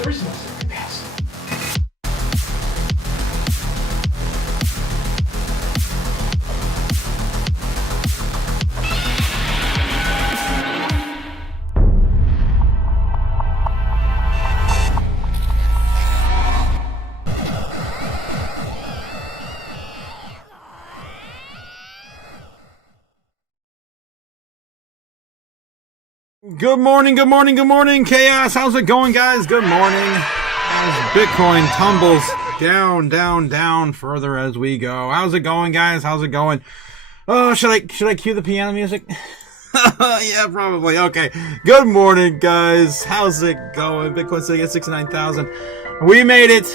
There is no second pass. Good morning, good morning, good morning, Chaos. How's it going, guys? Good morning. As Bitcoin tumbles down, down, down further as we go. How's it going, guys? How's it going? Oh, should I cue the piano music? Yeah, probably. Okay. Good morning, guys. How's it going? Bitcoin sitting at 69,000. We made it.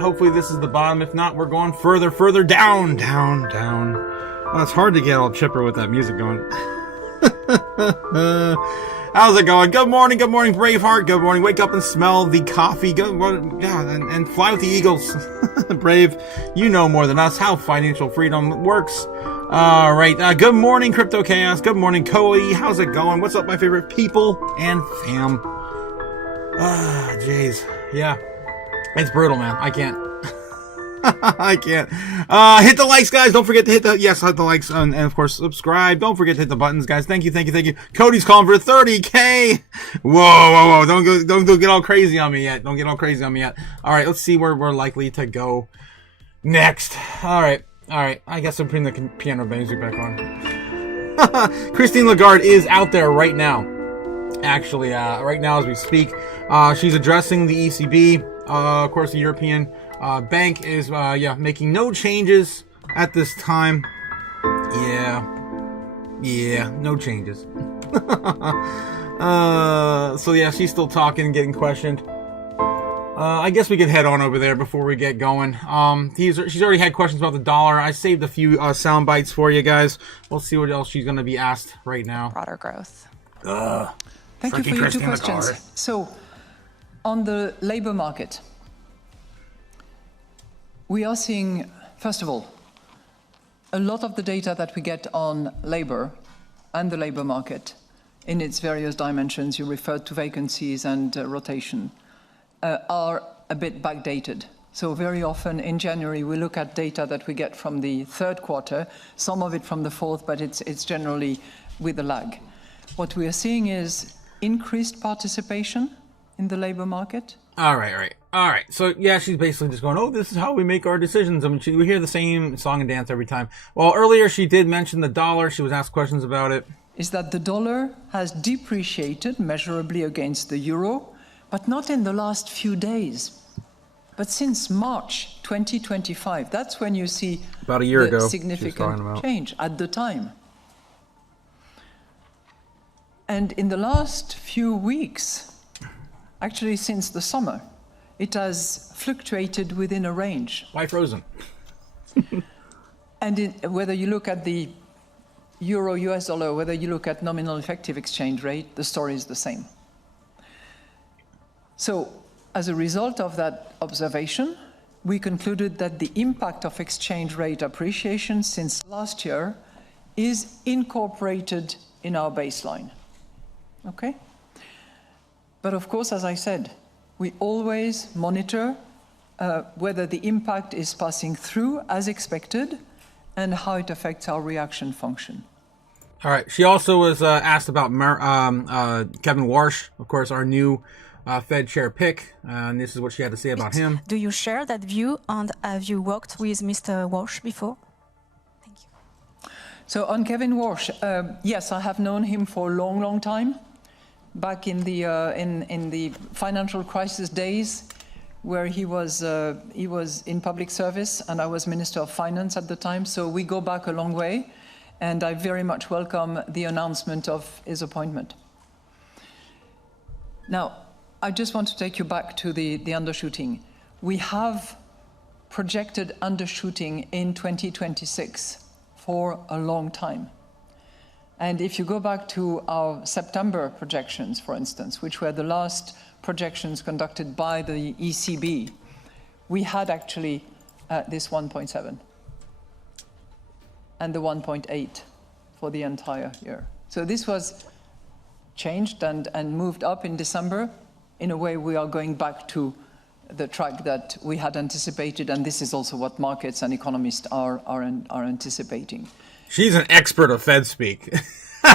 Hopefully this is the bottom. If not, we're going further down, down, down. Oh, it's hard to get all chipper with that music going. How's it going? Good morning, Braveheart. Good morning. Wake up and smell the coffee. Good morning. Yeah, and fly with the eagles. Brave, you know more than us how financial freedom works. All right. Good morning, Crypto Chaos. Good morning, Cody. How's it going? What's up, my favorite people and fam? Jeez. Yeah. It's brutal, man. I can't. I can't. Hit the likes, guys. Don't forget to hit the likes and of course subscribe. Don't forget to hit the buttons, guys. Thank you. Cody's calling for 30K. Whoa. Don't get all crazy on me yet. All right, let's see where we're likely to go next. All right. I guess I'm putting the piano music back on. Christine Lagarde is out there right now. Actually, right now as we speak, she's addressing the ECB. Of course, the European bank is, making no changes at this time. Yeah, no changes. So yeah, she's still talking and getting questioned. I guess we could head on over there before we get going. She's already had questions about the dollar. I saved a few sound bites for you guys. We'll see what else she's going to be asked right now. Broader growth. Thank you for your two questions. So, on the labor market, we are seeing, first of all, a lot of the data that we get on labor and the labor market in its various dimensions, you referred to vacancies and rotation, are a bit backdated. So very often in January, we look at data that we get from the third quarter, some of it from the fourth, but it's generally with a lag. What we are seeing is increased participation in the labor market. All right. So, yeah, she's basically just going, this is how we make our decisions. I mean, we hear the same song and dance every time. Well, earlier she did mention the dollar. She was asked questions about it. Is that the dollar has depreciated measurably against the euro, but not in the last few days, but since March 2025. That's when you see about a year ago, significant change at the time. And in the last few weeks, actually since the summer, it has fluctuated within a range. Why frozen? And whether you look at the euro US dollar, whether you look at nominal effective exchange rate, the story is the same. So as a result of that observation, we concluded that the impact of exchange rate appreciation since last year is incorporated in our baseline. Okay? But of course, as I said, we always monitor whether the impact is passing through as expected and how it affects our reaction function. All right. She also was asked about Kevin Warsh, of course, our new Fed chair pick, and this is what she had to say about him. Do you share that view, and have you worked with Mr. Warsh before? Thank you. So on Kevin Warsh, yes, I have known him for a long time. Back in the financial crisis days, where he was in public service, and I was Minister of Finance at the time. So we go back a long way, and I very much welcome the announcement of his appointment. Now, I just want to take you back to the undershooting. We have projected undershooting in 2026 for a long time. And if you go back to our September projections, for instance, which were the last projections conducted by the ECB, we had actually this 1.7 and the 1.8 for the entire year. So this was changed and moved up in December in a way, we are going back to the track that we had anticipated, and this is also what markets and economists are anticipating. She's an expert of Fed speak.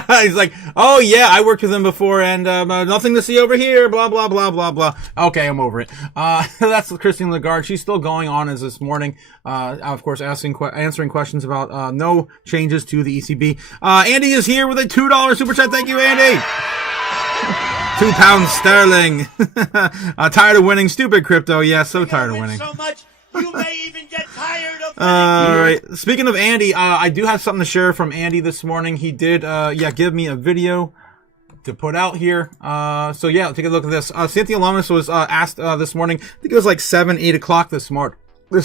He's like, oh yeah, I worked with him before, and nothing to see over here, blah, blah, blah, blah, blah. Okay, I'm over it. That's Christine Lagarde. She's still going on as this morning, of course, answering questions about no changes to the ECB. Andy is here with a $2 super chat. Thank you, Andy. £2 sterling. Tired of winning, stupid crypto. Yeah, so tired of winning. So much, you may even get tired of all right. Speaking of Andy, I do have something to share from Andy this morning. He did, give me a video to put out here. So yeah, take a look at this. Cynthia Lomas was asked this morning, I think it was like 8 o'clock this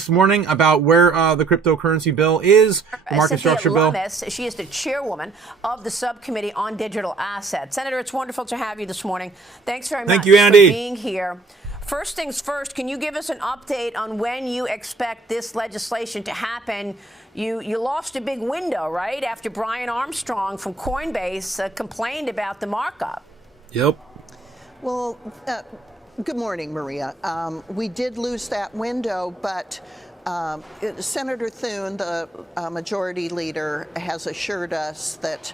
morning about where the cryptocurrency bill is, the market structure bill. She is the chairwoman of the subcommittee on digital assets. Senator, it's wonderful to have you this morning. Thanks very much you, Andy. for being here. First things first, can you give us an update on when you expect this legislation to happen? You lost a big window, right, after Brian Armstrong from Coinbase complained about the markup. Yep. Well, good morning, Maria. We did lose that window, but Senator Thune, the majority leader, has assured us that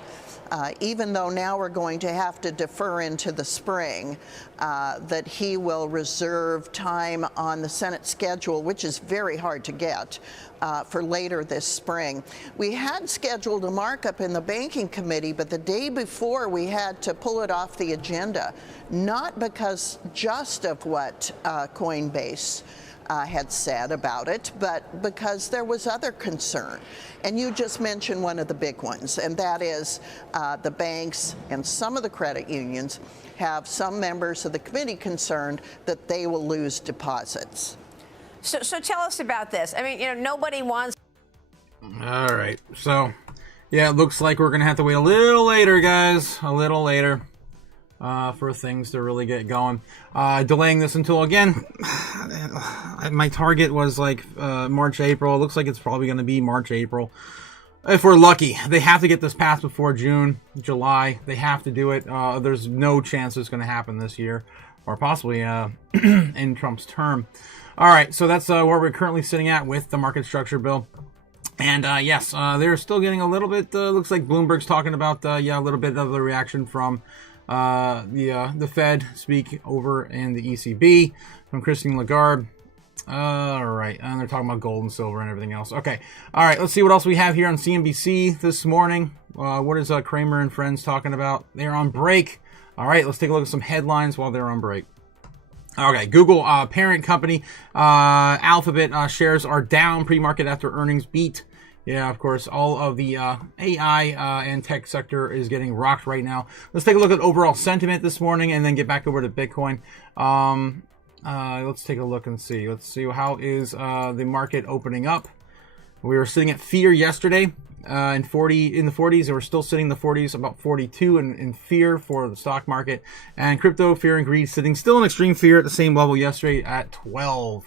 even though now we're going to have to defer into the spring, that he will reserve time on the Senate schedule, which is very hard to get, for later this spring. We had scheduled a markup in the Banking Committee, but the day before we had to pull it off the agenda, not because just of what Coinbase had said about it, but because there was other concern. And you just mentioned one of the big ones, and that is the banks and some of the credit unions have some members of the committee concerned that they will lose deposits. So tell us about this. I mean, nobody wants... All right. So, yeah, it looks like we're going to have to wait a little later, guys. A little later. For things to really get going. Delaying this until, again, my target was like March, April. It looks like it's probably going to be March, April. If we're lucky. They have to get this passed before June, July. They have to do it. There's no chance it's going to happen this year, or possibly in Trump's term. All right, so that's where we're currently sitting at with the market structure bill. And yes, they're still getting a little bit, looks like Bloomberg's talking about, a little bit of the reaction from the Fed speak over in the ECB from Christine Lagarde. All right, and they're talking about gold and silver and everything else. Okay, all right, let's see what else we have here on CNBC this morning. What is Kramer and friends talking about? They're on break. All right, let's take a look at some headlines while they're on break. Okay, Google parent company Alphabet shares are down pre-market after earnings beat. Yeah, of course, all of the AI and tech sector is getting rocked right now. Let's take a look at overall sentiment this morning and then get back over to Bitcoin. Let's take a look and see. Let's see, how is the market opening up? We were sitting at fear yesterday in the 40s, and we're still sitting in the 40s, about 42 in fear for the stock market. And crypto, fear and greed, sitting still in extreme fear at the same level yesterday at 12.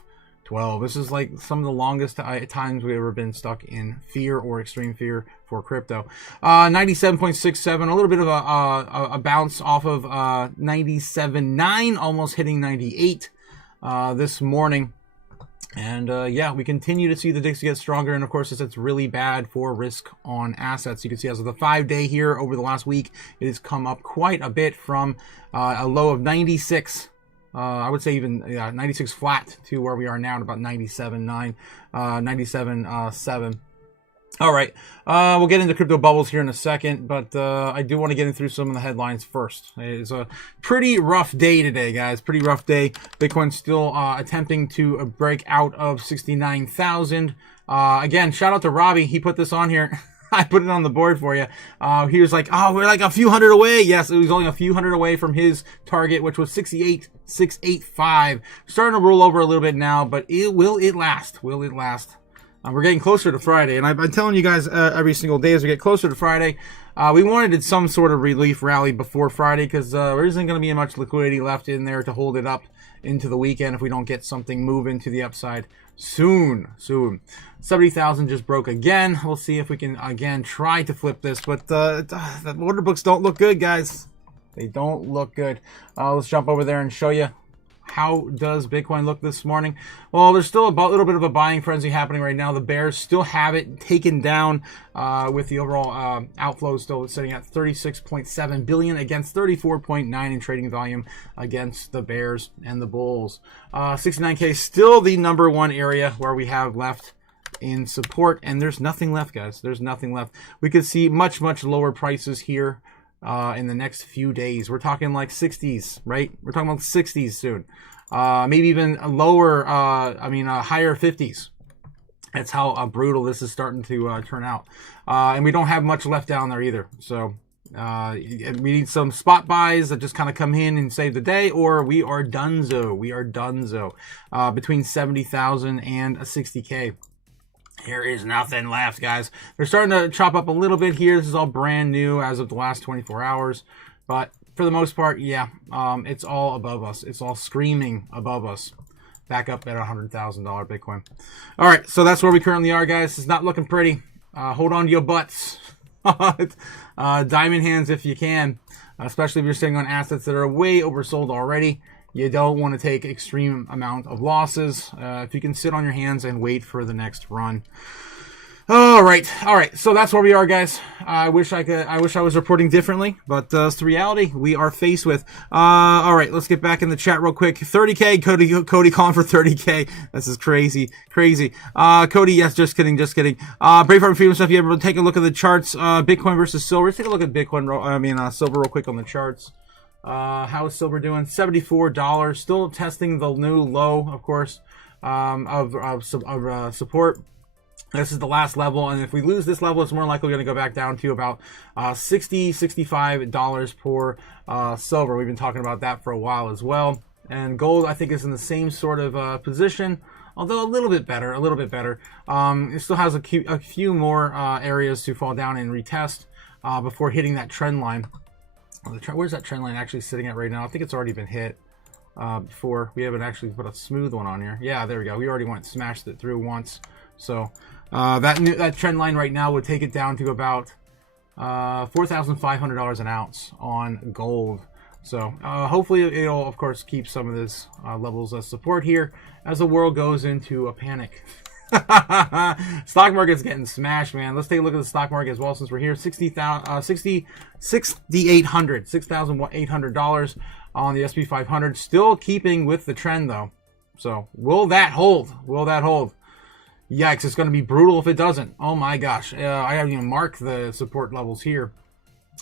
This is like some of the longest times we've ever been stuck in fear or extreme fear for crypto. 97.67, a little bit of a bounce off of 97.9, almost hitting 98 this morning. And yeah, we continue to see the DIX get stronger, and of course, it's really bad for risk on assets. You can see as of the 5-day here over the last week, it has come up quite a bit from a low of 96. I would say even 96 flat to where we are now at about 97.9, 97.7. All right, we'll get into crypto bubbles here in a second, but I do want to get in through some of the headlines first. It's a pretty rough day today, guys. Pretty rough day. Bitcoin still attempting to break out of 69,000. Again, shout out to Robbie. He put this on here. I put it on the board for you. He was like, oh, we're like a few hundred away. Yes, it was only a few hundred away from his target, which was 68,685. Starting to roll over a little bit now, but will it last? Will it last? We're getting closer to Friday, and I've been telling you guys every single day as we get closer to Friday, we wanted some sort of relief rally before Friday because there isn't going to be much liquidity left in there to hold it up into the weekend if we don't get something moving to the upside soon. 70,000 just broke again. We'll see if we can again try to flip this, but the order books don't look good, guys. They don't look good. Let's jump over there and show you How does Bitcoin look this morning? Well, there's still a little bit of a buying frenzy happening right now. The bears still have it taken down with the overall outflow still sitting at 36.7 billion against 34.9 in trading volume against the bears and the bulls. 69K still the number one area where we have left in support, and there's nothing left, guys. There's nothing left. We could see much lower prices here in the next few days. We're talking like 60s, right? We're talking about 60s soon. Maybe even lower, higher 50s. That's how brutal this is starting to turn out. And we don't have much left down there either. So we need some spot buys that just kind of come in and save the day, or we are donezo. We are donezo. Between 70,000 and 60K. There is nothing left, guys. They're starting to chop up a little bit here. This is all brand new as of the last 24 hours. But for the most part, yeah, it's all above us. It's all screaming above us. Back up at $100,000 Bitcoin. All right, so that's where we currently are, guys. It's not looking pretty. Hold on to your butts. Diamond hands if you can, especially if you're sitting on assets that are way oversold already. You don't want to take extreme amount of losses. If you can sit on your hands and wait for the next run. All right. So that's where we are, guys. I wish I was reporting differently, but it's the reality we are faced with. All right, let's get back in the chat real quick. 30K, Cody calling for 30K. This is crazy. Cody, yes, just kidding. Braveheart and Freedom stuff. You ever take a look at the charts? Bitcoin versus silver. Let's take a look at silver real quick on the charts. How is silver doing? $74. Still testing the new low, of course, of support. This is the last level, and if we lose this level, it's more likely going to go back down to about $65 per silver. We've been talking about that for a while as well. And gold, I think, is in the same sort of position, although a little bit better. It still has a few more areas to fall down and retest before hitting that trend line. Where's that trend line actually sitting at right now? I think it's already been hit before. We haven't actually put a smooth one on here. Yeah, there we go. We already smashed it through once. So that trend line right now would take it down to about $4,500 an ounce on gold. So hopefully it'll, of course, keep some of this levels of support here as the world goes into a panic. Stock market's getting smashed, man. Let's take a look at the stock market as well since we're here. $6,800 on the SP 500. Still keeping with the trend, though. So will that hold? Yikes, it's going to be brutal if it doesn't. Oh my gosh. I haven't even marked the support levels here.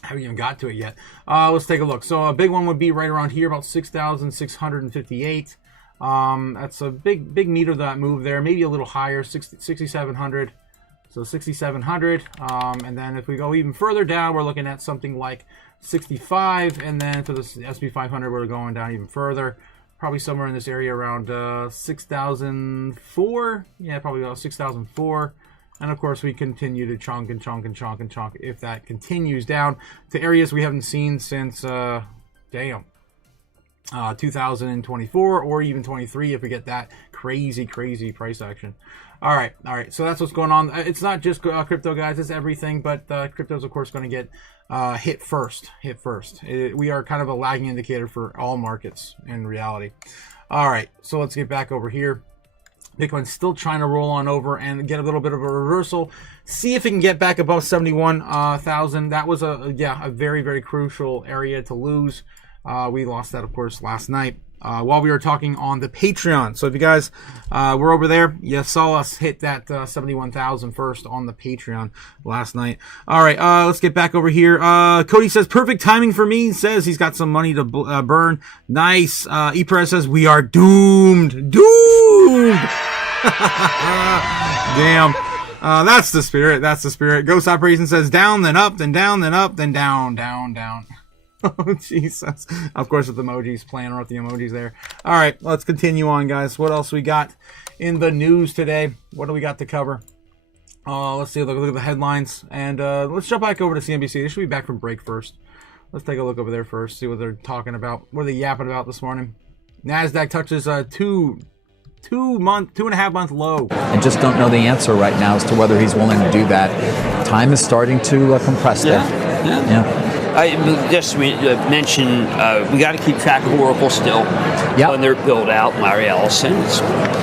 I haven't even got to it yet. Let's take a look. So a big one would be right around here, about 6,658. That's a big meter that move there, maybe a little higher, 6,700. So 6,700. And then if we go even further down, we're looking at something like 65. And then for the SP 500, we're going down even further. Probably somewhere in this area around 6,004. Yeah, probably about 6,004. And of course, we continue to chunk if that continues down to areas we haven't seen since, 2024 or even 23 if we get that crazy price action. All right. So that's what's going on. It's not just crypto, guys. It's everything, but crypto's of course going to get hit first. We are kind of a lagging indicator for all markets in reality. All right. So let's get back over here. Bitcoin's still trying to roll on over and get a little bit of a reversal. See if it can get back above 71,000. That was a very crucial area to lose. We lost that, of course, last night while we were talking on the Patreon. So if you guys were over there, you saw us hit that 71,000 first on the Patreon last night. All right, let's get back over here. Cody says, perfect timing for me. He says he's got some money to burn. Nice. E-Press says, we are doomed. Damn. That's the spirit. Ghost Operation says, down, then up, then down, then up, then down. Oh, Jesus. Of course, with emojis, playing around with the emojis there. All right, let's continue on, guys. What else we got in the news today? What do we got to cover? Let's see. Look at the headlines. And let's jump back over to CNBC. They should be back from break first. Let's take a look over there first, see what they're talking about. What are they yapping about this morning? NASDAQ touches a 2.5 month low. I just don't know the answer right now as to whether he's willing to do that. Time is starting to compress there. Yeah. I just mentioned we got to keep track of Oracle still on their build out. Larry Ellison.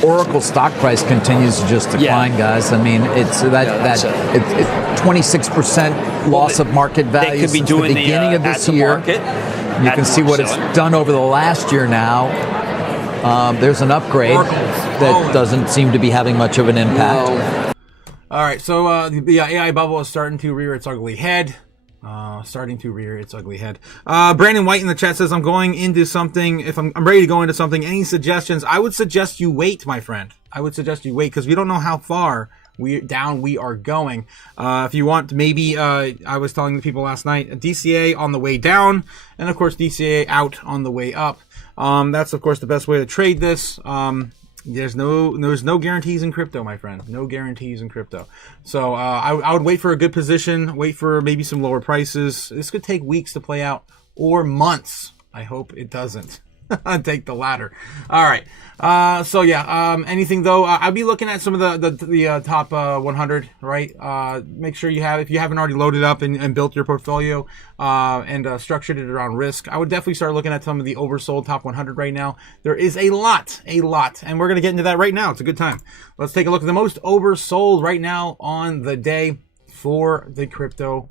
Oracle stock price continues to just decline, guys. I mean, it's 26% loss of market value could be since doing the beginning of this year. You can see what it's done over the last year now. There's an upgrade that doesn't seem to be having much of an impact. No. All right, so the AI bubble is starting to rear its ugly head. Brandon White in the chat says, I'm going into something. If I'm ready to go into something, any suggestions? I would suggest you wait, my friend. I would suggest you wait because we don't know how far we are going. If you want, maybe I was telling the people last night, DCA on the way down, and of course DCA out on the way up. That's of course the best way to trade this. There's no guarantees in crypto, my friend. No guarantees in crypto. So I would wait for a good position. Wait for maybe some lower prices. This could take weeks to play out or months. I hope it doesn't. Take the latter. All right. So yeah. Anything though? I'll be looking at some of the top 100. Right. Make sure if you haven't already loaded up and built your portfolio and structured it around risk. I would definitely start looking at some of the oversold top 100 right now. There is a lot, and we're gonna get into that right now. It's a good time. Let's take a look at the most oversold right now on the day for the crypto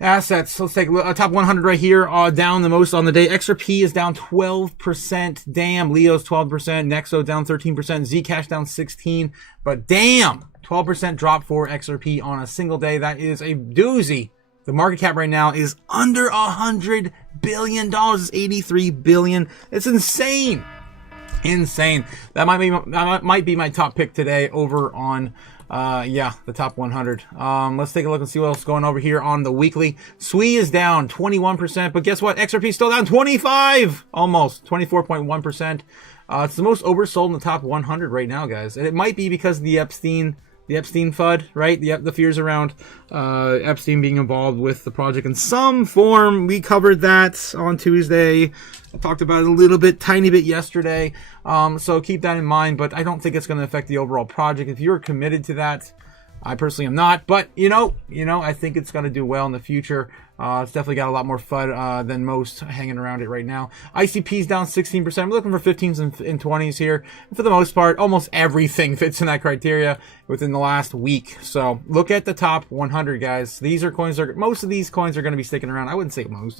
assets. Let's take a top 100 right here, down the most on the day. XRP is down 12%. Damn. Leo's 12%. Nexo down 13%. Zcash down 16%. But damn, 12% drop for XRP on a single day. That is a doozy. The market cap right now is under $100 billion. It's 83 billion. It's insane. Insane. That might be my top pick today over on the top 100. Let's take a look and see what else is going over here on the weekly. SWI is down 21%, but guess what? XRP is still down 25, almost 24.1%. It's the most oversold in the top 100 right now, guys. And it might be because of the Epstein FUD, right? The fears around Epstein being involved with the project in some form. We covered that on Tuesday. I talked about it a little bit, tiny bit yesterday. So keep that in mind, but I don't think it's going to affect the overall project. If you're committed to that, I personally am not, but I think it's going to do well in the future. It's definitely got a lot more FUD than most hanging around it right now. ICP's down 16%. I'm looking for 15s and 20s here. And for the most part, almost everything fits in that criteria within the last week. So look at the top 100, guys. These are coins. Most of these coins are going to be sticking around. I wouldn't say most.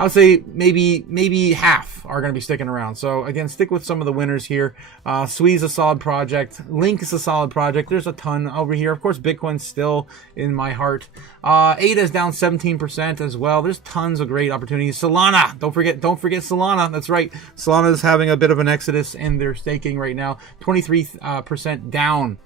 I would say maybe half are going to be sticking around. So again, stick with some of the winners here. SWI's a solid project. Link is a solid project. There's a ton over here. Of course, Bitcoin's still in my heart. ADA is down 17% as well. There's tons of great opportunities. Solana, don't forget Solana. That's right. Solana is having a bit of an exodus in their staking right now. 23% down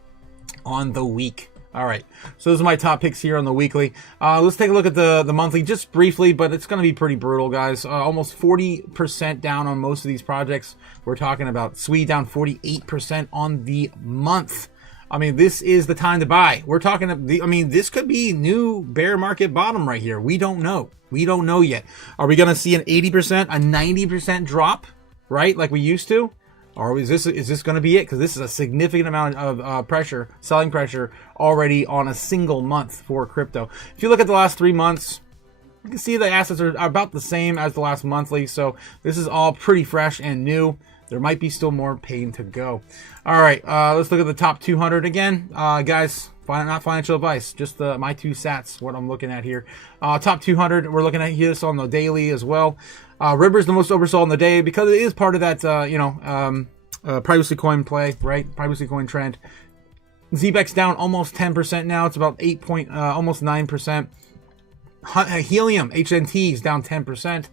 on the week. All right, so those are my top picks here on the weekly. Let's take a look at the monthly just briefly, but it's going to be pretty brutal, guys. Almost 40% down on most of these projects we're talking about. SWI down 48% on the month. I mean, this is the time to buy. We're talking, this could be new bear market bottom right here. We don't know. We don't know yet. Are we going to see an 80%, a 90% drop, right, like we used to? Or is this going to be it? Because this is a significant amount of pressure, selling pressure, already on a single month for crypto. If you look at the last 3 months, you can see the assets are about the same as the last monthly. So this is all pretty fresh and new. There might be still more pain to go. All right, let's look at the top 200 again. Guys, not financial advice, just my two sats, what I'm looking at here. Top 200, we're looking at this on the daily as well. River's the most oversold on the day because it is part of that, privacy coin play, right? Privacy coin trend. ZBEX down almost 10% now. It's about almost 9%. Helium, HNT is down 10%.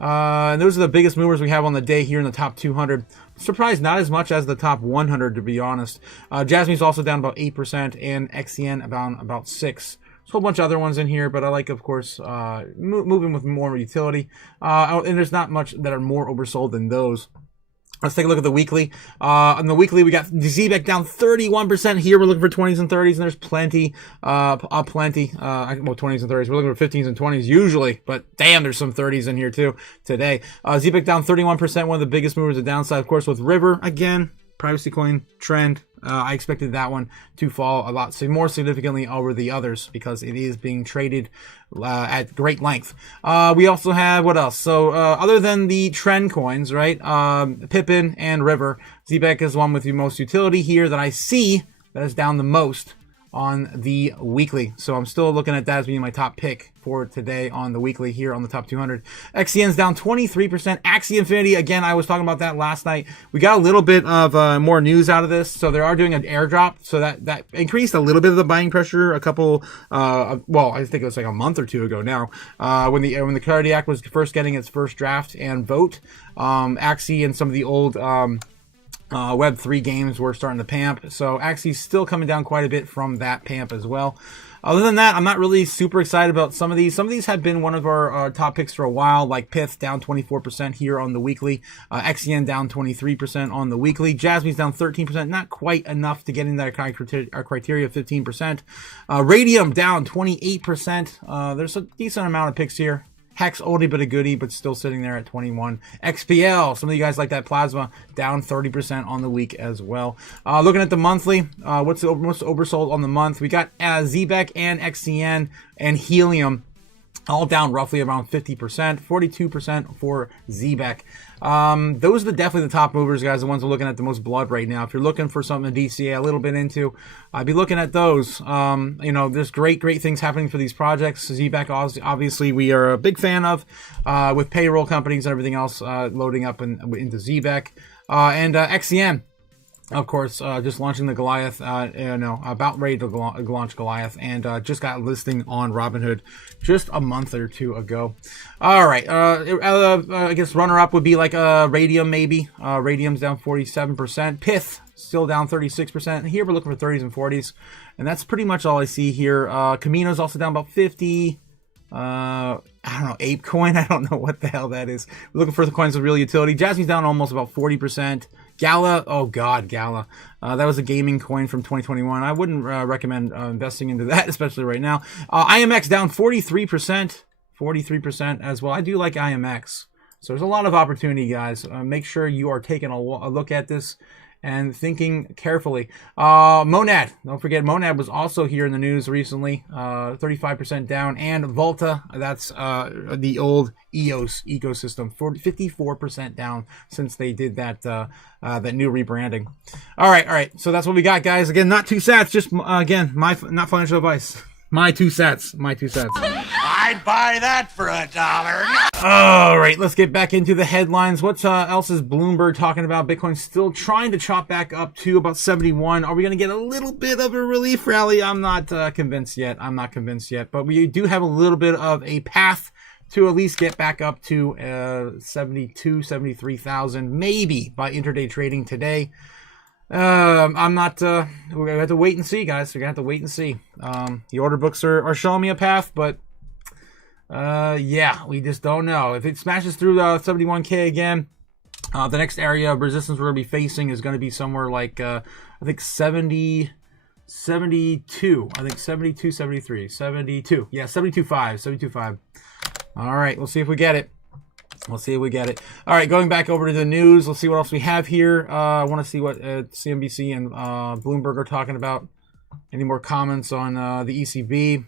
And those are the biggest movers we have on the day here in the top 200. Surprised not as much as the top 100, to be honest. Jasmine's also down about 8%, and XCN down about 6%. There's a whole bunch of other ones in here, but I like, of course, moving with more utility. And there's not much that are more oversold than those. Let's take a look at the weekly. On the weekly, we got ZBEC down 31% here. We're looking for 20s and 30s, and there's plenty. 20s and 30s. We're looking for 15s and 20s usually, but damn, there's some 30s in here too today. ZBEC down 31%, one of the biggest movers of downside, of course, with River, again, privacy coin trend, I expected that one to fall a lot more significantly over the others because it is being traded at great length. We also have, what else? So other than the trend coins, right? Pippin and River, ZBEC is one with the most utility here that I see that is down the most on the weekly. So I'm still looking at that as being my top pick for today on the weekly here on the top 200. XCN's down 23%. Axie Infinity, again, I was talking about that last night. We got a little bit of more news out of this. So they are doing an airdrop. So that increased a little bit of the buying pressure a couple, well, I think it was like a month or two ago now, when the Cardiac was first getting its first draft and vote. Axie and some of the old Web3 games were starting to pamp, so Axie's still coming down quite a bit from that pamp as well. Other than that, I'm not really super excited about some of these. Some of these have been one of our top picks for a while, like Pith down 24% here on the weekly, XEN down 23% on the weekly, Jasmine's down 13%, not quite enough to get in that our criteria of 15%. Radium down 28%. There's a decent amount of picks here. Hex, oldie but a goodie, but still sitting there at 21. XPL, some of you guys like that Plasma, down 30% on the week as well. Looking at the monthly, what's oversold on the month? We got ZBEC and XCN and Helium all down roughly around 50%, 42% for ZBEC. Those are definitely the top movers, guys, the ones we're looking at the most blood right now. If you're looking for something to DCA a little bit into, I'd be looking at those. You know, there's great things happening for these projects. ZBEC, obviously, we are a big fan of, with payroll companies and everything else loading up into ZBEC. And XCN, of course, just launching the Goliath, about ready to launch Goliath, and just got listing on Robinhood just a month or two ago. All right, I guess runner-up would be like Radium, maybe. Radium's down 47%. Pith, still down 36%. Here we're looking for 30s and 40s, and that's pretty much all I see here. Camino's also down about 50. I don't know, ApeCoin, I don't know what the hell that is. We're looking for the coins with real utility. Jasmine's down almost about 40%. Gala, oh god, Gala. That was a gaming coin from 2021. I wouldn't recommend investing into that, especially right now. IMX down 43%. 43% as well. I do like IMX. So there's a lot of opportunity, guys. Make sure you are taking a look at this and thinking carefully. Monad, don't forget, Monad was also here in the news recently, 35% down, and Volta, that's the old EOS ecosystem, 54% down since they did that that new rebranding. All right, so that's what we got, guys. Again, not 2 sats, just again, not financial advice. My 2 sats. I'd buy that for $1. All right, let's get back into the headlines. What else is Bloomberg talking about? Bitcoin still trying to chop back up to about 71. Are we going to get a little bit of a relief rally? I'm not convinced yet. But we do have a little bit of a path to at least get back up to 72, 73,000, maybe by intraday trading today. I'm not, we're gonna have to wait and see, guys. We're gonna have to wait and see. The order books are showing me a path, but, yeah, we just don't know. If it smashes through 71K again, the next area of resistance we're gonna be facing is gonna be somewhere like, I think 72, I think 72, 73, 72. Yeah, 72.5. All right, we'll see if we get it. All right, going back over to the news. Let's see what else we have here. I want to see what CNBC and Bloomberg are talking about. Any more comments on the ECB?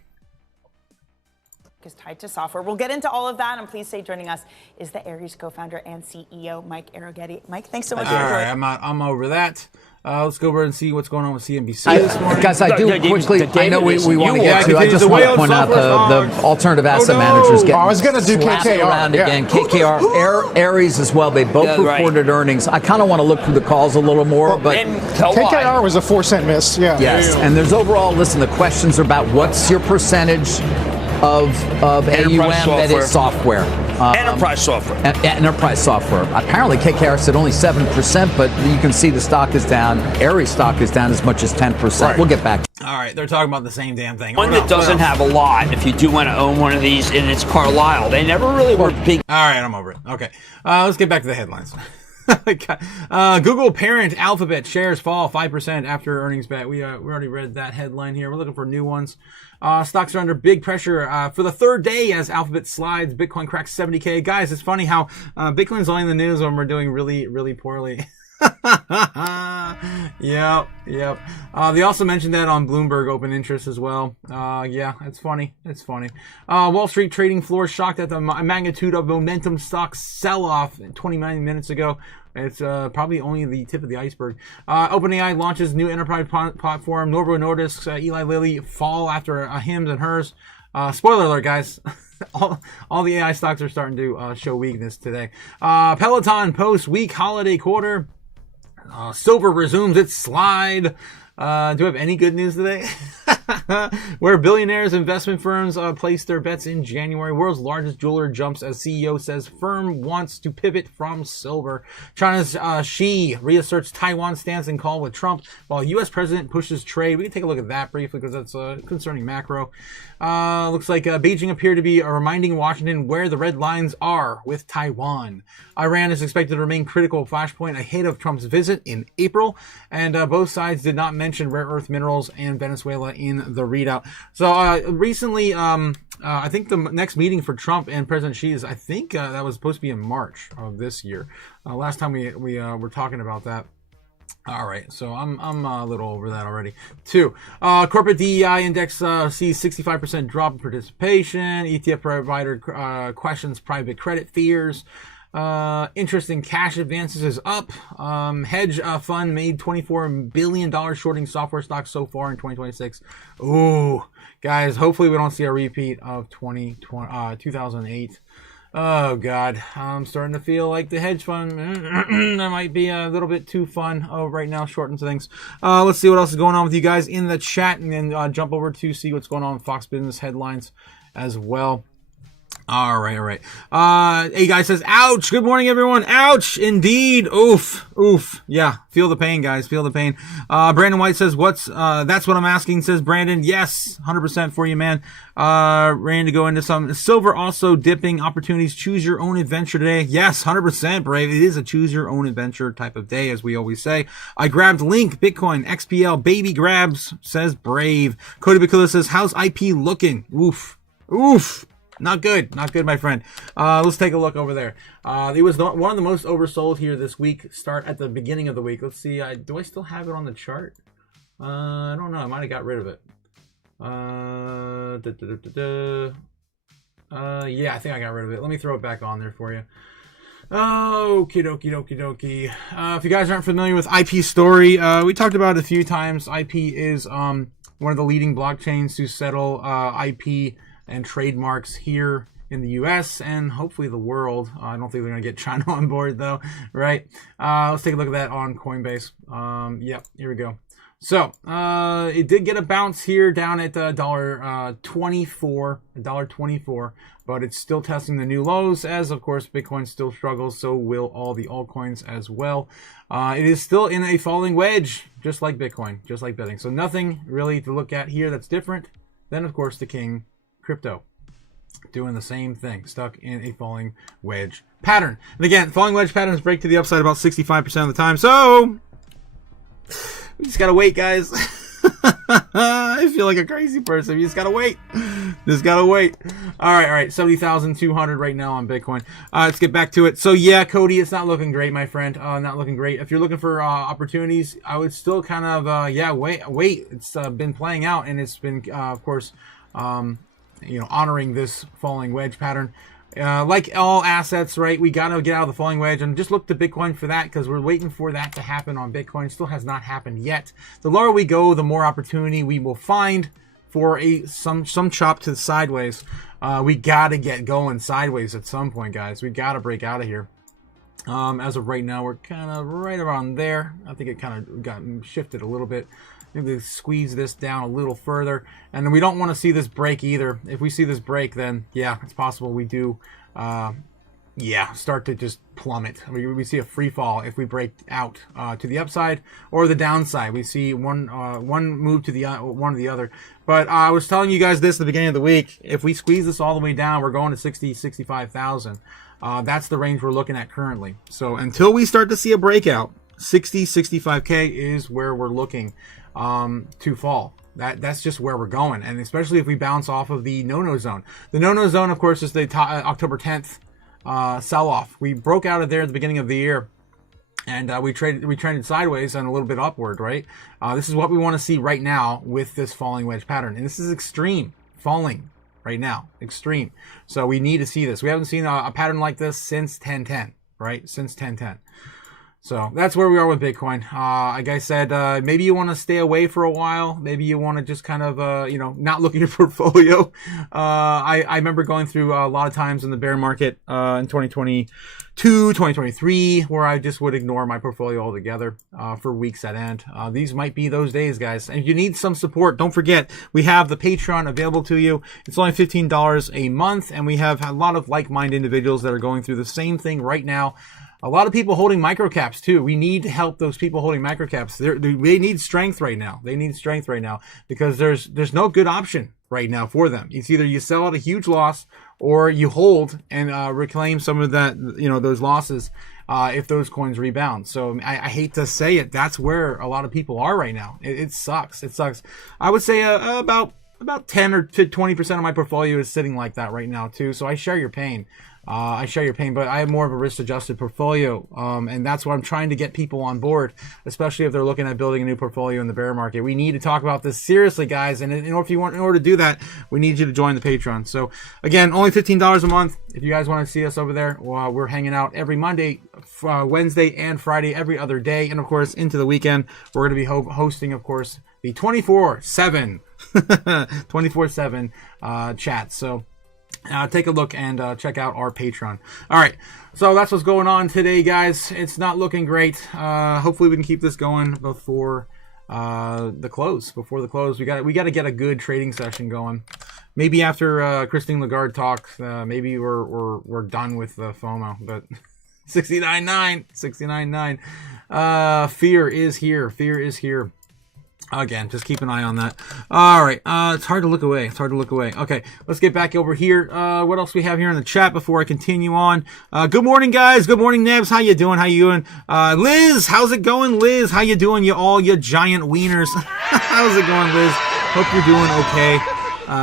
Is tied to software. We'll get into all of that, and please stay joining us is the Aries co-founder and CEO, Mike Arroghetti. Mike, thanks so much for your All right, I'm over that. Let's go over and see what's going on with CNBC this morning. Guys, I do quickly, I know we want to get to, I just want to point out the alternative asset managers getting I was going to do KKR. Around again. KKR, Aries as well, they both reported earnings. I kind of want to look through the calls a little more, but KKR was a 4-cent miss, Yes, and there's overall, listen, the questions are about what's your percentage of AUM that is software. Enterprise software. Enterprise software. Apparently, KKR said only 7%, but you can see the stock is down. Aries stock is down as much as 10%. Right. We'll get back. All right, they're talking about the same damn thing. One that doesn't have a lot, if you do want to own one of these, and it's Carlyle. They never really were big. All right, I'm over it. Okay, let's get back to the headlines. Google parent Alphabet shares fall 5% after earnings bet. We already read that headline here. We're looking for new ones. Stocks are under big pressure for the third day as Alphabet slides. Bitcoin cracks 70K. Guys, it's funny how Bitcoin's only in the news when we're doing really, really poorly. Yep. They also mentioned that on Bloomberg Open Interest as well. Yeah, it's funny. Wall Street trading floor shocked at the magnitude of momentum stock sell-off 29 minutes ago. It's probably only the tip of the iceberg. OpenAI launches new enterprise platform. Novo Nordisk's Eli Lilly fall after hims and hers. Spoiler alert, guys. all the AI stocks are starting to show weakness today. Peloton posts weak holiday quarter. Silver resumes its slide. Do I have any good news today? Where billionaires, investment firms place their bets in January. World's largest jeweler jumps as CEO says firm wants to pivot from silver. China's Xi reasserts Taiwan stance in call with Trump, while U.S. president pushes trade. We can take a look at that briefly because that's concerning macro. Looks like Beijing appeared to be reminding Washington where the red lines are with Taiwan. Iran is expected to remain critical flashpoint ahead of Trump's visit in April, and both sides did not mention rare earth minerals and Venezuela in the readout. So recently, I think the next meeting for Trump and President Xi is, I think that was supposed to be in March of this year. Last time we were talking about that. All right, so I'm a little over that already. 2, corporate DEI index sees 65% drop in participation. ETF provider questions private credit fears. Interest in cash advances is up. Hedge fund made $24 billion shorting software stocks so far in 2026. Ooh, guys, hopefully we don't see a repeat of 2008. Oh God, I'm starting to feel like the hedge fund that might be a little bit too fun right now, shorting things. Let's see what else is going on with you guys in the chat, and then jump over to see what's going on with Fox Business headlines as well. All right. Hey guys says, ouch. Good morning, everyone. Ouch. Indeed. Oof. Yeah. Feel the pain, guys. Feel the pain. Brandon White says, that's what I'm asking, says Brandon. Yes. 100% for you, man. Ready to go into some silver also dipping opportunities. Choose your own adventure today. Yes. 100% Brave. It is a choose your own adventure type of day, as we always say. I grabbed Link, Bitcoin, XPL, baby grabs, says Brave. Cody Bakula says, how's IP looking? Oof. Not good, my friend. Let's take a look over there. It was one of the most oversold here this week. Start at the beginning of the week. Let's see. Do I still have it on the chart? I don't know. I might have got rid of it. Yeah, I think I got rid of it. Let me throw it back on there for you. Okie dokie. If you guys aren't familiar with IP Story, we talked about it a few times. IP is one of the leading blockchains to settle IP and trademarks here in the US and hopefully the world. I don't think they're going to get China on board though, right? Let's take a look at that on Coinbase. Yep, here we go. So it did get a bounce here down at $1.24, but it's still testing the new lows as, of course, Bitcoin still struggles. So will all the altcoins as well. It is still in a falling wedge, just like Bitcoin, just like betting. So nothing really to look at here that's different than, of course, the king, crypto, doing the same thing, stuck in a falling wedge pattern. And again, falling wedge patterns break to the upside about 65% of the time. So we just gotta wait, guys. I feel like a crazy person. You just gotta wait. All right. 70,200 right now on Bitcoin. Let's get back to it. So yeah, Cody, it's not looking great, my friend. Not looking great. If you're looking for opportunities, I would still kind of wait. It's been playing out, and it's been of course honoring this falling wedge pattern. Like all assets, right, we got to get out of the falling wedge, and just look to Bitcoin for that, because we're waiting for that to happen on Bitcoin. It still has not happened yet. The lower we go, the more opportunity we will find for some chop to the sideways. We got to get going sideways at some point, guys. We got to break out of here. As of right now, we're kind of right around there. I think it kind of got shifted a little bit. Maybe squeeze this down a little further, and then we don't want to see this break either. If we see this break, then yeah, it's possible we do start to just plummet. We see a free fall if we break out to the upside or the downside. We see one move to the one or the other. But I was telling you guys this at the beginning of the week. If we squeeze this all the way down, we're going to 65,000. That's the range we're looking at currently. So until we start to see a breakout, 65K is where we're looking to fall. That's just where we're going, and especially if we bounce off of the no-no zone. The no-no zone, of course, is the October 10th sell-off. We broke out of there at the beginning of the year, And we trended sideways and a little bit upward, right? This is what we want to see right now with this falling wedge pattern. And this is extreme falling right now, extreme. So we need to see this. We haven't seen a pattern like this since 1010, right? Since 1010. So that's where we are with Bitcoin. Like I said, maybe you want to stay away for a while. Maybe you want to just kind of, not look at your portfolio. I remember going through a lot of times in the bear market in 2022, 2023, where I just would ignore my portfolio altogether for weeks at end. These might be those days, guys. And if you need some support, don't forget, we have the Patreon available to you. It's only $15 a month, and we have a lot of like-minded individuals that are going through the same thing right now. A lot of people holding microcaps too. We need to help those people holding microcaps. They need strength right now. They need strength right now because there's no good option right now for them. It's either you sell at a huge loss or you hold and reclaim some of that, those losses if those coins rebound. So I hate to say it, that's where a lot of people are right now. It sucks. It sucks. I would say about 10 or 20% of my portfolio is sitting like that right now too. So I share your pain. But I have more of a risk-adjusted portfolio, and that's what I'm trying to get people on board, especially if they're looking at building a new portfolio in the bear market. We need to talk about this seriously, guys, and in order to do that, we need you to join the Patreon. So, again, only $15 a month. If you guys want to see us over there, we're hanging out every Monday, Wednesday, and Friday, every other day, and, of course, into the weekend, we're going to be hosting, of course, the 24/7 chat. So, take a look and check out our Patreon. All right, so that's what's going on today, guys. It's not looking great. Hopefully, we can keep this going before the close. Before the close, we got to get a good trading session going. Maybe after Christine Lagarde talks, maybe we're done with the FOMO. But 69.9. Fear is here. Fear is here. Again, just keep an eye on that. All right. It's hard to look away. Okay, let's get back over here. What else we have here in the chat before I continue on? Good morning, guys. Good morning, Nebs. How you doing? Liz, how's it going, Liz? How you doing, you giant wieners? How's it going, Liz? Hope you're doing okay.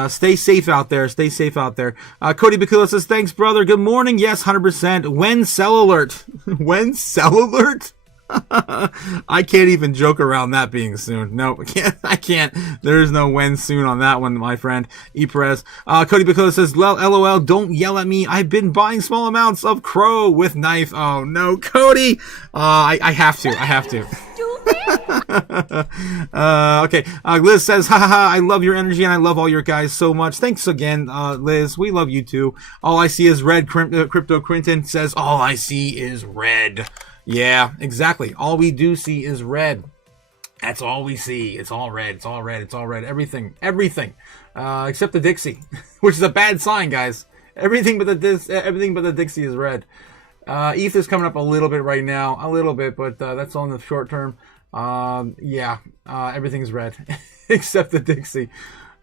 Stay safe out there. Cody Bakula says, thanks, brother. Good morning. Yes, 100%. When sell alert? When sell alert? I can't even joke around that being soon. No, I can't. There's no when soon on that one, my friend. Perez. Cody Bakula says, LOL, don't yell at me. I've been buying small amounts of crow with knife. Oh no, Cody. I have to. Okay. Liz says, I love your energy and I love all your guys so much. Thanks again, Liz. We love you too. All I see is red. Crypto Quinton says, all I see is red. Yeah, exactly. All we do see is red. That's all we see. It's all red. Everything. Except the Dixie, which is a bad sign, guys. Everything but the Dixie is red. ETH is coming up a little bit right now, but that's on the short term. Everything's red except the Dixie.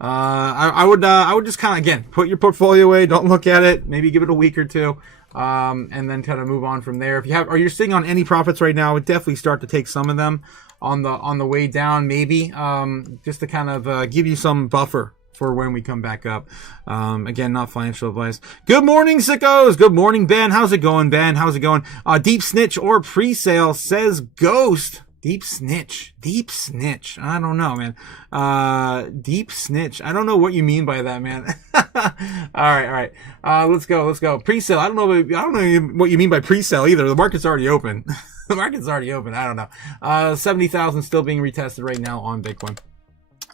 I would just kind of, again, put your portfolio away. Don't look at it. Maybe give it a week or two. And then kind of move on from there. If you're sitting on any profits right now, I would definitely start to take some of them on the way down, maybe, just to kind of give you some buffer for when we come back up. Again, not financial advice. Good morning, sickos. Good morning, Ben. How's it going, Ben? Deep snitch or pre-sale, says Ghost. Deep snitch. I don't know, man. Deep snitch. I don't know what you mean by that, man. All right. Let's go. Pre-sale. I don't know what you mean by pre-sale either. The market's already open. I don't know. 70,000 still being retested right now on Bitcoin.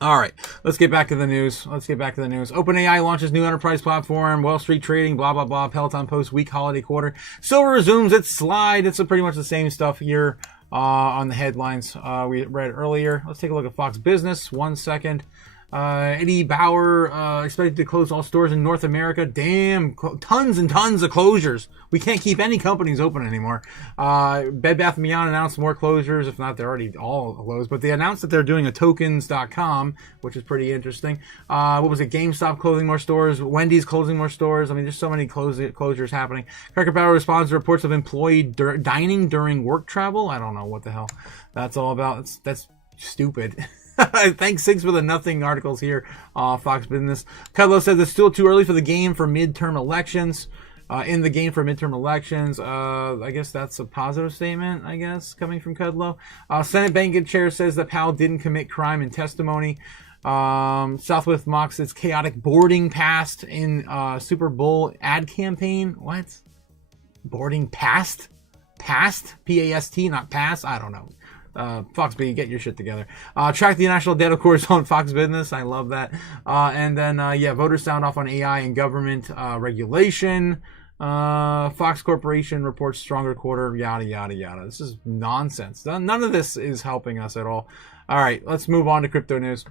All right, let's get back to the news. OpenAI launches new enterprise platform. Wall Street trading, blah, blah, blah. Peloton posts weak holiday quarter. Silver resumes its slide. It's pretty much the same stuff here. On the headlines we read earlier. Let's take a look at Fox Business. 1 second. Eddie Bauer expected to close all stores in North America. Damn, tons and tons of closures. We can't keep any companies open anymore. Bed Bath & Beyond announced more closures. If not, they're already all closed. But they announced that they're doing a tokens.com, which is pretty interesting. What was it? GameStop closing more stores. Wendy's closing more stores. I mean, there's so many closures happening. Cracker Barrel responds to reports of employee dining during work travel. I don't know what the hell that's all about. That's stupid. Thanks for the nothing articles here. Fox Business. Cudlow said it's still too early for the game for midterm elections. in the game for midterm elections. I guess that's a positive statement, I guess, coming from Kudlow. Senate Bank Chair says that Powell didn't commit crime in testimony. Southwest mocks its chaotic boarding past in Super Bowl ad campaign. What? Boarding past? Past? P-A-S-T, not pass? I don't know. Fox B, get your shit together. Track the national debt, of course, on Fox Business. I love that. And then, voters sound off on AI and government regulation. Fox Corporation reports stronger quarter, yada, yada, yada. This is nonsense. None of this is helping us at all. All right, let's move on to crypto news.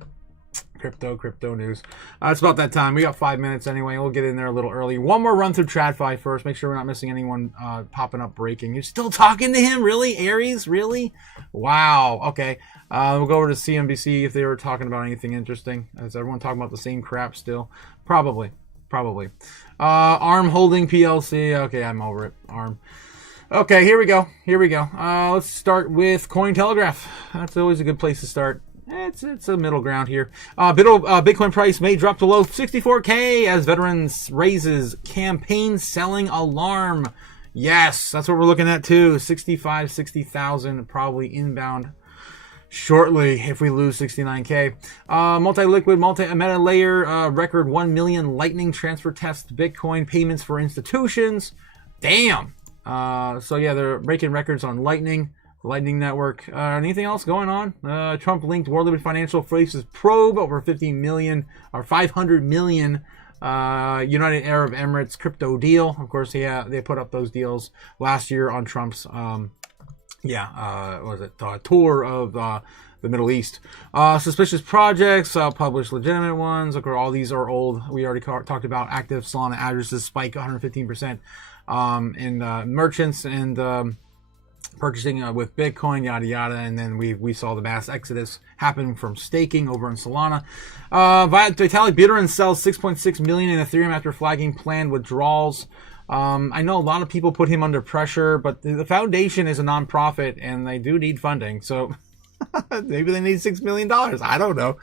Crypto news. It's about that time. We got 5 minutes anyway. We'll get in there a little early. One more run through TradFi first. Make sure we're not missing anyone popping up breaking. You're still talking to him? Really? Aries? Really? Wow. Okay. We'll go over to CNBC if they were talking about anything interesting. Is everyone talking about the same crap still? Probably. ARM Holding PLC. Okay, I'm over it. ARM. Okay, here we go. Let's start with Cointelegraph. That's always a good place to start. It's a middle ground here. Bitcoin price may drop below 64K as veterans raises campaign selling alarm. Yes, that's what we're looking at too. 60,000 probably inbound shortly if we lose 69K. Multi-liquid, multi-meta layer, record 1 million Lightning transfer test Bitcoin payments for institutions. Damn. So yeah, they're breaking records on Lightning Network. Anything else going on? Trump-linked World Limit Financial faces probe over 50 million or 500 million United Arab Emirates crypto deal. Of course, they put up those deals last year on Trump's tour of the Middle East. Suspicious projects, published legitimate ones. Look, all these are old. We already talked about active Solana addresses spike 115% in merchants and purchasing with Bitcoin, yada yada, and then we saw the mass exodus happen from staking over in Solana. Vitalik Buterin sells 6.6 million in Ethereum after flagging planned withdrawals. I know a lot of people put him under pressure, but the foundation is a nonprofit and they do need funding, so maybe they need $6 million. I don't know.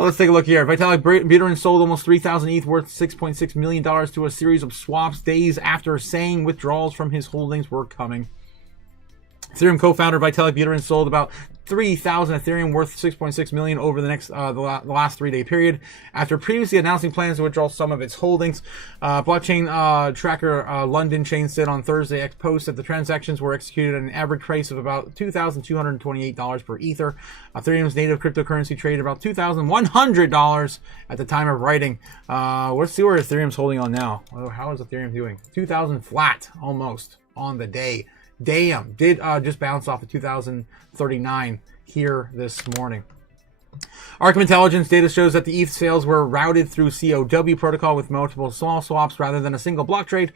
Let's take a look here. Vitalik Buterin sold almost 3,000 ETH worth $6.6 million to a series of swaps days after saying withdrawals from his holdings were coming. Ethereum co-founder Vitalik Buterin sold about 3,000 Ethereum worth 6.6 million over the last 3-day period after previously announcing plans to withdraw some of its holdings. Blockchain tracker London Chain said on Thursday X post that the transactions were executed at an average price of about $2,228 per Ether. Ethereum's native cryptocurrency traded about $2,100 at the time of writing. Let's see where Ethereum's holding on now. How is Ethereum doing? 2,000 flat almost on the day. Damn, did just bounce off of 2039 here this morning. Arkham Intelligence data shows that the ETH sales were routed through COW protocol with multiple small swaps rather than a single block trade.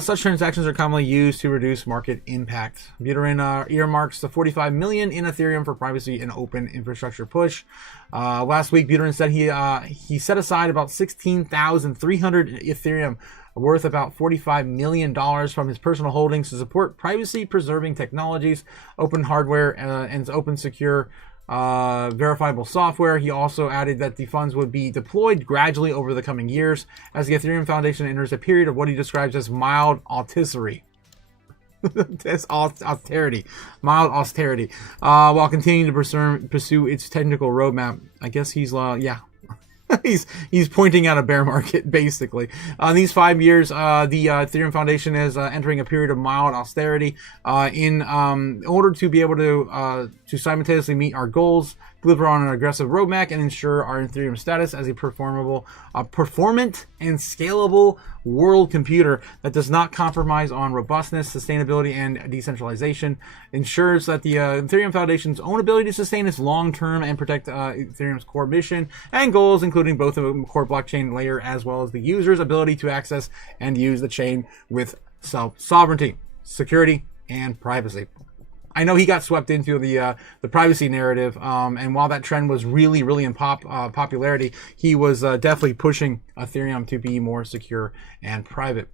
Such transactions are commonly used to reduce market impact. Buterin earmarks the 45 million in Ethereum for privacy and open infrastructure push. Last week, Buterin said he set aside about 16,300 Ethereum worth about $45 million from his personal holdings to support privacy-preserving technologies, open hardware, and open secure verifiable software. He also added that the funds would be deployed gradually over the coming years as the Ethereum Foundation enters a period of what he describes as mild austerity. Mild austerity, while continuing to pursue its technical roadmap. I guess he's he's pointing at a bear market, basically. These 5 years, the Ethereum Foundation is entering a period of mild austerity in order to be able to simultaneously meet our goals, deliver on an aggressive roadmap, and ensure our Ethereum status as a performant and scalable world computer that does not compromise on robustness, sustainability, and decentralization. Ensures that the Ethereum Foundation's own ability to sustain its long-term and protect Ethereum's core mission and goals, including both the core blockchain layer as well as the user's ability to access and use the chain with self-sovereignty, security, and privacy. I know he got swept into the privacy narrative, and while that trend was really in popularity, he was definitely pushing Ethereum to be more secure and private.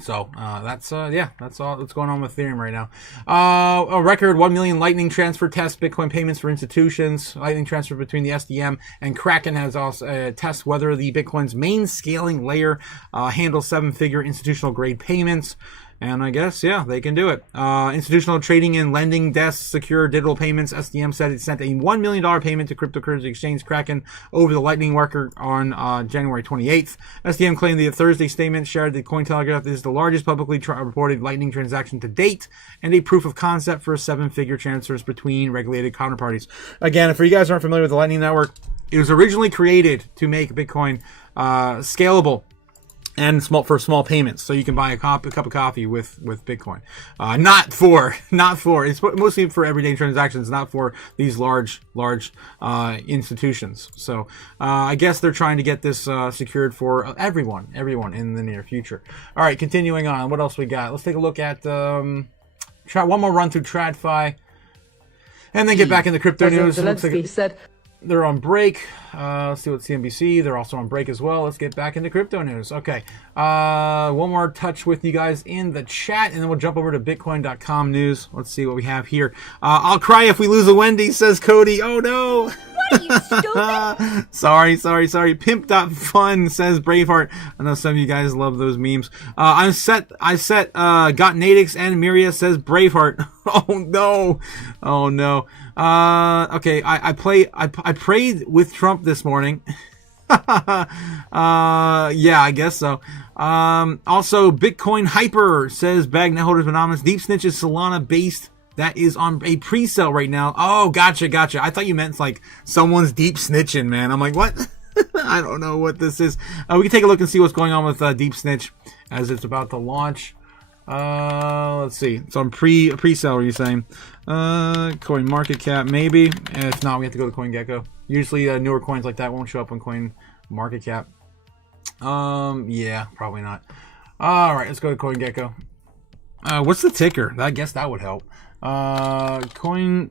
So that's all that's going on with Ethereum right now. A record 1 million Lightning transfer test Bitcoin payments for institutions. Lightning transfer between the SDM and Kraken has also test whether the Bitcoin's main scaling layer handles 7-figure institutional grade payments. And I guess, yeah, they can do it. Institutional trading and lending desks secure digital payments. SDM said it sent a $1 million payment to cryptocurrency exchange Kraken over the Lightning record on January 28th. SDM claimed the Thursday statement shared the Cointelegraph is the largest publicly reported Lightning transaction to date and a proof of concept for 7-figure transfers between regulated counterparties. Again, if you guys aren't familiar with the Lightning Network, it was originally created to make Bitcoin scalable and for small payments, so you can buy a cup of coffee with Bitcoin. Not for it's mostly for everyday transactions, not for these large institutions. So I guess they're trying to get this secured for everyone in the near future. All right, continuing on. What else we got? Let's take a look at one more run through TradFi, and then get back in the crypto news. Looks like said they're on break. Let's see what CNBC. They're also on break as well. Let's get back into crypto news. Okay. One more touch with you guys in the chat, and then we'll jump over to Bitcoin.com news. Let's see what we have here. I'll cry if we lose a Wendy, says Cody. Oh no. What are you, stupid? sorry. Pimp.fun says Braveheart. I know some of you guys love those memes. I set got Nadix and Miria says Braveheart. Oh no. Okay, I prayed with Trump this morning. Yeah, I guess so. Also, Bitcoin Hyper says Bag Net Holders Anonymous. Deep Snitch is Solana based. That is on a pre-sale right now. Oh, gotcha. I thought you meant like someone's deep snitching, man. I'm like, what? I don't know what this is. We can take a look and see what's going on with Deep Snitch as it's about to launch. Let's see. It's on pre-sale, are you saying? Coin market cap, maybe. If not, we have to go to CoinGecko. Usually newer coins like that won't show up on Coin market cap. Yeah, probably not. All right, let's go to CoinGecko. What's the ticker? I guess that would help. CoinGecko.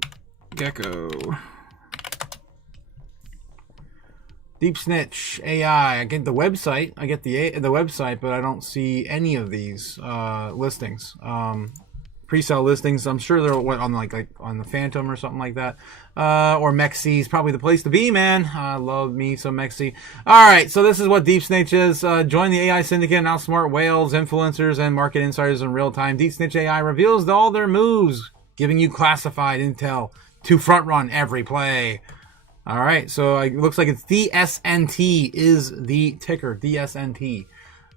Deep Snitch AI. I get the website. I get the website, but I don't see any of these listings. Pre-sale listings. I'm sure they're on like on the Phantom or something like that. Or Mexi is probably the place to be, man. I love me some Mexi. All right, so this is what Deep Snitch is. Join the AI syndicate and outsmart whales, influencers, and market insiders in real time. Deep Snitch AI reveals all their moves, giving you classified intel to front run every play. All right, so it looks like it's DSNT is the ticker, DSNT.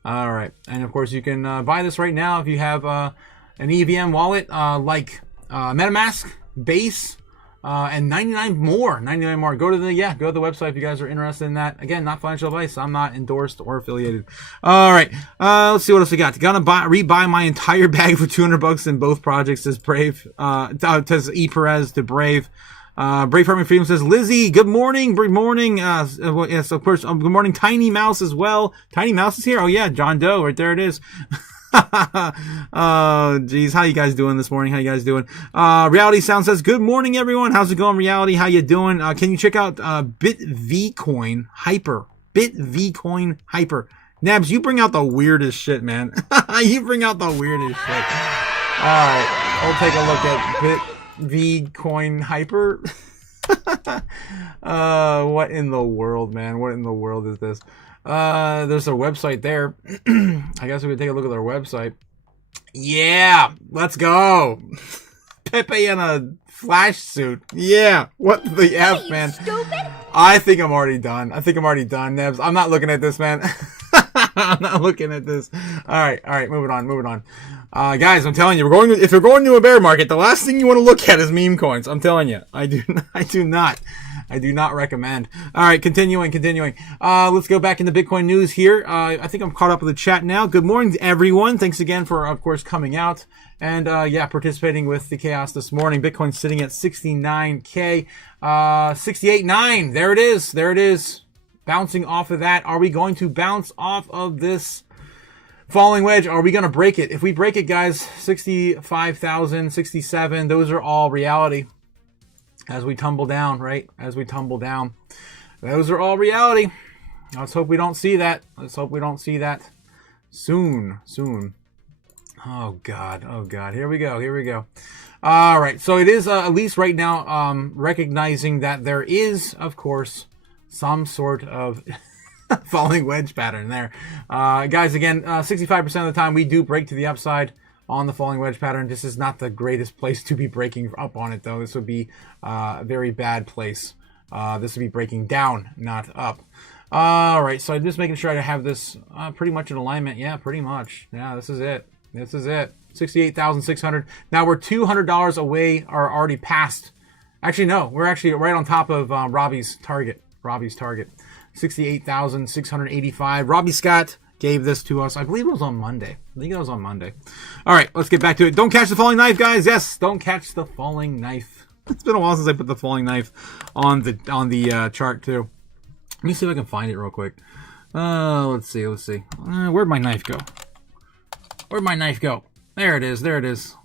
All right, and of course you can buy this right now if you have an EVM wallet like MetaMask, Base, and 99 more. Go to the website if you guys are interested in that. Again, not financial advice. I'm not endorsed or affiliated. All right, let's see what else we got. Gonna rebuy my entire bag for $200 in both projects. Says Brave. Says E Perez to Brave. Brave Farming Freedom says, Lizzie, good morning. Good morning. Yes, of course. Good morning, Tiny Mouse as well. Tiny Mouse is here. Oh yeah, John Doe, right there it is. Oh, geez. How you guys doing this morning? How you guys doing? Reality Sound says, good morning, everyone. How's it going, Reality? How you doing? Can you check out, BitVcoin Hyper? BitVcoin Hyper. Nabs, you bring out the weirdest shit, man. You bring out the weirdest shit. Alright. I'll take a look at BitVcoin Hyper. What in the world, man? What in the world is this? There's their website there. I guess we could take a look at their website. Yeah, let's go. Pepe in a flash suit. Yeah, what the F, man? Stupid? I think I'm already done. Nebs. I'm not looking at this, man. I'm not looking at this. All right, moving on. Guys, I'm telling you, if we're going to a bear market, the last thing you want to look at is meme coins. I'm telling you, I do not recommend. All right, continuing. Let's go back into Bitcoin news here. I think I'm caught up with the chat now. Good morning to everyone. Thanks again for, of course, coming out and, participating with the chaos this morning. Bitcoin sitting at 69K, 68.9. There it is. Bouncing off of that. Are we going to bounce off of this falling wedge? Are we going to break it? If we break it, guys, 65,000, 67, those are all reality. As we tumble down, right? Those are all reality. Let's hope we don't see that. Soon. Oh God. Oh God. Here we go. Here we go. All right. So it is at least right now recognizing that there is, of course, some sort of falling wedge pattern there. Guys, again, 65% of the time we do break to the upside on the falling wedge pattern. This is not the greatest place to be breaking up on it, though. This would be a very bad place. This would be breaking down, not up. All right, so I'm just making sure I have this pretty much in alignment. Yeah, pretty much. Yeah, this is it. This is it. 68,600. Now we're $200 away, or already past. Actually, no, we're actually right on top of Robbie's target. 68,685. Robbie Scott gave this to us. I believe it was on Monday. I think it was on Monday. All right, let's get back to it. Don't catch the falling knife, guys. Yes, don't catch the falling knife. It's been a while since I put the falling knife on the chart too. Let me see if I can find it real quick. Let's see. Where'd my knife go? Where'd my knife go? There it is. There it is.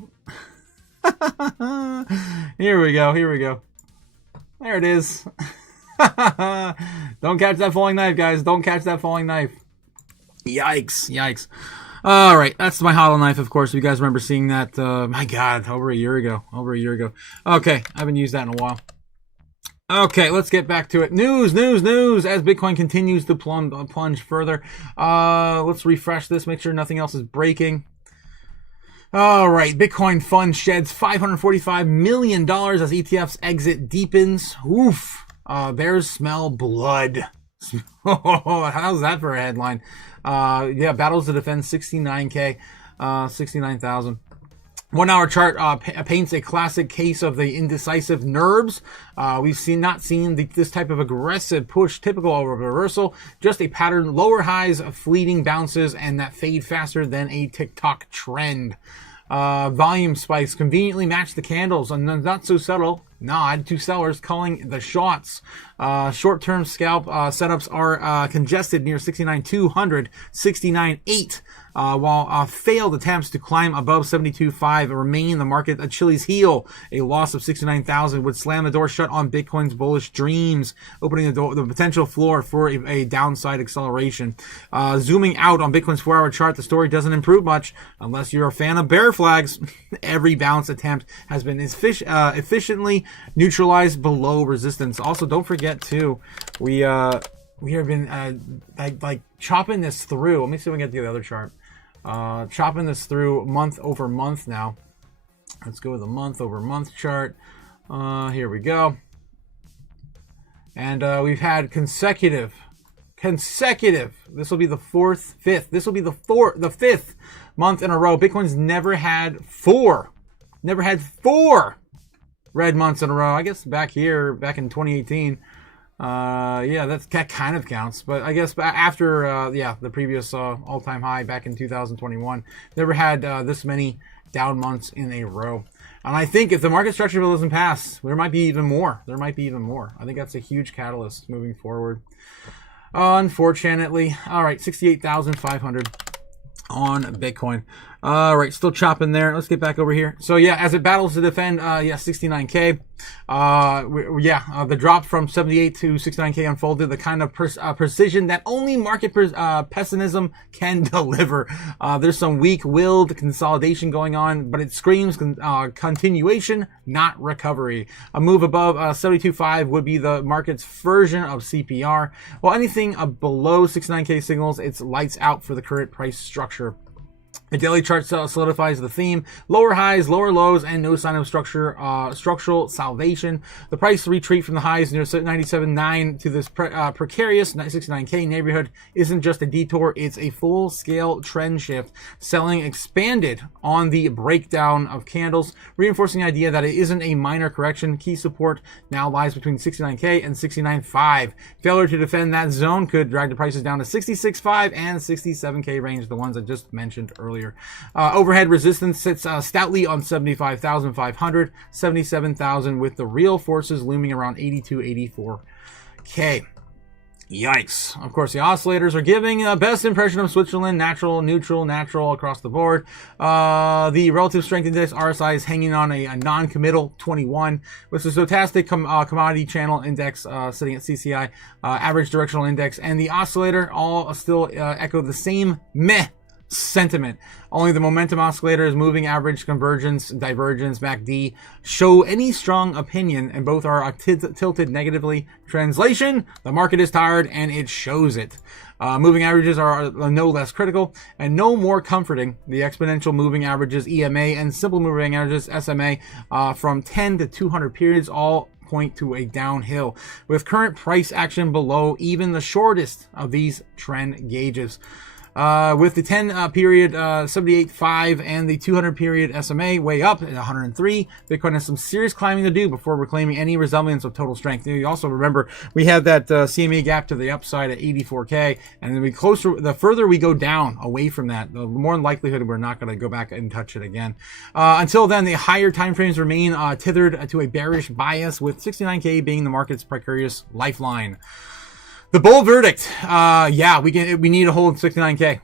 Here we go. Here we go. There it is. Don't catch that falling knife, guys. Don't catch that falling knife. Yikes. Yikes. All right. That's my hollow knife, of course. You guys remember seeing that, my God, over a year ago. Okay. I haven't used that in a while. Okay, let's get back to it. News. As Bitcoin continues to plunge further. Let's refresh this, make sure nothing else is breaking. All right, Bitcoin fund sheds $545 million as ETFs exit deepens. Oof. Bears smell blood. How's that for a headline? Yeah, battles to defend 69K, 69,000. 1 hour chart paints a classic case of the indecisive NERBs. We've not seen this type of aggressive push typical of a reversal, just a pattern, lower highs, fleeting bounces, and that fade faster than a TikTok trend. Volume spikes conveniently match the candles, and not so subtle nod to sellers calling the shots. Short-term scalp setups are congested near 69,200, 69,800. While failed attempts to climb above 72.5 remain the market Achilles heel. A loss of 69,000 would slam the door shut on Bitcoin's bullish dreams, opening the potential floor for a downside acceleration. Zooming out on Bitcoin's 4-hour chart, the story doesn't improve much unless you're a fan of bear flags. Every bounce attempt has been efficiently neutralized below resistance. Also, don't forget too, we have been like chopping this through. Let me see if we can get the other chart. Chopping this through month over month now. Let's go with the month over month chart. Here we go. And we've had consecutive. This will be the fifth. This will be the fifth month in a row. Bitcoin's never had four red months in a row. I guess back in 2018. Yeah, that kind of counts, but I guess after the previous all-time high back in 2021, never had this many down months in a row. And I think if the market structure bill doesn't pass, there might be even more. I think that's a huge catalyst moving forward. Unfortunately, all right, 68,500 on Bitcoin. All right, still chopping there. Let's get back over here. So yeah, as it battles to defend, 69K. The drop from 78 to 69K unfolded the kind of precision that only market pessimism can deliver. There's some weak-willed consolidation going on, but it screams continuation, not recovery. A move above 72.5 would be the market's version of CPR, while anything below 69K signals it's lights out for the current price structure. The daily chart solidifies the theme. Lower highs, lower lows, and no sign of structural salvation. The price retreat from the highs near 97.9 to this precarious 69K neighborhood isn't just a detour, it's a full-scale trend shift. Selling expanded on the breakdown of candles, reinforcing the idea that it isn't a minor correction. Key support now lies between 69K and 69.5. Failure to defend that zone could drag the prices down to 66.5 and 67K range, the ones I just mentioned earlier. Overhead resistance sits stoutly on 75,500, 77,000, with the real forces looming around 82, 84K. Yikes. Of course, the oscillators are giving best impression of Switzerland, natural, neutral, natural across the board. The relative strength index, RSI, is hanging on a non-committal 21, with the stochastic commodity channel index sitting at CCI, average directional index, and the oscillator all still echo the same meh sentiment. Only the momentum oscillators, moving average, convergence, divergence, MACD show any strong opinion, and both are tilted negatively. Translation: the market is tired and it shows it. Moving averages are no less critical and no more comforting. The exponential moving averages, EMA, and simple moving averages, SMA, from 10 to 200 periods all point to a downhill, with current price action below even the shortest of these trend gauges. With the 10 period 78.5 and the 200 period SMA way up at 103, Bitcoin has some serious climbing to do before reclaiming any resemblance of total strength. You also remember we had that CME gap to the upside at 84K, and then the further we go down away from that, the more likelihood we're not going to go back and touch it again. Until then, the higher time frames remain tethered to a bearish bias, with 69K being the market's precarious lifeline. The bull verdict, we need to hold 69K,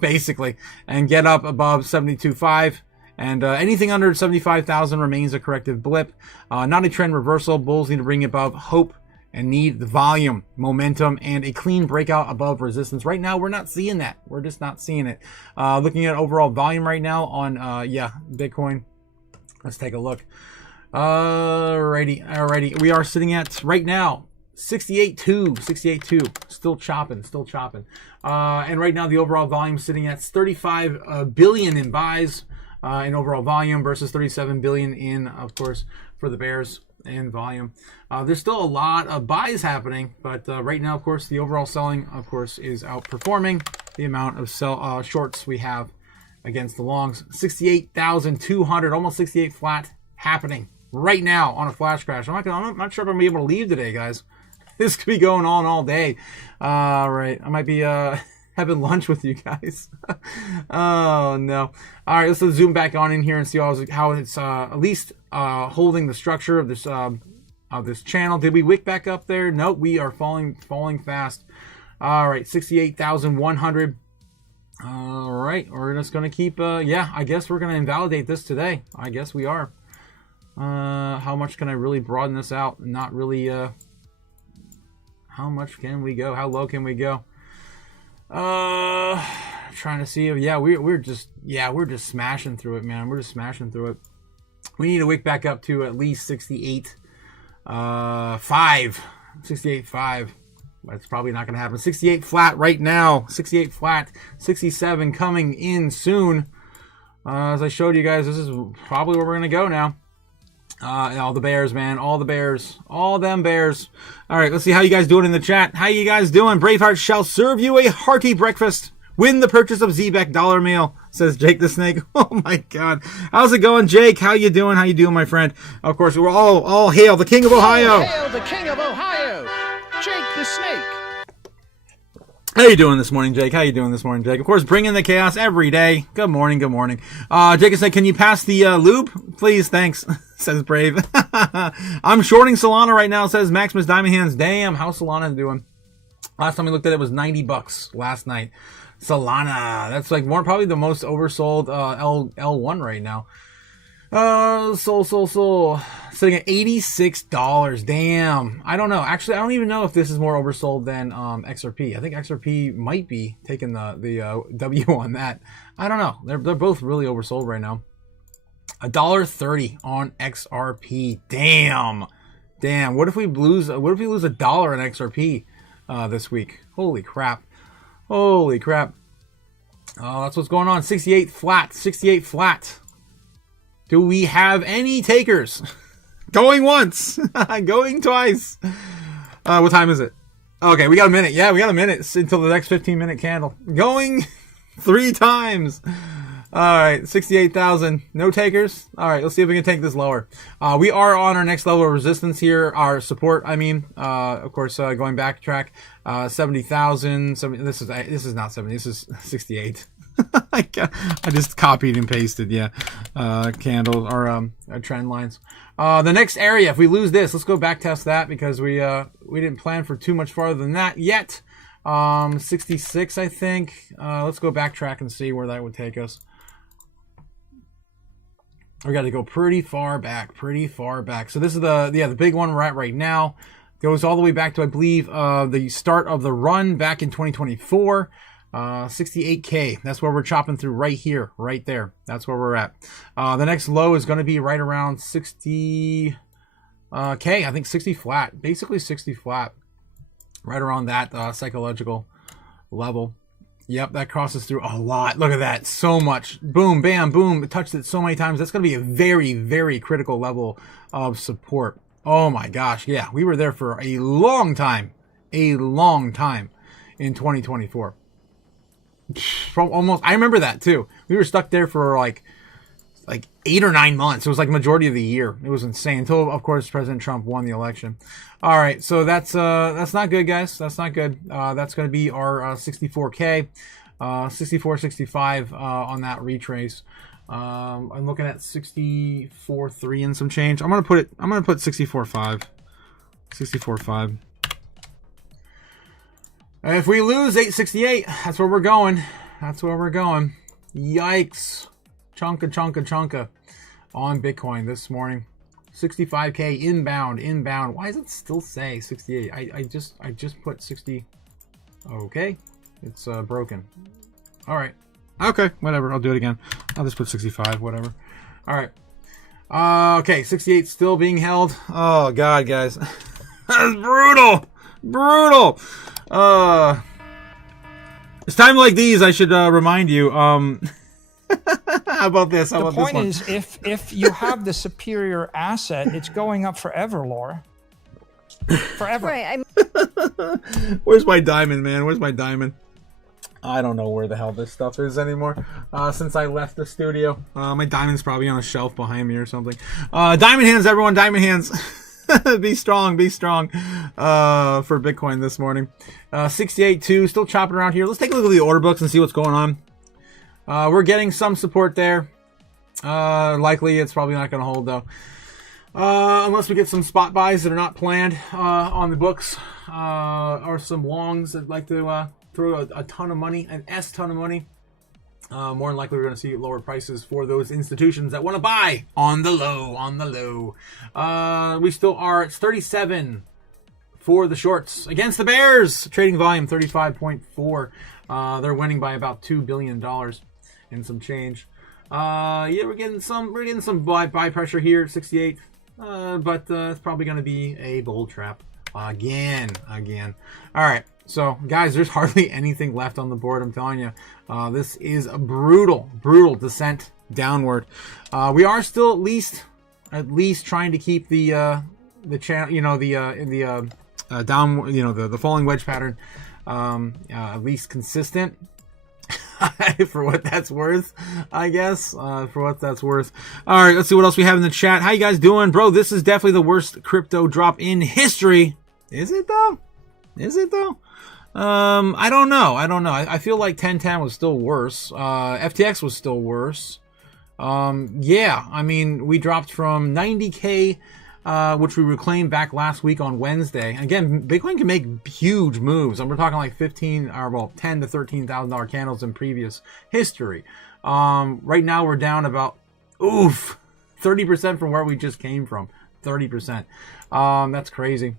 basically, and get up above 72.5, and anything under 75,000 remains a corrective blip, not a trend reversal. Bulls need to bring above hope and need the volume, momentum, and a clean breakout above resistance. Right now, we're not seeing that. We're just not seeing it. Looking at overall volume right now on, Bitcoin. Let's take a look. Alrighty. We are sitting at, right now, 68.2, still chopping. And right now the overall volume is sitting at 35 billion in buys in overall volume versus 37 billion in, of course, for the bears in volume. There's still a lot of buys happening, but right now, of course, the overall selling, of course, is outperforming the amount of shorts we have against the longs. 68,200, almost 68 flat happening right now on a flash crash. I'm not sure if I'm gonna be able to leave today, guys. This could be going on all day. Right. I might be having lunch with you guys. Oh, no. All right, let's zoom back on in here and see how it's at least holding the structure of this channel. Did we wick back up there? Nope, we are falling fast. All right, 68,100. All right, we're just going to keep, I guess we're going to invalidate this today. I guess we are. How much can I really broaden this out? Not really, how much can we go? How low can we go? Trying to see if we're just smashing through it, man. We're just smashing through it. We need to wick back up to at least 68.5. That's probably not going to happen. 68 flat right now. 68 flat. 67 coming in soon. As I showed you guys, this is probably where we're going to go now. All the bears, man. All the bears. All them bears. All right, let's see how you guys doing in the chat. How you guys doing? Braveheart shall serve you a hearty breakfast. Win the purchase of Zbeck dollar mail, says Jake the Snake. Oh, my God. How's it going, Jake? How you doing? How you doing, my friend? Of course, we're all hail the King of Ohio. All hail the King of Ohio, Jake the Snake. How you doing this morning, Jake? How you doing this morning, Jake? Of course, bringing the chaos every day. Good morning, good morning. Jake said, can you pass the lube? Please, thanks, says Brave. I'm shorting Solana right now, says Maximus Diamond Hands. Damn, how's Solana doing? Last time we looked at it was $90 last night. Solana, that's like probably the most oversold L1 right now. Soul. Sitting at $86. Damn. I don't know. Actually, I don't even know if this is more oversold than XRP. I think XRP might be taking the W on that. I don't know. They're both really oversold right now. $1.30 on XRP. Damn. What if we lose $1 in XRP this week? Holy crap. That's what's going on. 68 flat. Do we have any takers? Going once. Going twice. What time is it? Okay, we got a minute. Yeah, we got a minute until the next 15-minute candle. Going 3 times. All right, 68,000. No takers? All right, let's see if we can take this lower. We are on our next level of resistance here. Our support, of course, going back track, 70,000. This is not 70. This is 68. I just copied and pasted, candles or trend lines. The next area, if we lose this, let's go back test that because we didn't plan for too much farther than that yet. 66, I think. Let's go backtrack and see where that would take us. We got to go pretty far back. So this is the big one we're at right now. Goes all the way back to, I believe, the start of the run back in 2024. 68K. That's where we're chopping through right here, right there. That's where we're at. The next low is going to be right around 60K. I think 60 flat. Basically 60 flat. Right around that psychological level. Yep, that crosses through a lot. Look at that. So much. Boom, bam, boom. It touched it so many times. That's going to be a very, very critical level of support. Oh my gosh. Yeah, we were there for a long time. A long time in 2024. From almost, I remember that too. We were stuck there for like 8 or 9 months. It was like majority of the year. It was insane until, of course, President Trump won the election. All right, so that's not good, guys. That's not good. That's going to be our 64K, 64, 65 on that retrace. I'm looking at 64.3 and some change. I'm gonna put 64.5, 64.5. If we lose 868, that's where we're going. That's where we're going. Yikes. Chunka on Bitcoin this morning. 65K inbound. Why does it still say 68? I just put 60. Okay. It's broken. All right. Okay, whatever. I'll do it again. I'll just put 65, whatever. All right. Okay, 68 still being held. Oh god, guys. That's brutal. It's time like these I should remind you how about this? How the about point this one? is, if you have the superior asset, it's going up forever, Laura. Forever. Right. Where's my diamond, man? Where's my diamond? I don't know where the hell this stuff is anymore. Since I left the studio, my diamond's probably on a shelf behind me or something. Diamond hands, everyone. Diamond hands. Be strong for Bitcoin this morning. 68.2, still chopping around here. Let's take a look at the order books and see what's going on. We're getting some support there. Likely it's probably not going to hold though. Unless we get some spot buys that are not planned on the books, or some longs that like to throw a ton of money, an ton of money. More than likely we're going to see lower prices for those institutions that want to buy on the low. We still are at 37 for the shorts against the bears. Trading volume 35.4. They're winning by about $2 billion and some change. Yeah, we're getting some buy pressure here at 68. But it's probably going to be a bull trap again. All right. So, guys, there's hardly anything left on the board. I'm telling you, this is a brutal descent downward. We are still at least trying to keep the channel, the falling wedge pattern, at least consistent. For what that's worth, I guess. For what that's worth. All right, let's see what else we have in the chat. How you guys doing, bro? This is definitely the worst crypto drop in history. Is it though? I don't know. I feel like 1010 was still worse. FTX was still worse. Yeah, I mean, we dropped from 90K, which we reclaimed back last week on Wednesday. Again, Bitcoin can make huge moves, and we're talking like $10 to $13,000 candles in previous history. Right now we're down about 30% from where we just came from. 30%. That's crazy.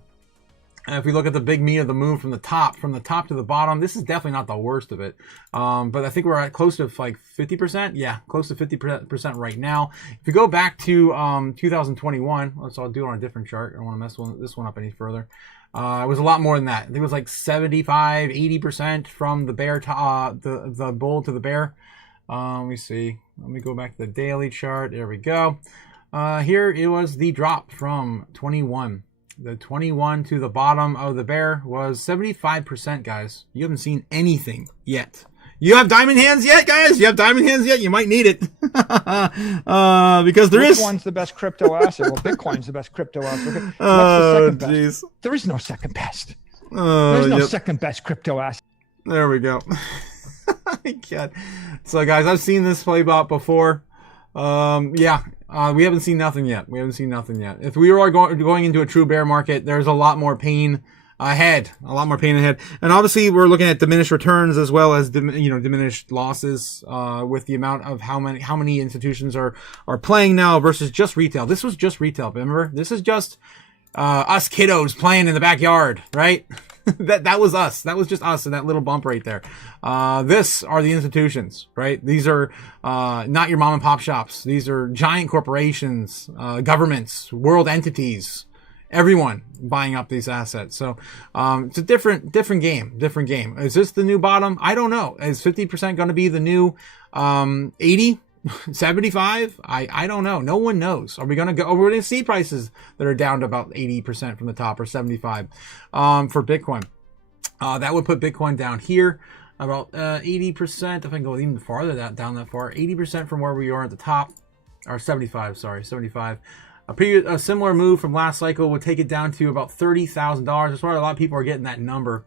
And if we look at the big meat of the move from the top to the bottom, this is definitely not the worst of it. But I think we're at close to like 50%. Yeah, close to 50% right now. If we go back to 2021, I'll do it on a different chart. I don't want to mess this one up any further. It was a lot more than that. I think it was like 75, 80% from the bear to the bull to the bear. Let me see. Let me go back to the daily chart. There we go. Here it was the drop from 21. The 21 to the bottom of the bear was 75%, guys. You haven't seen anything yet. You have diamond hands yet, guys? You have diamond hands yet? You might need it. Because Which one's the best crypto asset? Well, Bitcoin's the best crypto asset. What's the second best? There is no second best. There's no second best crypto asset. There we go. I can't. So, guys, I've seen this play out before. Yeah. We haven't seen nothing yet. If we are going into a true bear market, there's a lot more pain ahead. And obviously, we're looking at diminished returns as well as diminished losses with the amount of how many institutions are playing now versus just retail. This was just retail. Remember, this is just us kiddos playing in the backyard, right? that was us. That was just us in that little bump right there. This are the institutions, right? These are not your mom and pop shops. These are giant corporations, governments, world entities, everyone buying up these assets. So it's a different game. Is this the new bottom? I don't know. Is 50% going to be the new 80? 75? I don't know. No one knows. Are we going to go? We're going to see prices that are down to about 80% from the top, or 75 for Bitcoin. That would put Bitcoin down here about 80%. If I can go even farther down that far, 80% from where we are at the top, or 75. Sorry, 75. A similar move from last cycle would take it down to about $30,000. That's why a lot of people are getting that number.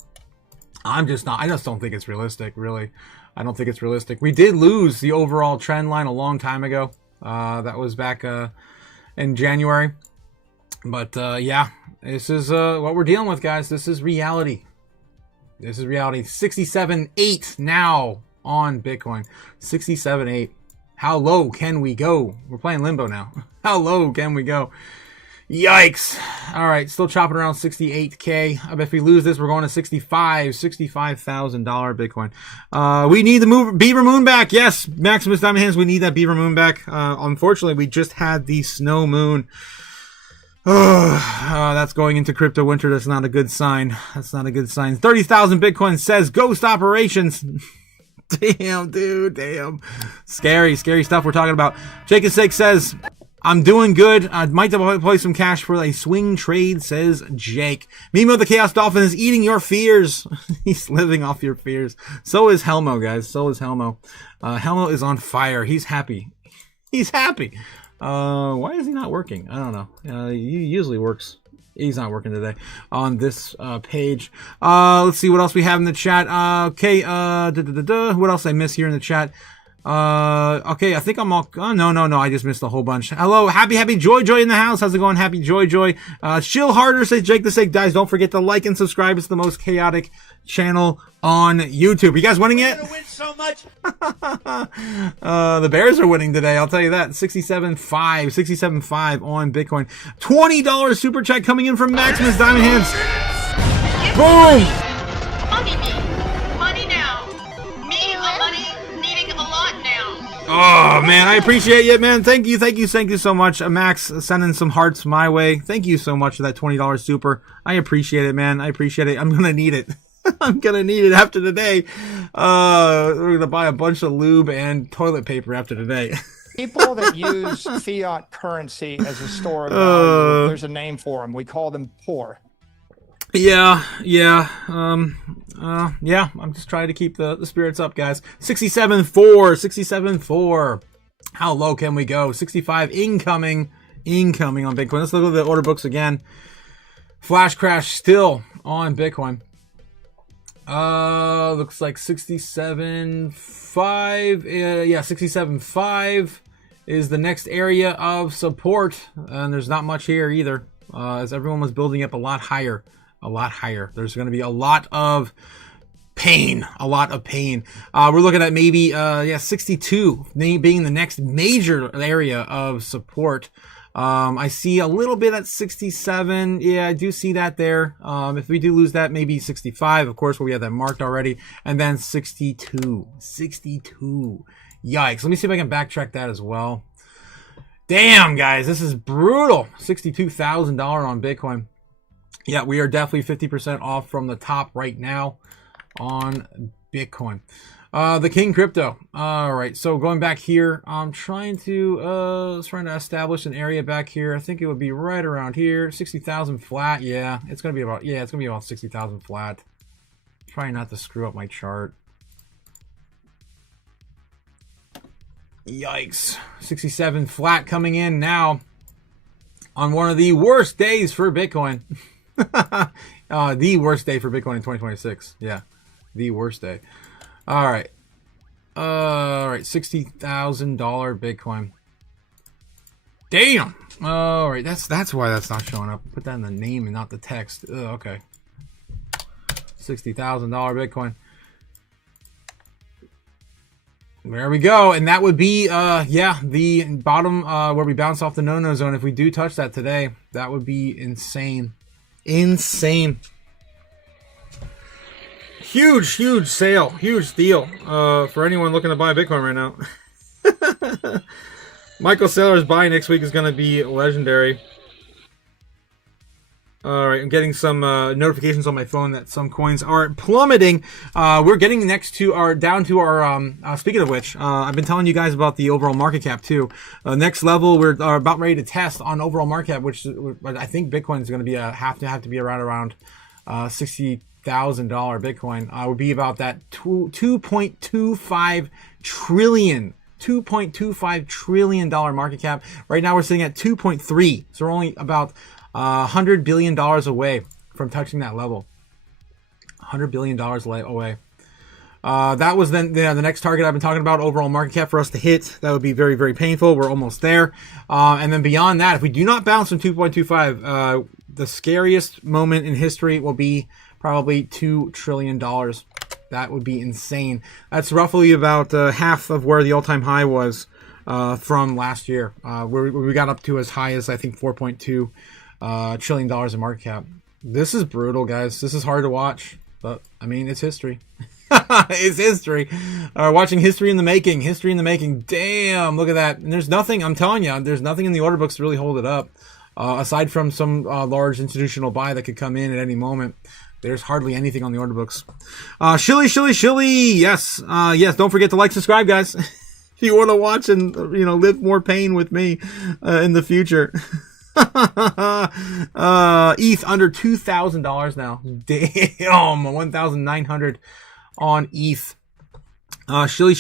I just don't think it's realistic, really. I don't think it's realistic. We did lose the overall trend line a long time ago. That was back in January. But yeah, this is what we're dealing with, guys. This is reality. This is reality. 67.8 now on Bitcoin. 67.8. How low can we go? We're playing limbo now. How low can we go? Yikes. All right, still chopping around 68K. I bet if we lose this, we're going to $65,000 Bitcoin. We need the Beaver Moon back. Yes, Maximus Diamond Hands, we need that Beaver Moon back. Unfortunately, we just had the Snow Moon. That's going into crypto winter. That's not a good sign. That's not a good sign. 30,000 Bitcoin says Ghost Operations. Damn, dude, damn. Scary stuff we're talking about. Jake and Sake says, I'm doing good. I might play some cash for a swing trade, says Jake. Mimo the Chaos Dolphin is eating your fears. He's living off your fears. So is Helmo, guys. So is Helmo. Helmo is on fire. He's happy. He's happy. Why is he not working? I don't know. He usually works. He's not working today on this page. Let's see what else we have in the chat. Okay. What else I miss here in the chat? Okay, I think I'm all, oh, no, I just missed a whole bunch. Hello, happy Joy in the house. How's it going? Happy Joy. Chill harder, says Jake the Sake. Guys, don't forget to like and subscribe. It's the most chaotic channel on YouTube. You guys winning yet? We're gonna win so much. The Bears are winning today, I'll tell you that. 67.5 on Bitcoin. $20 super chat coming in from Maximus Diamond Hands. Boom! Oh, man, I appreciate it, man. Thank you so much. Max sending some hearts my way. Thank you so much for that $20 super. I appreciate it, man. I appreciate it. I'm going to need it. I'm going to need it after today. We're going to buy a bunch of lube and toilet paper after today. People that use fiat currency as a store of value, there's a name for them. We call them poor. Yeah. I'm just trying to keep the spirits up, guys. 67.4. How low can we go? 65 incoming on Bitcoin. Let's look at the order books again. Flash crash still on Bitcoin. Looks like 67.5. 67.5 is the next area of support, and there's not much here either, as everyone was building up a lot higher. There's going to be a lot of pain. We're looking at maybe 62 being the next major area of support. I see a little bit at 67. Yeah, I do see that there. If we do lose that, maybe 65, of course, where we have that marked already, and then 62. Yikes. Let me see if I can backtrack that as well. Damn, guys, this is brutal. $62,000 on Bitcoin. Yeah, we are definitely 50% off from the top right now on Bitcoin. The King Crypto. All right, so going back here, I'm trying to establish an area back here. I think it would be right around here, 60,000 flat. Yeah, it's gonna be about 60,000 flat. Trying not to screw up my chart. Yikes, 67 flat coming in now on one of the worst days for Bitcoin. The worst day for Bitcoin in 2026. Yeah, the worst day. All right, $60,000 Bitcoin. Damn. All right, that's why that's not showing up. Put that in the name and not the text. Okay. $60,000 Bitcoin. There we go, and that would be the bottom where we bounce off the no-no zone. If we do touch that today, that would be insane. Huge sale, huge deal for anyone looking to buy Bitcoin right now. Michael Saylor's buy next week is going to be legendary. All right, I'm getting some notifications on my phone that some coins are plummeting. We're getting down to our. Speaking of which, I've been telling you guys about the overall market cap too. Next level, we're about ready to test on overall market cap, which I think Bitcoin is going to be have to be around $60,000 Bitcoin. Would be about that 2.25 trillion. $2.25 trillion market cap. Right now we're sitting at 2.3, so we're only about $100 billion away from touching that level. $100 billion away. That was then the next target I've been talking about, overall market cap for us to hit. That would be very, very painful. We're almost there. And then beyond that, if we do not bounce from 2.25, the scariest moment in history will be probably $2 trillion. That would be insane. That's roughly about half of where the all-time high was from last year. We got up to as high as, I think, $4.2 trillion in market cap. This is brutal, guys. This is hard to watch, but I mean, it's history. It's history. Watching history in the making. History in the making. Damn, look at that. And there's nothing, I'm telling you, there's nothing in the order books to really hold it up. Aside from some large institutional buy that could come in at any moment. There's hardly anything on the order books. Shilly. Yes. Yes. Don't forget to like, subscribe, guys. If you want to watch and, live more pain with me, in the future. ETH under $2,000 now. Damn. 1,900 on ETH. Shilly.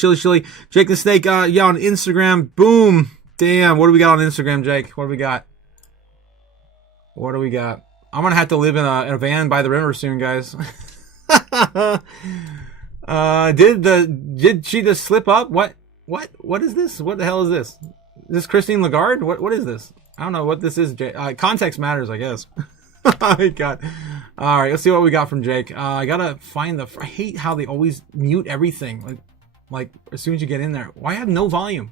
Jake the Snake, on Instagram. Boom. Damn. What do we got on Instagram, Jake? What do we got? I'm gonna have to live in a van by the river soon, guys. Did she just slip up? What is this? What the hell is this? Is this Christine Lagarde? What is this? I don't know what this is. Context matters, I guess. Oh, God. All right, let's see what we got from Jake. I gotta find I hate how they always mute everything. Like as soon as you get in there. Why have no volume?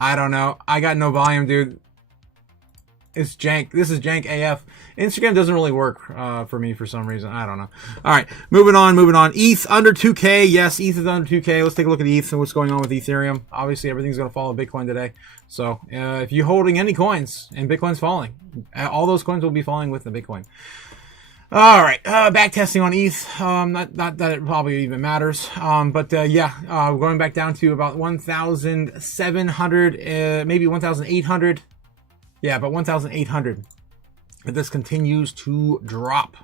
I don't know. I got no volume, dude. It's jank. This is jank AF. Instagram doesn't really work for me for some reason. I don't know. All right, moving on. ETH under 2K. Yes, ETH is under 2K. Let's take a look at ETH and what's going on with Ethereum. Obviously, everything's going to follow Bitcoin today. So if you're holding any coins and Bitcoin's falling, all those coins will be falling with the Bitcoin. All right, back testing on ETH. Not that it probably even matters. Going back down to about 1,700, maybe 1,800. Yeah, about 1,800. And this continues to drop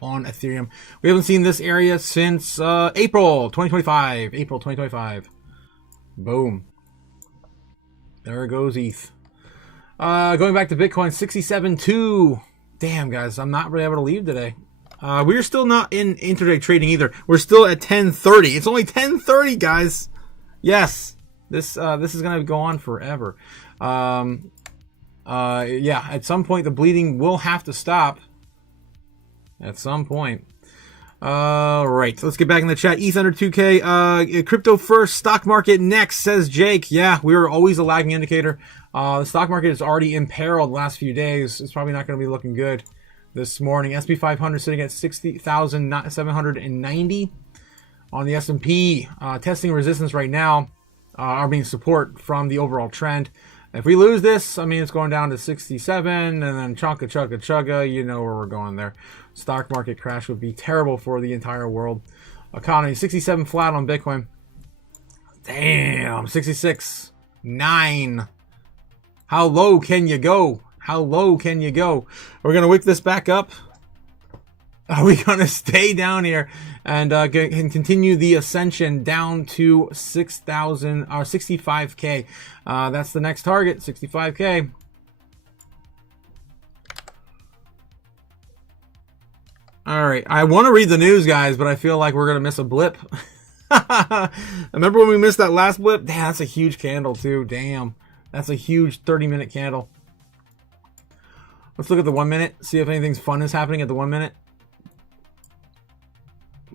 on Ethereum. We haven't seen this area since April 2025. Boom. There goes ETH. Going back to Bitcoin, 67.2. Damn, guys, I'm not really able to leave today. We're still not in intraday trading either. We're still at 10:30. It's only 10:30, guys. Yes, this is gonna go on forever. At some point the bleeding will have to stop. At some point. Right, so let's get back in the chat. ETH under 2K. Crypto first, stock market next, says Jake. Yeah, we are always a lagging indicator. The stock market is already imperiled the last few days. It's probably not going to be looking good this morning. SP 500 sitting at 60,790 on the S&P. Testing resistance right now. Are being support from the overall trend. If we lose this, I mean, it's going down to 67 and then chugga. You know where we're going there. Stock market crash would be terrible for the entire world economy. 67 flat on Bitcoin. Damn, 66.9. How low can you go? We're going to wick this back up. Are we going to stay down here and continue the ascension down to 6,000 or 65K? That's the next target, 65K. All right, I want to read the news, guys, but I feel like we're going to miss a blip. Remember when we missed that last blip? Damn, that's a huge candle, too. Damn, that's a huge 30-minute candle. Let's look at the 1 minute, see if anything's fun is happening at the 1 minute.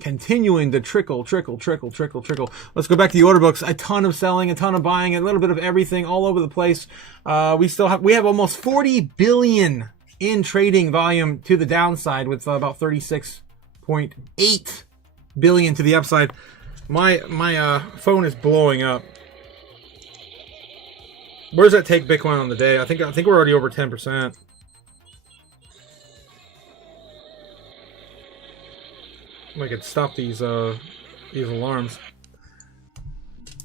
Continuing to trickle. Let's go back to the order books. A ton of selling, a ton of buying, a little bit of everything all over the place. We have almost 40 billion in trading volume to the downside with about 36 66.8 billion to the upside. My phone is blowing up. Where does that take Bitcoin on the day? I think we're already over 10%. I could stop these alarms.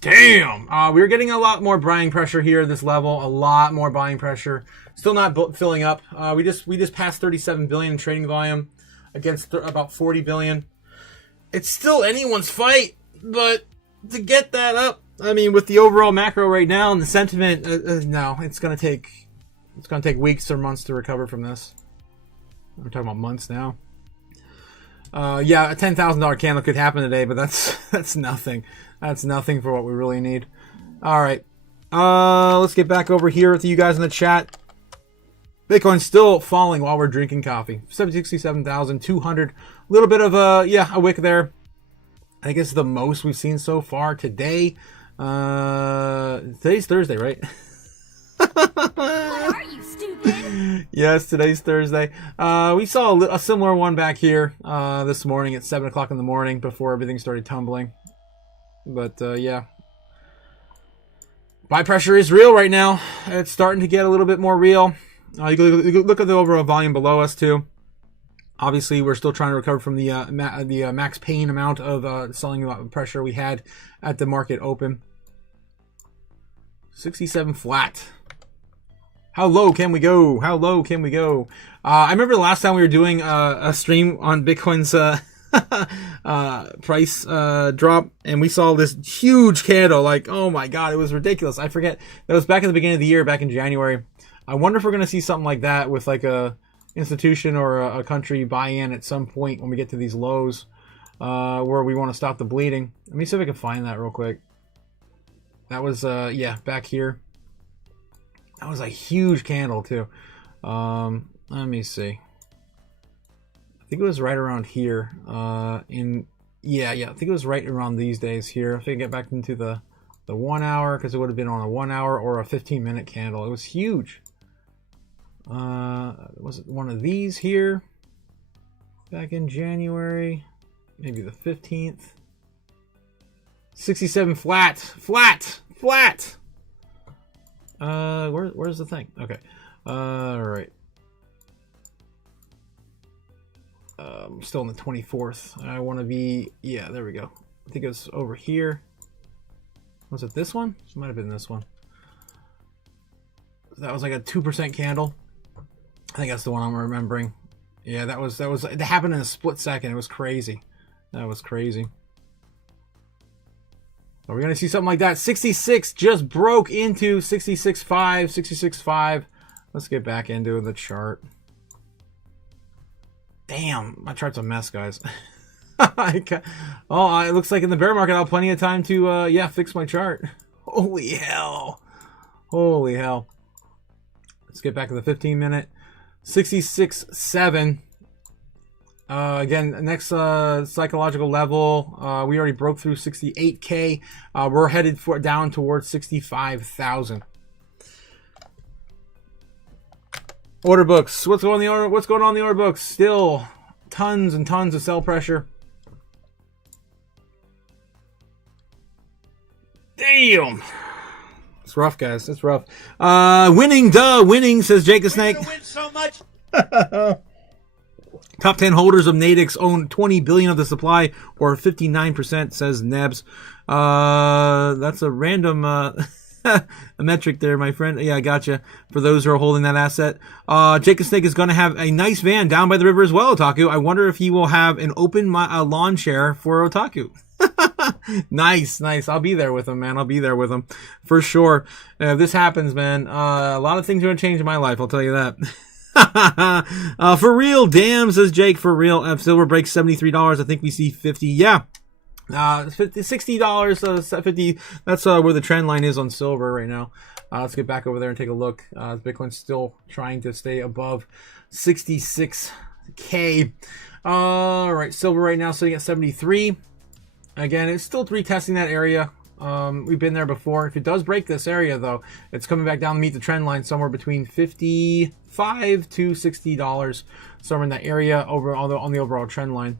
Damn! We're getting a lot more buying pressure here at this level. A lot more buying pressure. Still not filling up. We just passed 37 billion in trading volume against about 40 billion. It's still anyone's fight, but to get that up, I mean, with the overall macro right now and the sentiment, no, it's gonna take weeks or months to recover from this. We're talking about months now. Yeah, a $10,000 candle could happen today, but that's nothing. That's nothing for what we really need. All right, let's get back over here with you guys in the chat. Bitcoin's still falling while we're drinking coffee. 67,200. A little bit of a wick there. I think it's the most we've seen so far today. Today's Thursday, right? What are you, stupid? Yes, today's Thursday. We saw a similar one back here this morning at 7 o'clock in the morning before everything started tumbling. But yeah. Buy pressure is real right now. It's starting to get a little bit more real. You can look at the overall volume below us too. Obviously, we're still trying to recover from the max pain amount of selling pressure we had at the market open. 67 flat. How low can we go? How low can we go? I remember the last time we were doing a stream on Bitcoin's price drop, and we saw this huge candle. Like, oh my god, it was ridiculous. I forget. That was back in the beginning of the year, back in January. I wonder if we're going to see something like that with like a institution or a country buy-in at some point when we get to these lows where we want to stop the bleeding. Let me see if I can find that real quick. That was, yeah, back here. That was a huge candle too. Let me see. I think it was right around here. Yeah, I think it was right around these days here. If I can get back into the 1 hour, because it would have been on a 1 hour or a 15-minute candle. It was huge. Was it one of these here? Back in January, maybe the 15th. 67 flat, flat, flat. Where's the thing? Okay. All right. I'm still on the 24th. I want to be, yeah, there we go. I think it was over here. Was it this one? It might have been this one. That was like a 2% candle. I think that's the one I'm remembering. Yeah, it happened in a split second. It was crazy. That was crazy. Are we going to see something like that? 66 just broke into 66.5, 66.5. Let's get back into the chart. Damn, my chart's a mess, guys. Oh, it looks like in the bear market I'll have plenty of time to, yeah, fix my chart. Holy hell. Holy hell. Let's get back to the 15-minute. 66.7. Again, next psychological level, we already broke through 68K. We're headed down towards 65,000. Order books. What's going on in the order books? Still tons and tons of sell pressure. Damn. It's rough, guys. It's rough. Winning, says Jake the Snake. Win so much. Top 10 holders of Nadix own 20 billion of the supply, or 59%, says Nebs. That's a random a metric there, my friend. Yeah, I gotcha. For those who are holding that asset. Jake the Snake is going to have a nice van down by the river as well, Otaku. I wonder if he will have an open lawn chair for Otaku. Nice. I'll be there with him, man. I'll be there with him for sure. If this happens, man, a lot of things are going to change in my life. I'll tell you that. For real, damn, says Jake. For real, if silver breaks $73, I think we see 50. Yeah, $60, 50. That's where the trend line is on silver right now. Let's get back over there and take a look. Bitcoin's still trying to stay above 66K. All right, silver right now sitting at 73. Again, it's still retesting that area. We've been there before. If it does break this area, though, it's coming back down to meet the trend line somewhere between $55 to $60, somewhere in that area over on the overall trend line.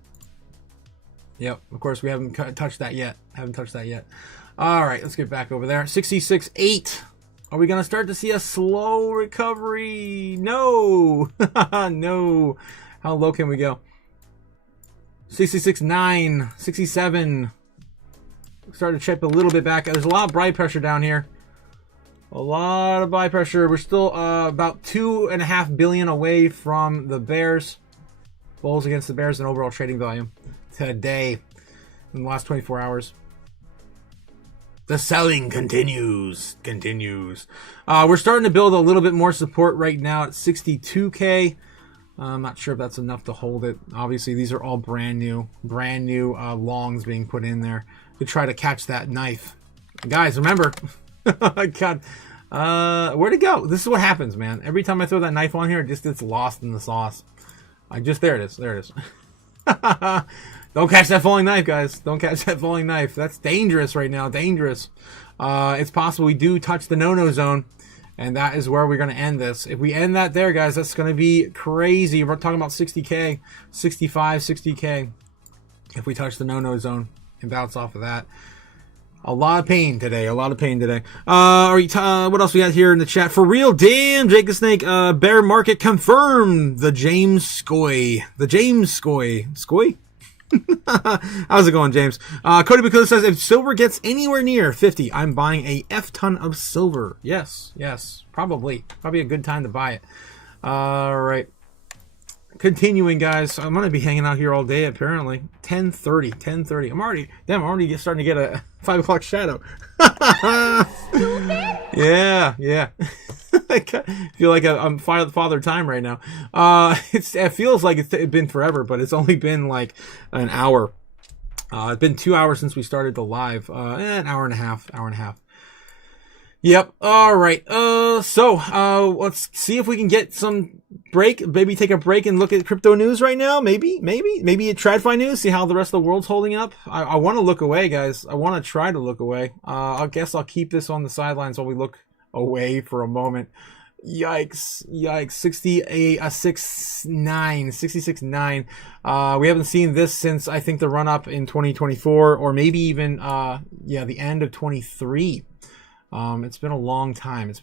Yep. Of course, we haven't touched that yet. All right, let's get back over there. 66.8. Are we going to start to see a slow recovery? No. No. How low can we go? 66.9. 67. Started to chip a little bit back. There's a lot of buy pressure down here. A lot of buy pressure. We're still about 2.5 billion away from the bears. Bulls against the bears in overall trading volume today in the last 24 hours. The selling continues. We're starting to build a little bit more support right now at 62K. I'm not sure if that's enough to hold it. Obviously, these are all brand new longs being put in there to try to catch that knife. Guys, remember, God, where'd it go? This is what happens, man. Every time I throw that knife on here, it just gets lost in the sauce. There it is. Don't catch that falling knife, guys. Don't catch that falling knife. That's dangerous right now. Dangerous. It's possible we do touch the no-no zone, and that is where we're going to end this. If we end that there, guys, that's going to be crazy. We're talking about 60K, 65, 60K. If we touch the no-no zone and bounce off of that. A lot of pain today. What else we got here in the chat? For real, damn, Jake the Snake. Bear market confirmed. The James Skoy. Skoy? How's it going, James? Cody Bacula says, if silver gets anywhere near 50, I'm buying a F-ton of silver. Yes. Probably a good time to buy it. All right. Continuing, guys. I'm going to be hanging out here all day, apparently. 10:30. I'm already starting to get a 5 o'clock shadow. Yeah. I feel like I'm father time right now. It feels like it's been forever, but it's only been like an hour. It's been 2 hours since we started the live. An hour and a half. Yep. All right. So let's see if we can get some break. Maybe take a break and look at crypto news right now. Maybe a TradFi news. See how the rest of the world's holding up. I want to look away, guys. I want to try to look away. I guess I'll keep this on the sidelines while we look away for a moment. Yikes. 66.9. We haven't seen this since I think the run up in 2024 or maybe even the end of 23. It's been a long time.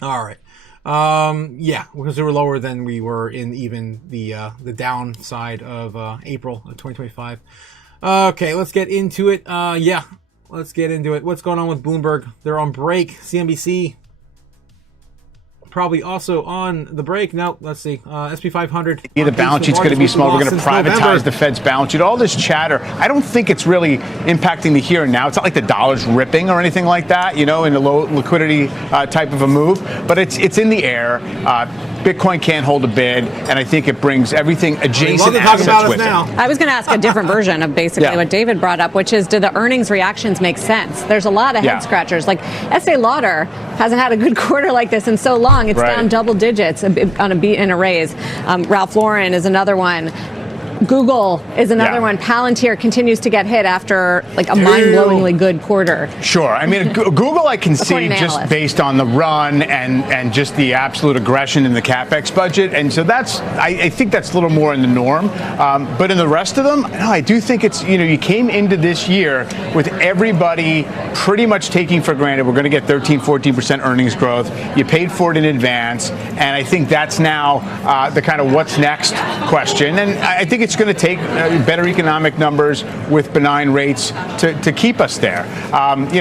All right. Because we were lower than we were in even the downside of April of 2025. Okay, let's get into it. Let's get into it. What's going on with Bloomberg? They're on break. CNBC probably also on the break. No, let's see. SP 500. Yeah, the balance sheet's going to be small. We're going to privatize the Fed's balance sheet. All this chatter, I don't think it's really impacting the here and now. It's not like the dollar's ripping or anything like that, in a low liquidity type of a move. But it's in the air. Bitcoin can't hold a bid, and I think it brings everything adjacent assets with it. I was going to ask a different version of basically what David brought up, which is, do the earnings reactions make sense? There's a lot of head scratchers. Like Estee Lauder hasn't had a good quarter like this in so long. It's down double digits on a beat and a raise. Ralph Lauren is another one. Google is another one. Palantir continues to get hit after like a mind-blowingly good quarter. Sure. I mean, Google I can see just based on the run and just the absolute aggression in the CapEx budget. And so I think that's a little more in the norm. But in the rest of them, no, I do think it's, you came into this year with everybody pretty much taking for granted we're going to get 13-14% earnings growth. You paid for it in advance. And I think that's now the kind of what's next question. And I think it's going to take better economic numbers with benign rates to keep us there.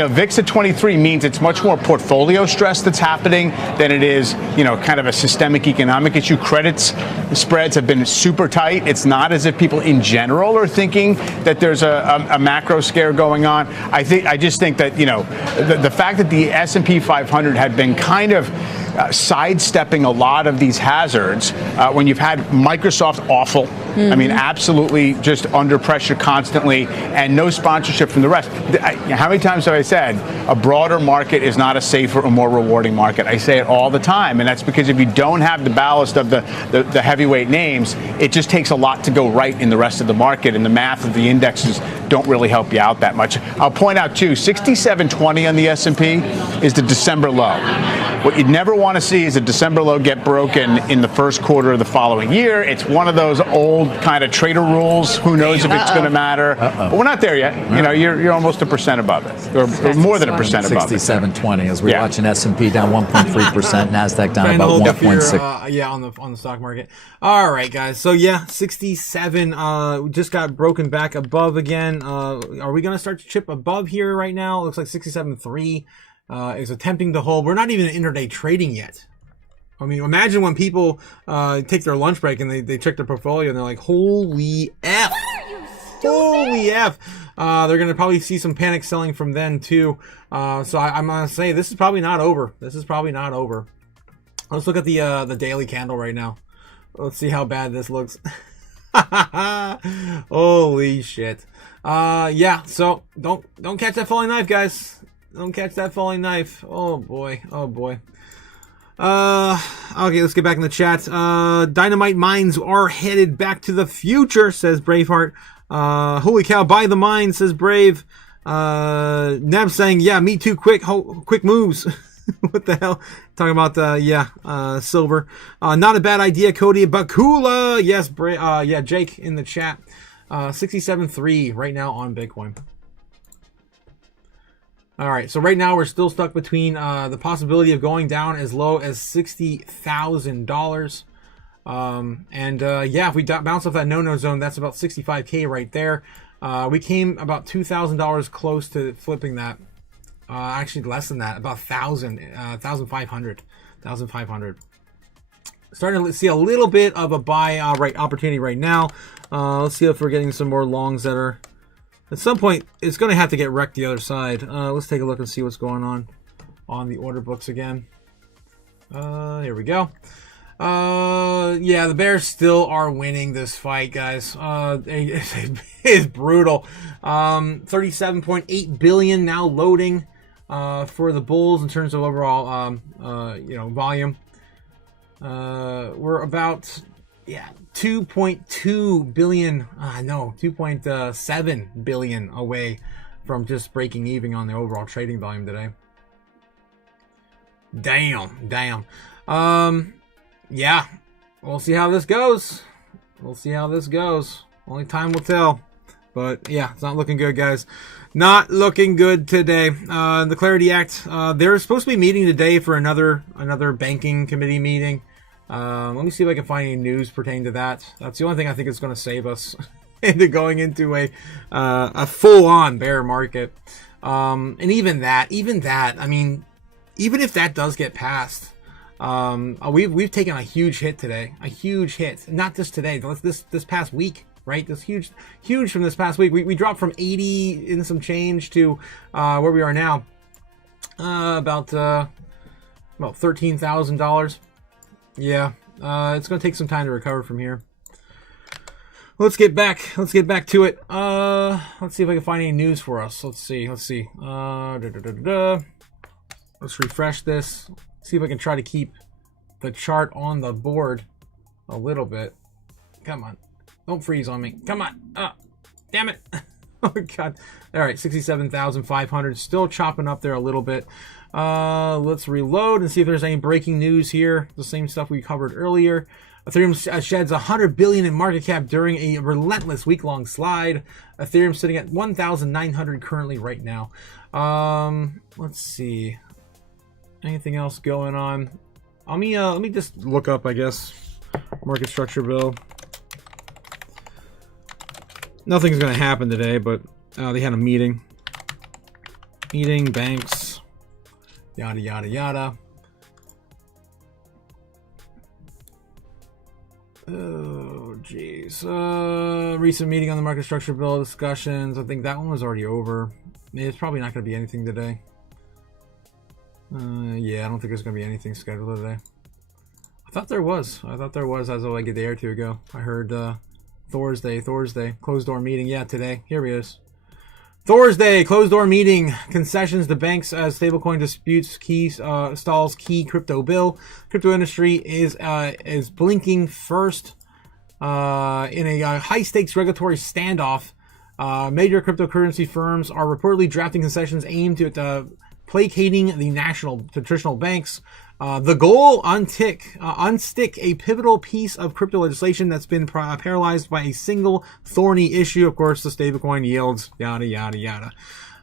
VIX at 23 means it's much more portfolio stress that's happening than it is, kind of a systemic economic issue. Credits spreads have been super tight. It's not as if people in general are thinking that there's a macro scare going on. I just think that, the fact that the S&P 500 had been kind of sidestepping a lot of these hazards when you've had Microsoft awful. I mean, absolutely just under pressure constantly and no sponsorship from the rest. How many times have I said a broader market is not a safer or more rewarding market? I say it all the time, and that's because if you don't have the ballast of the heavyweight names, it just takes a lot to go right in the rest of the market, and the math of the indexes don't really help you out that much. I'll point out, too, 6720 on the S&P is the December low. What you'd never want to see is a December low get broken in the first quarter of the following year. It's one of those old kind of trader rules. Who knows if it's going to matter? But we're not there yet. You know, you're almost 1% above it, or more than 1% above it. 67.20 as we're watching S&P down 1.3%, Nasdaq down about 1.6. Yeah, on the stock market. All right, guys. So yeah, 67 just got broken back above again. Are we going to start to chip above here right now? It looks like 67.3 is attempting to hold. We're not even in intraday trading yet. I mean, imagine when people take their lunch break and they check their portfolio and they're like, holy F. Holy F. They're going to probably see some panic selling from then too. So I'm going to say this is probably not over. This is probably not over. Let's look at the daily candle right now. Let's see how bad this looks. Holy shit. Yeah, so don't catch that falling knife, guys. Don't catch that falling knife. Oh boy. Oh boy. Okay, let's get back in the chat. Dynamite mines are headed back to the future, says Braveheart. Holy cow, buy the mine, says Brave. Neb saying, yeah, me too, quick moves. What the hell? Talking about, silver. Not a bad idea, Cody. Bakula. Yes, yeah, Jake in the chat. 67.3 right now on Bitcoin. All right, so right now we're still stuck between the possibility of going down as low as $60,000. Yeah, if we bounce off that no-no zone, that's about 65K right there. We came about $2,000 close to flipping that. Actually less than that, about 1,500. Starting to see a little bit of a buy opportunity right now. Let's see if we're getting some more longs that are at some point it's going to have to get wrecked the other side. Let's take a look and see what's going on the order books again. Here we go. Yeah, the Bears still are winning this fight, guys. It's brutal. 37.8 billion now loading for the Bulls in terms of overall volume. We're about 2.2 billion, 2.7 billion away from just breaking even on the overall trading volume today. Damn. Yeah, we'll see how this goes. Only time will tell. But yeah, it's not looking good, guys. Not looking good today. The Clarity Act, they're supposed to be meeting today for another banking committee meeting. Let me see if I can find any news pertaining to that. That's the only thing I think is going to save us into going into a full-on bear market. And even that, I mean, even if that does get passed, we've taken a huge hit today. A huge hit. Not just today, this past week, right? This huge from this past week. We dropped from 80 in some change to where we are now. About $13,000. Yeah, it's going to take some time to recover from here. Let's get back to it. Let's see if I can find any news for us. Let's see. Let's refresh this. See if I can try to keep the chart on the board a little bit. Come on. Don't freeze on me. Come on. Damn it. Oh, God. All right, 67,500. Still chopping up there a little bit. Let's reload and see if there's any breaking news here. The same stuff we covered earlier. Ethereum sheds 100 billion in market cap during a relentless week-long slide. Ethereum sitting at 1,900 currently right now. Let's see. Anything else going on? Let me just look up, I guess, market structure bill. Nothing's going to happen today, but they had a meeting. Banks, yada, yada, yada. Oh, jeez. Recent meeting on the market structure bill discussions. I think that one was already over. It's probably not going to be anything today. Yeah, I don't think there's going to be anything scheduled today. I thought there was as of like a day or two ago. I heard Thursday, closed door meeting. Yeah, today. Here he is. Thursday, closed door meeting. Concessions to banks as stablecoin disputes stalls key crypto bill. Crypto industry is blinking first in a high stakes regulatory standoff. Major cryptocurrency firms are reportedly drafting concessions aimed at placating the traditional banks. The goal, unstick a pivotal piece of crypto legislation that's been paralyzed by a single thorny issue. Of course, the stablecoin yields, yada, yada, yada.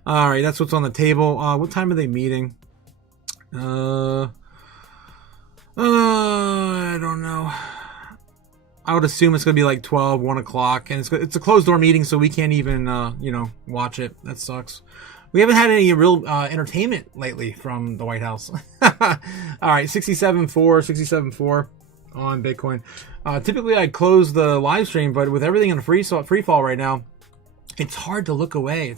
All right, that's what's on the table. What time are they meeting? I don't know. I would assume it's going to be like 12, 1 o'clock. And it's a closed-door meeting, so we can't even, watch it. That sucks. We haven't had any real entertainment lately from the White House. All right, 67.4 on Bitcoin. Typically, I close the live stream, but with everything in free fall right now, it's hard to look away.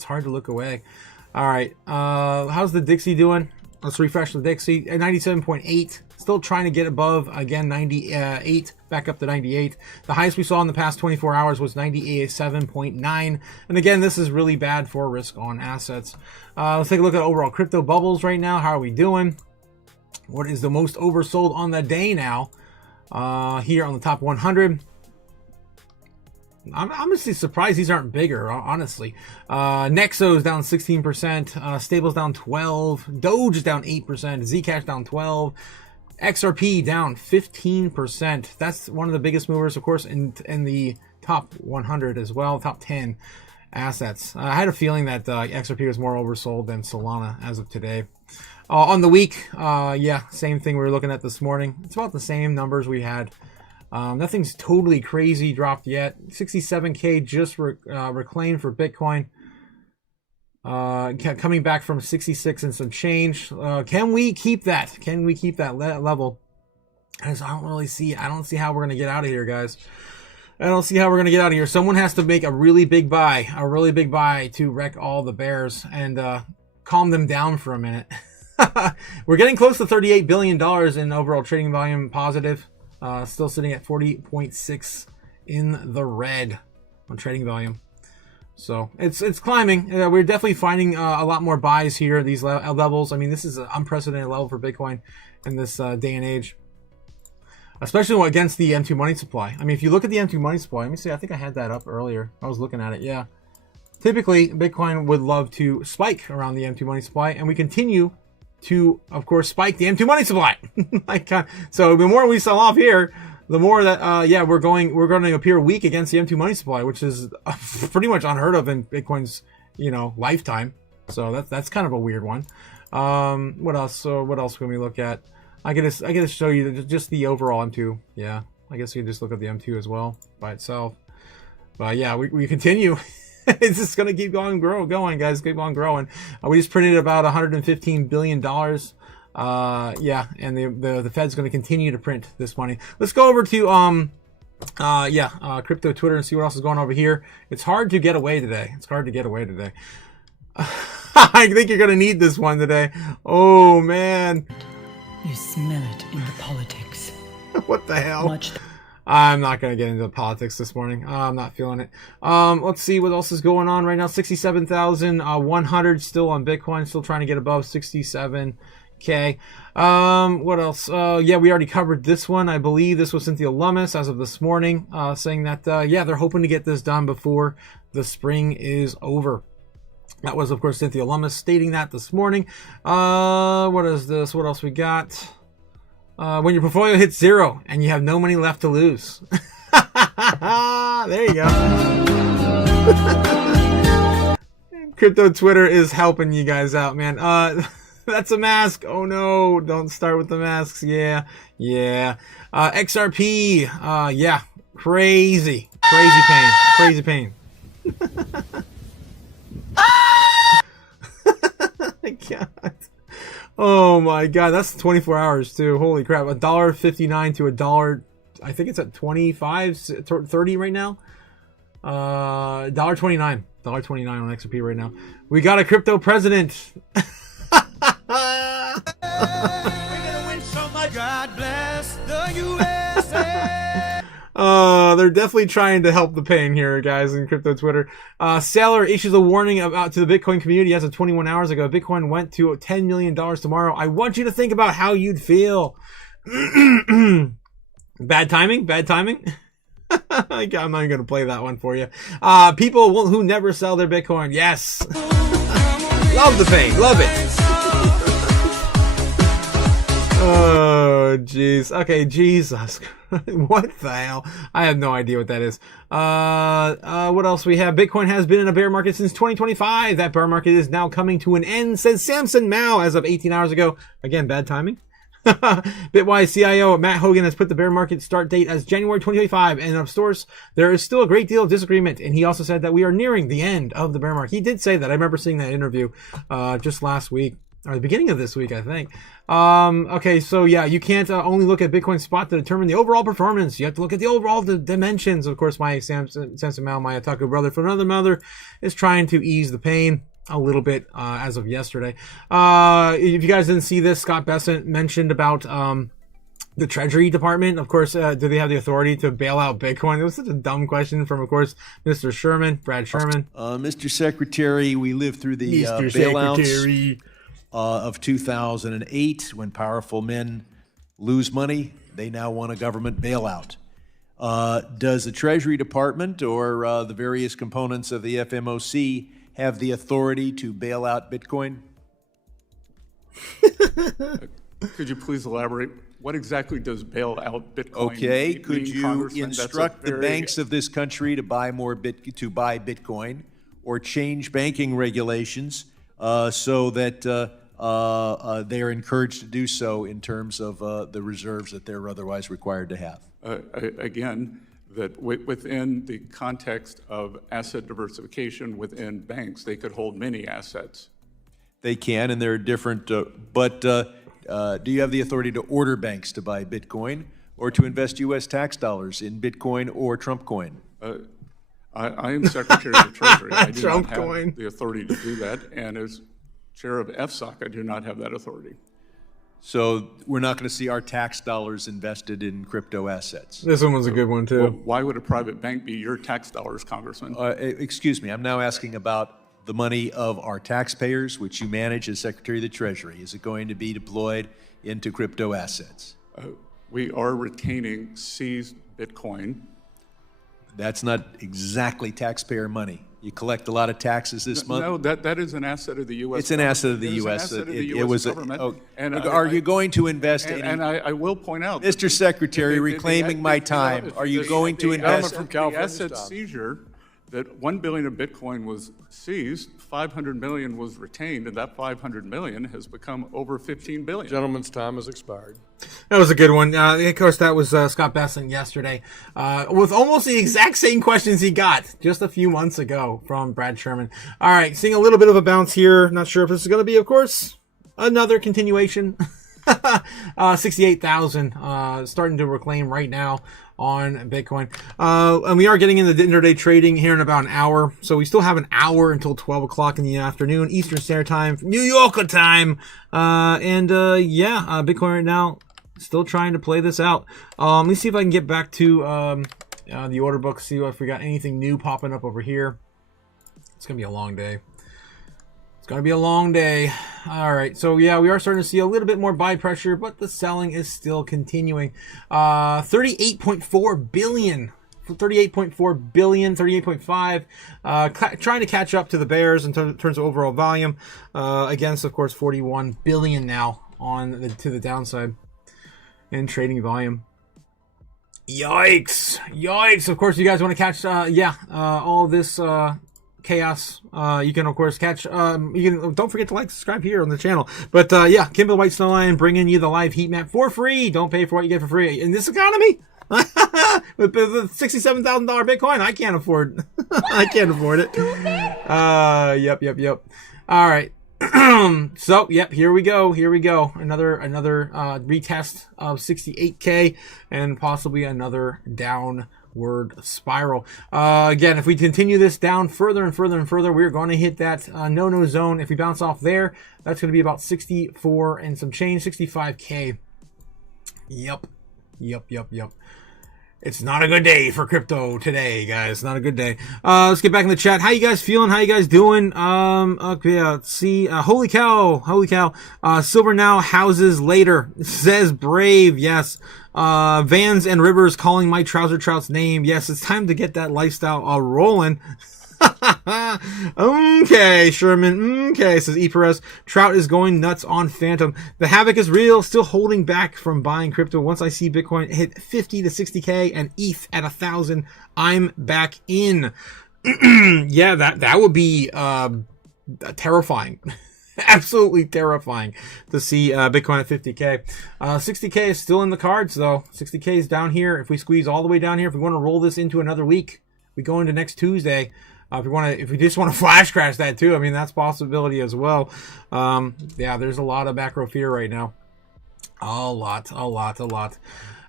All right, how's the Dixie doing? Let's refresh the Dixie at 97.8. Still trying to get above, again, 98, back up to 98. The highest we saw in the past 24 hours was 97.9. And again, this is really bad for risk on assets. Let's take a look at overall crypto bubbles right now. How are we doing? What is the most oversold on the day now? Here on the top 100. I'm honestly surprised these aren't bigger, honestly. Nexo's down 16%, Stable's down 12%, Doge is down 8%, Zcash down 12%, XRP down 15%. That's one of the biggest movers, of course, in the top 100 as well, top 10 assets. I had a feeling that XRP was more oversold than Solana as of today. On the week, same thing we were looking at this morning. It's about the same numbers we had. Nothing's totally crazy dropped yet. 67K just reclaimed for Bitcoin. Coming back from 66 and some change. Can we keep that? Can we keep that level? I don't see how we're going to get out of here, guys. I don't see how we're going to get out of here. Someone has to make a really big buy to wreck all the bears and calm them down for a minute. We're getting close to $38 billion in overall trading volume positive. Still sitting at 40.6 in the red on trading volume. So it's climbing. We're definitely finding a lot more buys here, these levels. I mean, this is an unprecedented level for Bitcoin in this day and age, especially against the M2 money supply. I mean, if you look at the M2 money supply, let me see. I think I had that up earlier. I was looking at it. Yeah. Typically, Bitcoin would love to spike around the M2 money supply, and we continue to, of course, spike the M2 money supply. So the more we sell off here, the more that we're going to appear weak against the M2 money supply, which is pretty much unheard of in Bitcoin's lifetime. So that's kind of a weird one. What else? So what else can we look at? I gotta show you just the overall M2. Yeah, I guess you can just look at the M2 as well by itself. But yeah, we continue. It's just going to keep going, guys. Keep on growing. We just printed about $115 billion. And the Fed's going to continue to print this money. Let's go over to crypto Twitter and see what else is going on over here. It's hard to get away today. I think you're going to need this one today. Oh, man. You smell it in the politics. What the hell? I'm not going to get into politics this morning. I'm not feeling it. Let's see what else is going on right now. 67,100 still on Bitcoin. Still trying to get above 67K. What else? We already covered this one. I believe this was Cynthia Lummis as of this morning, saying that, they're hoping to get this done before the spring is over. That was, of course, Cynthia Lummis stating that this morning. What is this? What else we got? When your portfolio hits 0 and you have no money left to lose. There you go. Crypto Twitter is helping you guys out, man. That's a mask. Oh no, don't start with the masks. Yeah. XRP. Crazy pain. God. Oh my God, that's 24 hours too. Holy crap. $1.59 to $1. I think it's at 25, 30 right now. $1.29 on XRP right now. We got a crypto president. We're gonna win so much. God bless the USA. They're definitely trying to help the pain here, guys, in crypto Twitter. Saylor issues a warning to the Bitcoin community as of 21 hours ago. Bitcoin went to $10 million tomorrow. I want you to think about how you'd feel. Bad timing? I'm not even going to play that one for you. People who never sell their Bitcoin. Yes. Love the pain. Love it. guys. Okay, Jesus. What the hell? I have no idea what that is. What else we have? Bitcoin has been in a bear market since 2025. That bear market is now coming to an end, says Samson Mao as of 18 hours ago. Again, bad timing. Bitwise CIO Matt Hogan has put the bear market start date as January 2025, and of course, there is still a great deal of disagreement. And he also said that we are nearing the end of the bear market. He did say that. I remember seeing that interview just last week, or the beginning of this week, I think. Okay, so yeah, you can't only look at Bitcoin spot to determine the overall performance. You have to look at the overall dimensions. Of course, my Samson Mao, my Otaku brother from another mother, is trying to ease the pain a little bit as of yesterday. If you guys didn't see this, Scott Bessent mentioned about the Treasury Department. Of course, do they have the authority to bail out Bitcoin? It was such a dumb question from, of course, Mr. Sherman, Brad Sherman. Mr. Secretary, we lived through the bailouts of 2008 when powerful men lose money. They now want a government bailout. Does the Treasury Department or the various components of the FMOC have the authority to bail out Bitcoin? Could you please elaborate? What exactly does bail out Bitcoin Okay, mean, could you Congressman? instruct the banks of this country to buy more Bitcoin, or change banking regulations so that they are encouraged to do so in terms of the reserves that they're otherwise required to have? Again, that within the context of asset diversification within banks, they could hold many assets. They can, and there are different, but do you have the authority to order banks to buy Bitcoin or to invest U.S. tax dollars in Bitcoin or Trump coin? I am Secretary of the Treasury. I do Trump not have coin. the authority to do that, and as Chair of FSOC, I do not have that authority. So we're not going to see our tax dollars invested in crypto assets. This one was a good one, too. Well, why would a private bank be your tax dollars, Congressman? Excuse me, I'm now asking about the money of our taxpayers, which you manage as Secretary of the Treasury. Is it going to be deployed into crypto assets? We are retaining seized Bitcoin. That's not exactly taxpayer money. You collect a lot of taxes this month. No, that is an asset of the U.S. It's an asset of the U.S. It was government. Are you going to invest in? And I will point out, Mr. Secretary, reclaiming my time. Are you going to invest? The asset seizure, that $1 billion of Bitcoin was seized, $500 million was retained, and that $500 million has become over $15 billion. Gentleman's time has expired. That was a good one. Of course, that was Scott Bessent yesterday with almost the exact same questions he got just a few months ago from Brad Sherman. All right, seeing a little bit of a bounce here. Not sure if this is going to be, of course, another continuation. 68,000 starting to reclaim right now on Bitcoin. And we are getting into the intraday trading here in about an hour. So we still have an hour until 12 o'clock in the afternoon, Eastern Standard Time, New Yorker time. Bitcoin right now, still trying to play this out. Let me see if I can get back to the order book, see if we got anything new popping up over here. It's going to be a long day. It's going to be a long day. All right. So, yeah, we are starting to see a little bit more buy pressure, but the selling is still continuing. 38.4 billion. 38.4 billion, 38.5. Trying to catch up to the bears in terms of overall volume. Against, of course, 41 billion now to the downside in trading volume. Yikes. Yikes. Of course, you guys want to catch, all this chaos. You can, of course, catch, don't forget to like, subscribe here on the channel. But, Kimble White Snowline bringing you the live heat map for free. Don't pay for what you get for free. In this economy, with the $67,000 Bitcoin, I can't afford, I can't afford it. Yep. All right. So, here we go. Another retest of 68K and possibly another downward spiral. Again, if we continue this down further and further, we're going to hit that no zone. If we bounce off there, that's going to be about 64 and some change, 65K. Yep. It's not a good day for crypto today, guys. Not a good day. Let's get back in the chat. How you guys feeling? How you guys doing? Okay, let's see. Holy cow. Silver now, houses later, says Brave. Yes. Vans and Rivers calling my trouser trout's name. Yes, it's time to get that lifestyle rolling. Okay, Sherman. Okay, says E. Perez. Trout is going nuts on Phantom. The havoc is real. Still holding back from buying crypto. Once I see Bitcoin hit 50 to 60K and ETH at 1,000, I'm back in. Yeah, that would be terrifying. Absolutely terrifying to see Bitcoin at 50K. 60K is still in the cards, though. 60K is down here. If we squeeze all the way down here, if we want to roll this into another week, we go into next Tuesday. If we just want to flash crash that too, I mean, that's a possibility as well. Yeah, there's a lot of macro fear right now. A lot.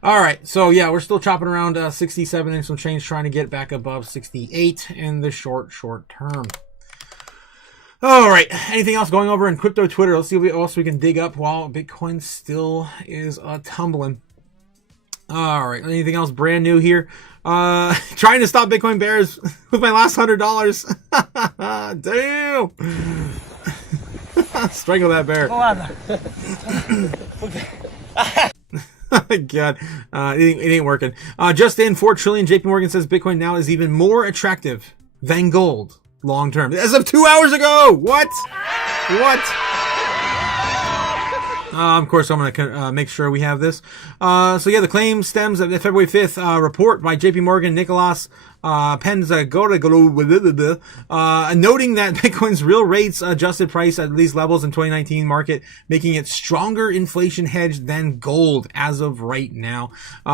All right, so yeah, we're still chopping around 67 and some change, trying to get back above 68 in the short term. All right, anything else going over in crypto Twitter? Let's see what else we can dig up while Bitcoin still is tumbling. All right, anything else brand new here? Trying to stop Bitcoin bears with my last $100. Damn. Strangle that bear. Okay. Oh my God. It ain't working. Just in, 4 trillion. JP Morgan says Bitcoin now is even more attractive than gold long term. As of 2 hours ago. What? Of course, I'm going to make sure we have this. So yeah, the claim stems of the February 5th report by JP Morgan, Nicholas Penzagoroglu, noting that Bitcoin's real rates adjusted price at these levels in 2019 market, making it stronger inflation hedge than gold as of right now.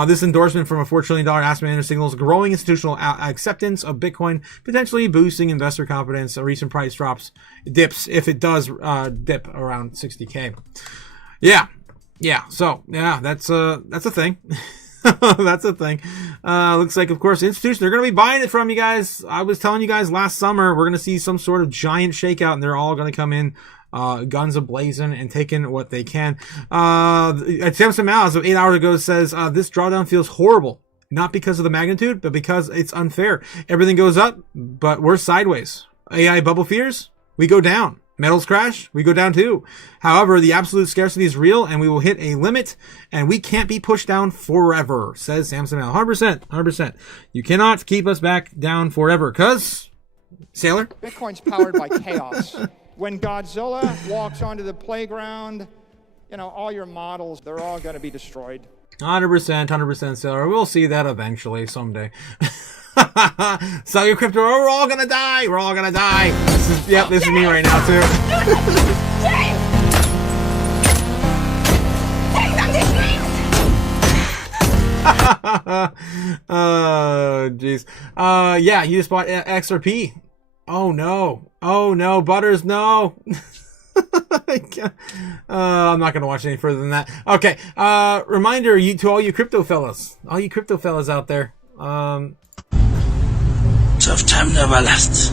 This endorsement from a $4 trillion asset manager signals growing institutional acceptance of Bitcoin, potentially boosting investor confidence. A recent price dips if it does dip around 60K. Yeah. So yeah, that's a thing. That's a thing. Looks like, of course, institutions, they're going to be buying it from you guys. I was telling you guys last summer, we're going to see some sort of giant shakeout, and they're all going to come in guns a-blazing and taking what they can. Samson Mao, as of 8 hours ago, says this drawdown feels horrible. Not because of the magnitude, but because it's unfair. Everything goes up, but we're sideways. AI bubble fears, we go down. Metals crash, we go down too. However, the absolute scarcity is real, and we will hit a limit, and we can't be pushed down forever, says Samson Mao. 100%. You cannot keep us back down forever, because, Sailor? Bitcoin's powered by chaos. When Godzilla walks onto the playground, all your models, they're all going to be destroyed. 100%, Sailor. We'll see that eventually, someday. Sell your crypto, we're all gonna die. This is me right now too. Oh jeez. Yeah, you just bought XRP. Oh no, Butters, no. I'm not gonna watch any further than that. Okay, reminder to all you crypto fellas out there. Tough time never lasts.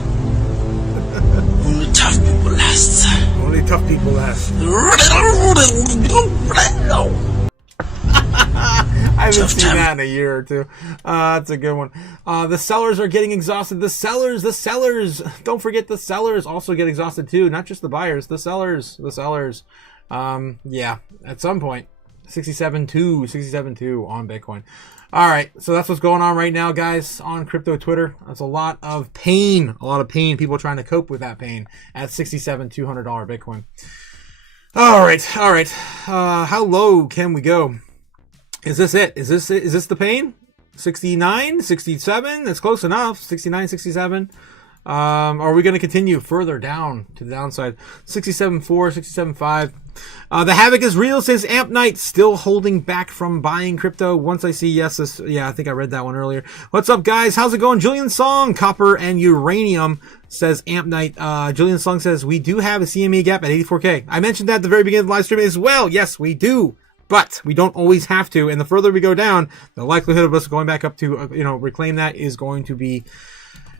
Only tough people last. I haven't seen that in a year or two. That's a good one. The sellers are getting exhausted. The sellers. Don't forget the sellers also get exhausted too. Not just the buyers. The sellers. Yeah, at some point. 67.2 on Bitcoin. All right, so that's what's going on right now, guys, on crypto Twitter. That's a lot of pain. People trying to cope with that pain at $67,200 Bitcoin. All right. How low can we go? Is this it? Is this the pain? 69, 67? That's close enough. 69, 67. Are we going to continue further down to the downside? 67.4, 67.5. The havoc is real, says Amp Knight, still holding back from buying crypto. Once I see I think I read that one earlier. What's up, guys? How's it going? Julian Song, copper and uranium, says Amp Knight. Julian Song says, we do have a CME gap at 84K. I mentioned that at the very beginning of the live stream as well. Yes, we do. But we don't always have to. And the further we go down, the likelihood of us going back up to, reclaim that is going to be,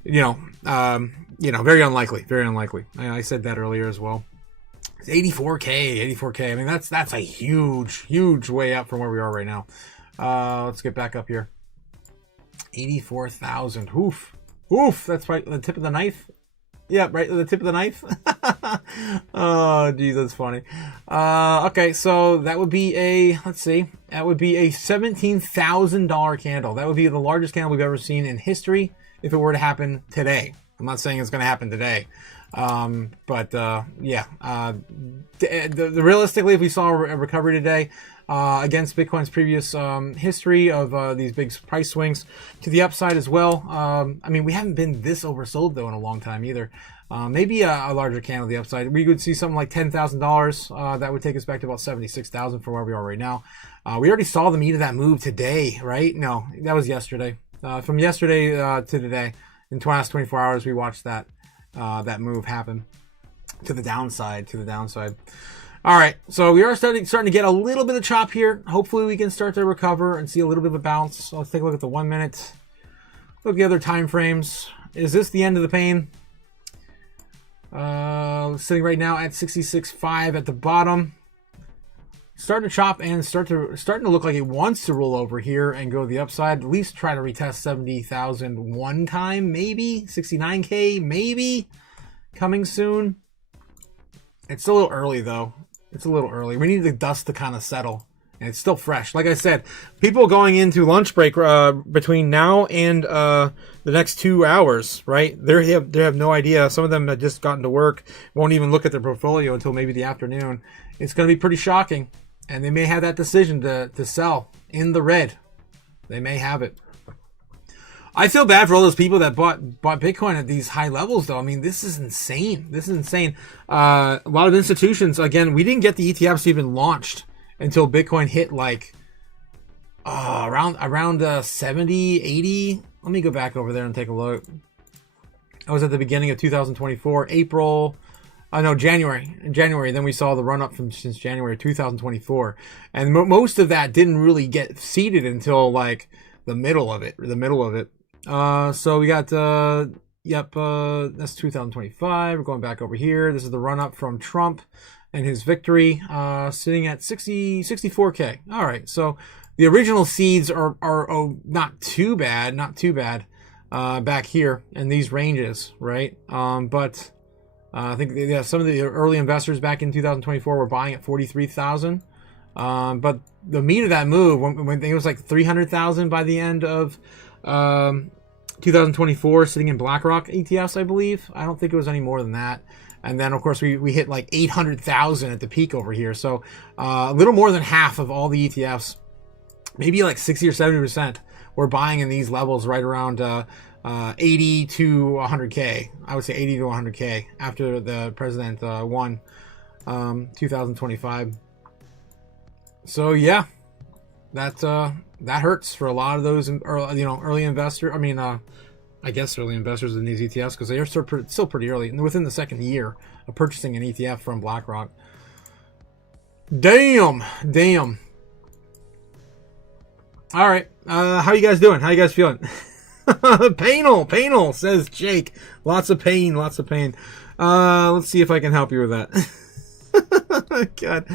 very unlikely. I said that earlier as well. It's 84K. I mean, that's a huge way up from where we are right now. Let's get back up here. 84,000. Oof. That's right. The tip of the knife. Yeah, right. The tip of the knife. Oh, geez, that's funny. Okay, so that would be a $17,000 candle. That would be the largest candle we've ever seen in history if it were to happen today. I'm not saying it's going to happen today. Realistically, if we saw a recovery today against Bitcoin's previous history of these big price swings to the upside as well, I mean, we haven't been this oversold though in a long time either. Maybe a larger candle to the upside. We could see something like $10,000. That would take us back to about 76,000 from where we are right now. We already saw the meat of that move today, right? No, that was yesterday. From yesterday to today, in the last 24 hours, we watched that move happen to the downside. All right, so we are starting to get a little bit of chop here. Hopefully, we can start to recover and see a little bit of a bounce. So let's take a look at the 1 minute. Look at the other time frames. Is this the end of the pain? Sitting right now at 66.5 at the bottom. Starting to chop and starting to look like it wants to roll over here and go to the upside. At least try to retest 70,000 one time, maybe 69K, maybe coming soon. It's a little early though. It's a little early. We need the dust to kind of settle, and it's still fresh. Like I said, people going into lunch break between now and the next 2 hours, right? They have no idea. Some of them have just gotten to work, won't even look at their portfolio until maybe the afternoon. It's going to be pretty shocking. And they may have that decision to sell in the red. They may have it. I feel bad for all those people that bought Bitcoin at these high levels, though. I mean, this is insane. A lot of institutions, again, we didn't get the ETFs even launched until Bitcoin hit like around 70, 80. Let me go back over there and take a look. I was at the beginning of 2024, January. In January, then we saw the run up since January 2024, and most of that didn't really get seeded until like the middle of it. So we got that's 2025. We're going back over here. This is the run up from Trump and his victory, sitting at 64K. All right, so the original seeds are not too bad, back here in these ranges, right? But I think some of the early investors back in 2024 were buying at 43,000. But the meat of that move, when it was like 300,000 by the end of 2024, sitting in BlackRock ETFs, I believe. I don't think it was any more than that. And then, of course, we hit like 800,000 at the peak over here. So a little more than half of all the ETFs, maybe like 60 or 70%, were buying in these levels right around 80 to 100K. I would say 80 to 100K after the president won 2025. So yeah, that hurts for a lot of those early investors. I mean, I guess early investors in these ETFs, because they are still pretty early, and within the second year of purchasing an ETF from BlackRock. Damn. All right, how you guys doing? How you guys feeling? Painful, says Jake. Lots of pain. Let's see if I can help you with that. God.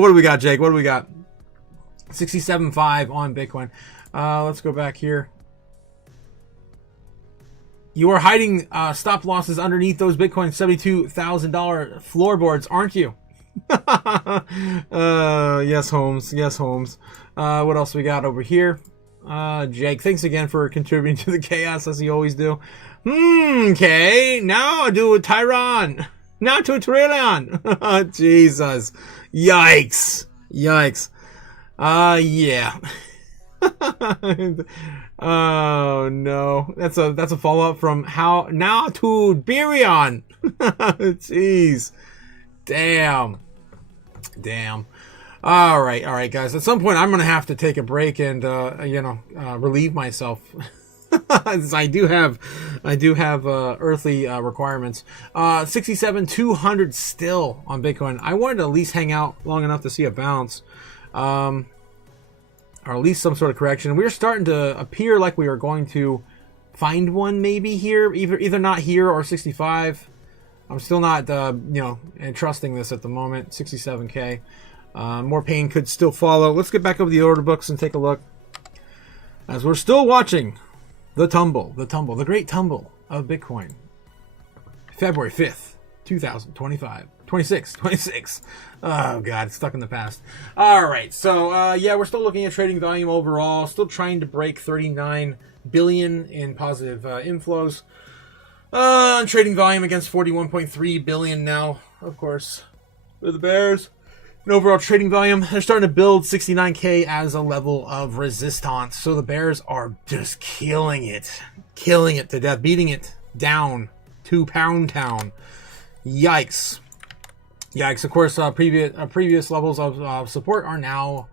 What do we got, Jake? What do we got? 67.5 on Bitcoin. Let's go back here. You are hiding stop losses underneath those Bitcoin $72,000 floorboards, aren't you? Yes, Holmes. What else we got over here? Jake, thanks again for contributing to the chaos as you always do. Okay, now I do a Tyron. Now to a Trillion. Jesus. Yikes. Yeah. Oh no. That's a follow-up from how now to Birion. Jeez. Damn. All right, guys. At some point, I'm going to have to take a break and, relieve myself. I do have earthly requirements. 67,200 still on Bitcoin. I wanted to at least hang out long enough to see a bounce, or at least some sort of correction. We're starting to appear like we are going to find one maybe here, either not here or 65. I'm still not, trusting this at the moment. 67K. More pain could still follow. Let's get back over the order books and take a look, as we're still watching the great tumble of Bitcoin. February 5th, 2025. 26. Oh, God, it's stuck in the past. All right, so, we're still looking at trading volume overall. Still trying to break 39 billion in positive inflows. Trading volume against 41.3 billion now, of course, for the bears. And overall trading volume, they're starting to build 69K as a level of resistance. So the bears are just killing it to death, beating it down to Pound Town. Yikes. Of course, previous levels of support are now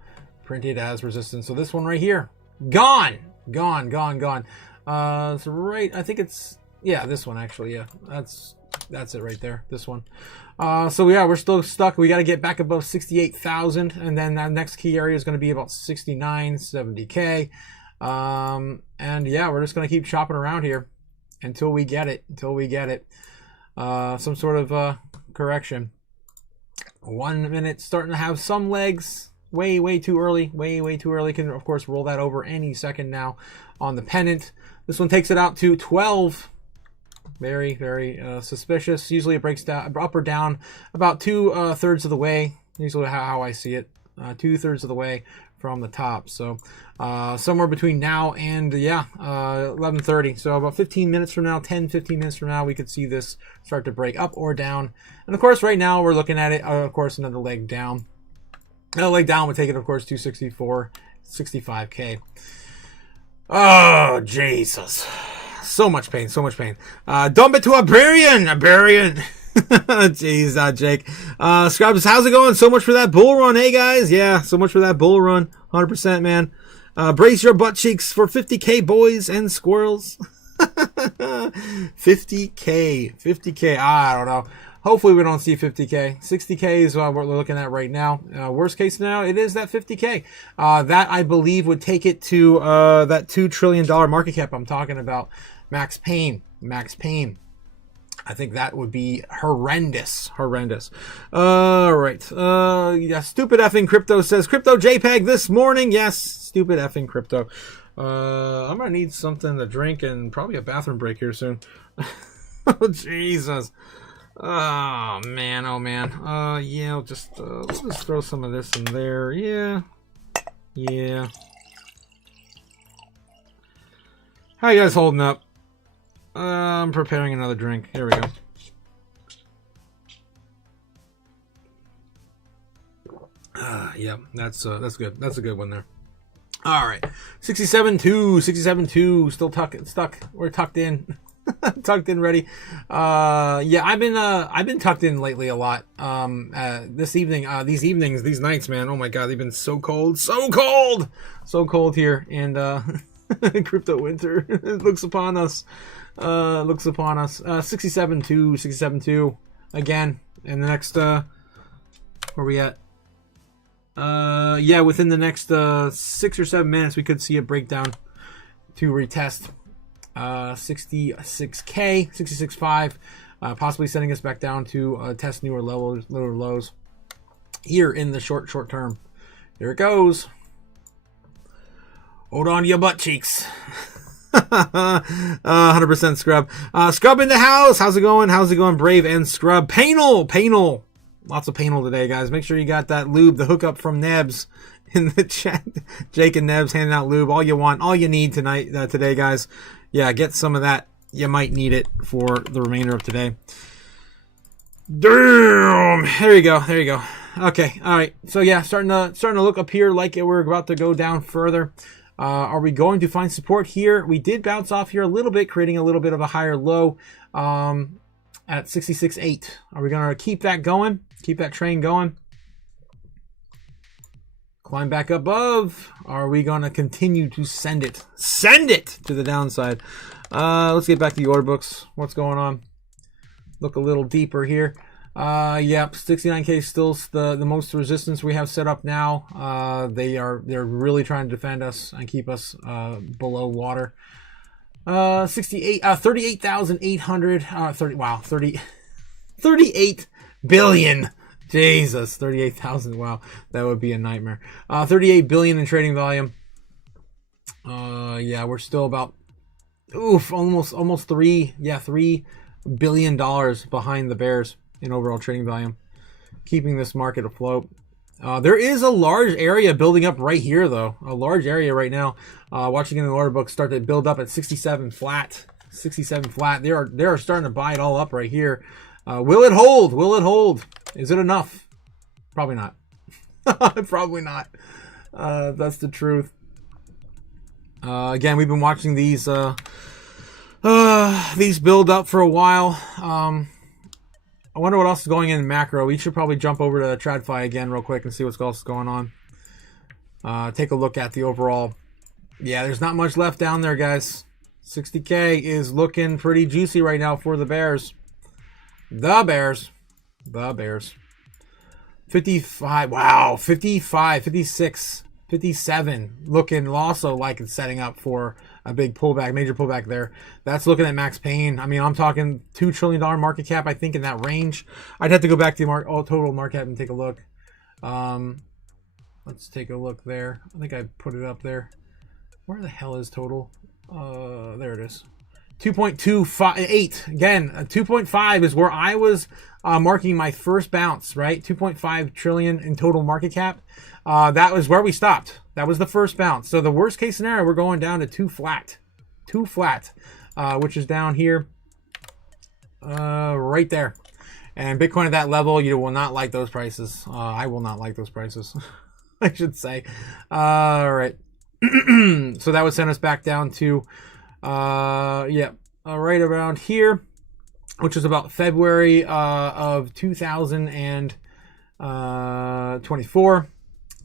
printed as resistance. So this one right here, gone. So right, I think it's, yeah, this one actually, yeah, that's it right there, this one. So yeah, we're still stuck. We got to get back above 68,000, and then that next key area is going to be about 69, 70K. And yeah, we're just going to keep chopping around here until we get it. Some sort of correction. 1 minute, starting to have some legs. Way too early. Way too early. Can of course roll that over any second now on the pennant. This one takes it out to 12. Very suspicious. Usually it breaks down up or down about 2/3 of the way. Usually how I see it, 2/3 of the way from the top. So somewhere between now and 11:30. So about 15 minutes from now, 10-15 minutes from now, we could see this start to break up or down. And of course, right now we're looking at it. Of course, another leg down. Another leg down would take it, of course, to 64, 65K. Oh Jesus. So much pain. Dump it to a Barian. Jeez, Jake. Scrubs, how's it going? So much for that bull run, hey guys? Yeah, so much for that bull run. 100%, man. Brace your butt cheeks for 50K, boys and squirrels. 50K. I don't know. Hopefully we don't see 50K. 60K is what we're looking at right now. Worst case now, it is that 50K. That, I believe, would take it to that $2 trillion market cap I'm talking about. Max Payne. I think that would be horrendous. All right. Yeah, stupid effing crypto says, Crypto JPEG this morning. Yes, stupid effing crypto. I'm going to need something to drink and probably a bathroom break here soon. Oh, Jesus. Oh, man. Yeah, let's just throw some of this in there. Yeah. How you guys holding up? I'm preparing another drink. Here we go. Yeah, that's good. That's a good one there. All right, 67.2, still stuck. We're tucked in, ready. Yeah, I've been tucked in lately a lot. This evening, these nights, man. Oh my God, they've been so cold here, and crypto winter looks upon us. 67.2 again. And the next, where we at? Yeah, within the next 6 or 7 minutes, we could see a breakdown to retest 66K, 66.5, possibly sending us back down to test newer lows here in the short term. Here it goes. Hold on to your butt cheeks. 100% Scrub. Scrub in the house. How's it going? Brave and Scrub. Painel. Lots of Painel today, guys. Make sure you got that lube, the hookup from Nebs in the chat. Jake and Nebs handing out lube. All you need today, guys. Yeah, get some of that. You might need it for the remainder of today. Damn. There you go. Okay. All right. So yeah, starting to look up here like we're about to go down further. Are we going to find support here? We did bounce off here a little bit, creating a little bit of a higher low at 66.8. Are we going to keep that going? Keep that train going? Climb back above? Are we going to continue to send it to the downside? Let's get back to the order books. What's going on? Look a little deeper here. Yep, 69K is still the most resistance we have set up now. They're really trying to defend us and keep us below water. 38,800. 38 billion. Jesus, 38,000. Wow, that would be a nightmare. 38 billion in trading volume. Yeah, we're still about almost $3 billion behind the bears in overall trading volume, keeping this market afloat. There is a large area building up right here, though. A large area right now. Watching in the order book start to build up at 67 flat. 67 flat. They are starting to buy it all up right here. Will it hold? Will it hold? Is it enough? Probably not. Probably not. That's the truth. Again, we've been watching these build up for a while. I wonder what else is going in macro. We should probably jump over to TradFi again real quick and see what's else going on. Take a look at the overall. Yeah, there's not much left down there, guys. 60K is looking pretty juicy right now for the Bears. The Bears. 55. Wow. 55, 56, 57. Looking also like it's setting up for a big pullback, major pullback there. That's looking at Max Payne. I mean, I'm talking $2 trillion market cap, I think, in that range. I'd have to go back to the total market cap and take a look. Let's take a look there. I think I put it up there. Where the hell is total? There it is. 2.28. Again, 2.5 is where I was marking my first bounce, right? 2.5 trillion in total market cap. That was where we stopped. That was the first bounce. So the worst case scenario, we're going down to 2 flat. 2 flat, which is down here, right there. And Bitcoin at that level, you will not like those prices. I will not like those prices, I should say. All right. So that would send us back down to, right around here, which is about February of 2024.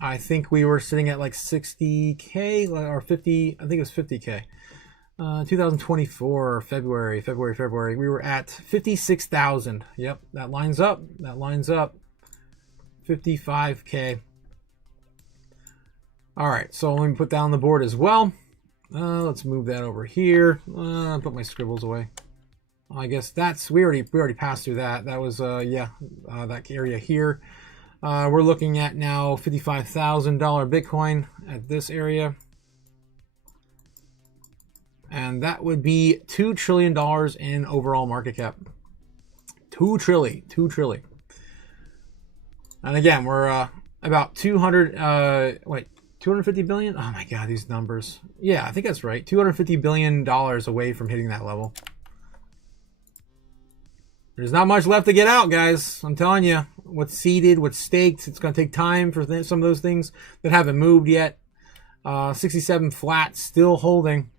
I think we were sitting at like 60K or 50. I think it was 50K. 2024 February. We were at 56,000. Yep, that lines up. 55K. All right, so let me put that on the board as well. Let's move that over here. Put my scribbles away. I guess we already passed through that. That was that area here. We're looking at now $55,000 Bitcoin at this area, and that would be $2 trillion in overall market cap. 2 trillion. And again, we're about 250 billion. Oh my God, these numbers. Yeah, I think that's right. $250 billion away from hitting that level. There's not much left to get out, guys. I'm telling you, what's seeded, what's staked, it's going to take time for some of those things that haven't moved yet. 67 flat, still holding.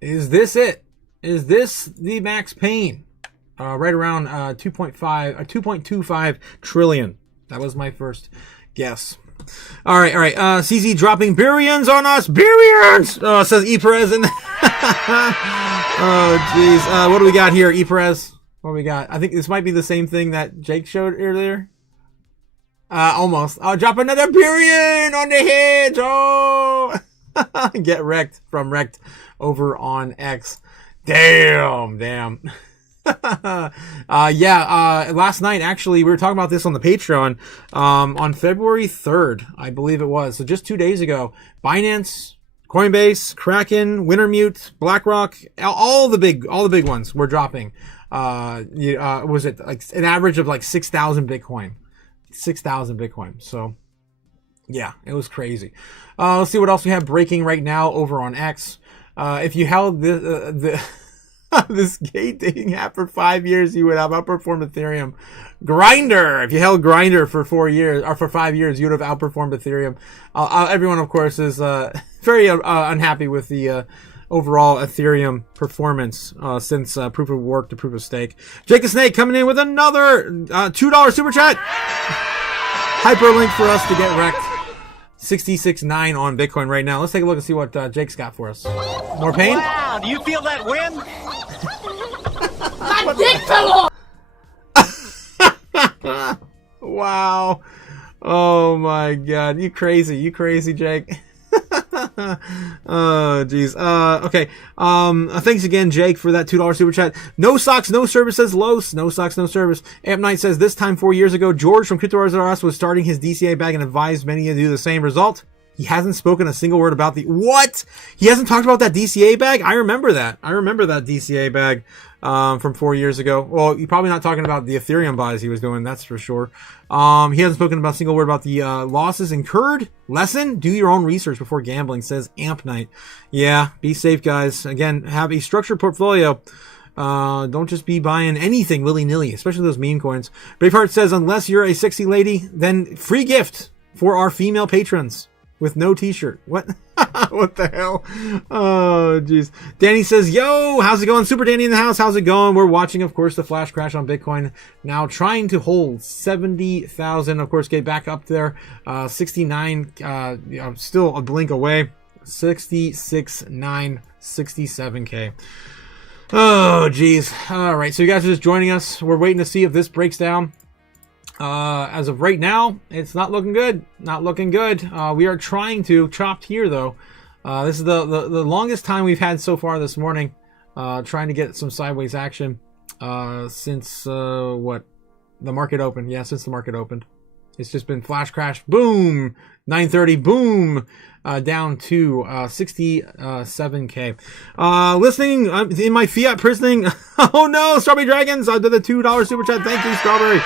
Is this it? Is this the Max Payne? Right around 2.25 trillion. That was my first guess. All right. CZ dropping billions on us. Billions! Says E. Perez. Oh, jeez. What do we got here, E. Perez? What do we got? I think this might be the same thing that Jake showed earlier. Almost. I'll drop another billion on the head. Oh! Get wrecked from wrecked over on X. Damn. Last night, actually, we were talking about this on the Patreon, on February 3rd, I believe it was. So just 2 days ago, Binance, Coinbase, Kraken, Wintermute, BlackRock, all the big ones were dropping. Was it like an average of like 6,000 Bitcoin? 6,000 Bitcoin. So yeah, it was crazy. Let's see what else we have breaking right now over on X. If you held this gate dating app for 5 years, you would have outperformed Ethereum. Grindr. If you held Grindr for 4 years or for 5 years, you would have outperformed Ethereum. Everyone, of course, is very unhappy with the overall Ethereum performance since proof of work to proof of stake. Jake the Snake coming in with another $2 super chat. Hyperlink for us to get wrecked. 66.9 on Bitcoin right now. Let's take a look and see what Jake's got for us. More pain? Wow, do you feel that wind? My dick fell off! Wow. Oh my God. You crazy, Jake. Oh, geez. Okay. Thanks again, Jake, for that $2 super chat. No socks, no service, says Los. No socks, no service. Amp Knight says, this time 4 years ago, George from CryptoVerse was starting his DCA bag and advised many to do the same. Result, he hasn't spoken a single word about what? He hasn't talked about that DCA bag? I remember that DCA bag. from 4 years ago. Well, you're probably not talking about the Ethereum buys he was doing, that's for sure. He hasn't spoken about a single word about the losses incurred. Lesson: do your own research before gambling, says Amp Knight. Yeah, be safe, guys. Again, have a structured portfolio. Don't just be buying anything willy-nilly, especially those meme coins. Braveheart says, unless you're a sexy lady, then free gift for our female patrons with no t-shirt. What? What the hell? Oh, jeez. Danny says, yo, how's it going? Super Danny in the house. How's it going? We're watching, of course, the flash crash on Bitcoin. Now trying to hold 70,000. Of course, get back up there. 69, still a blink away. 66,9, 67K. Oh, geez. All right. So you guys are just joining us. We're waiting to see if this breaks down. As of right now, it's not looking good. Not looking good. We are trying to chopped here though. This is the longest time we've had so far this morning. Trying to get some sideways action. Since what? The market opened. Yeah, since the market opened. It's just been flash crash. Boom. 9:30. Boom. Down to 67K. Listening in my fiat prisoning. Oh no, Strawberry Dragons. I did the $2 super chat. Thank you, Strawberry.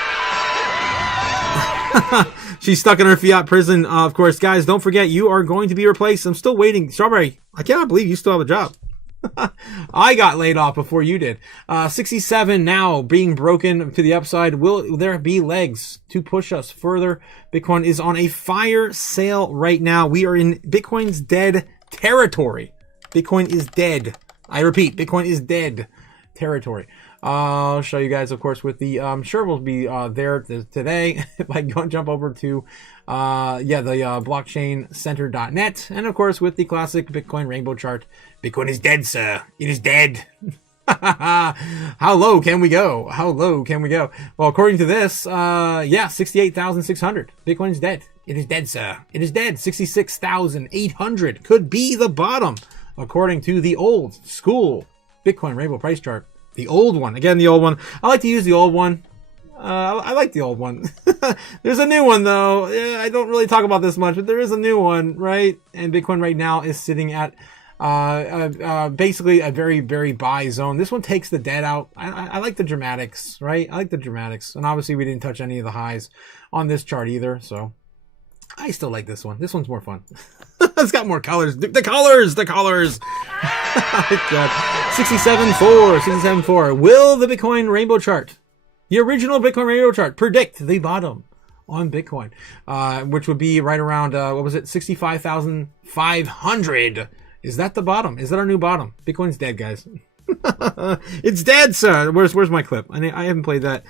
She's stuck in her fiat prison. Of course, guys, don't forget, you are going to be replaced. I'm still waiting. Strawberry, I cannot believe you still have a job. I got laid off before you did. 67 now being broken to the upside. Will there be legs to push us further? Bitcoin is on a fire sale right now. We are in Bitcoin's dead territory. Bitcoin is dead. I repeat, Bitcoin is dead territory. I'll show you guys, of course, with the, sure we'll be there today if I go and jump over to, the blockchaincenter.net. And, of course, with the classic Bitcoin rainbow chart. Bitcoin is dead, sir. It is dead. How low can we go? How low can we go? Well, according to this, 68,600. Bitcoin is dead. It is dead, sir. It is dead. 66,800 could be the bottom, according to the old school Bitcoin rainbow price chart. The old one. Again, the old one. I like to use the old one. I like the old one. There's a new one, though. I don't really talk about this much, but there is a new one, right? And Bitcoin right now is sitting at basically a very, very buy zone. This one takes the dead out. I like the dramatics, right? I like the dramatics. And obviously, we didn't touch any of the highs on this chart either, so I still like this one. This one's more fun. It's got more colors. The colors! God. 67.4. Will the Bitcoin rainbow chart, the original Bitcoin rainbow chart, predict the bottom on Bitcoin? Which would be right around, 65,500. Is that the bottom? Is that our new bottom? Bitcoin's dead, guys. It's dead, sir. Where's my clip? I haven't played that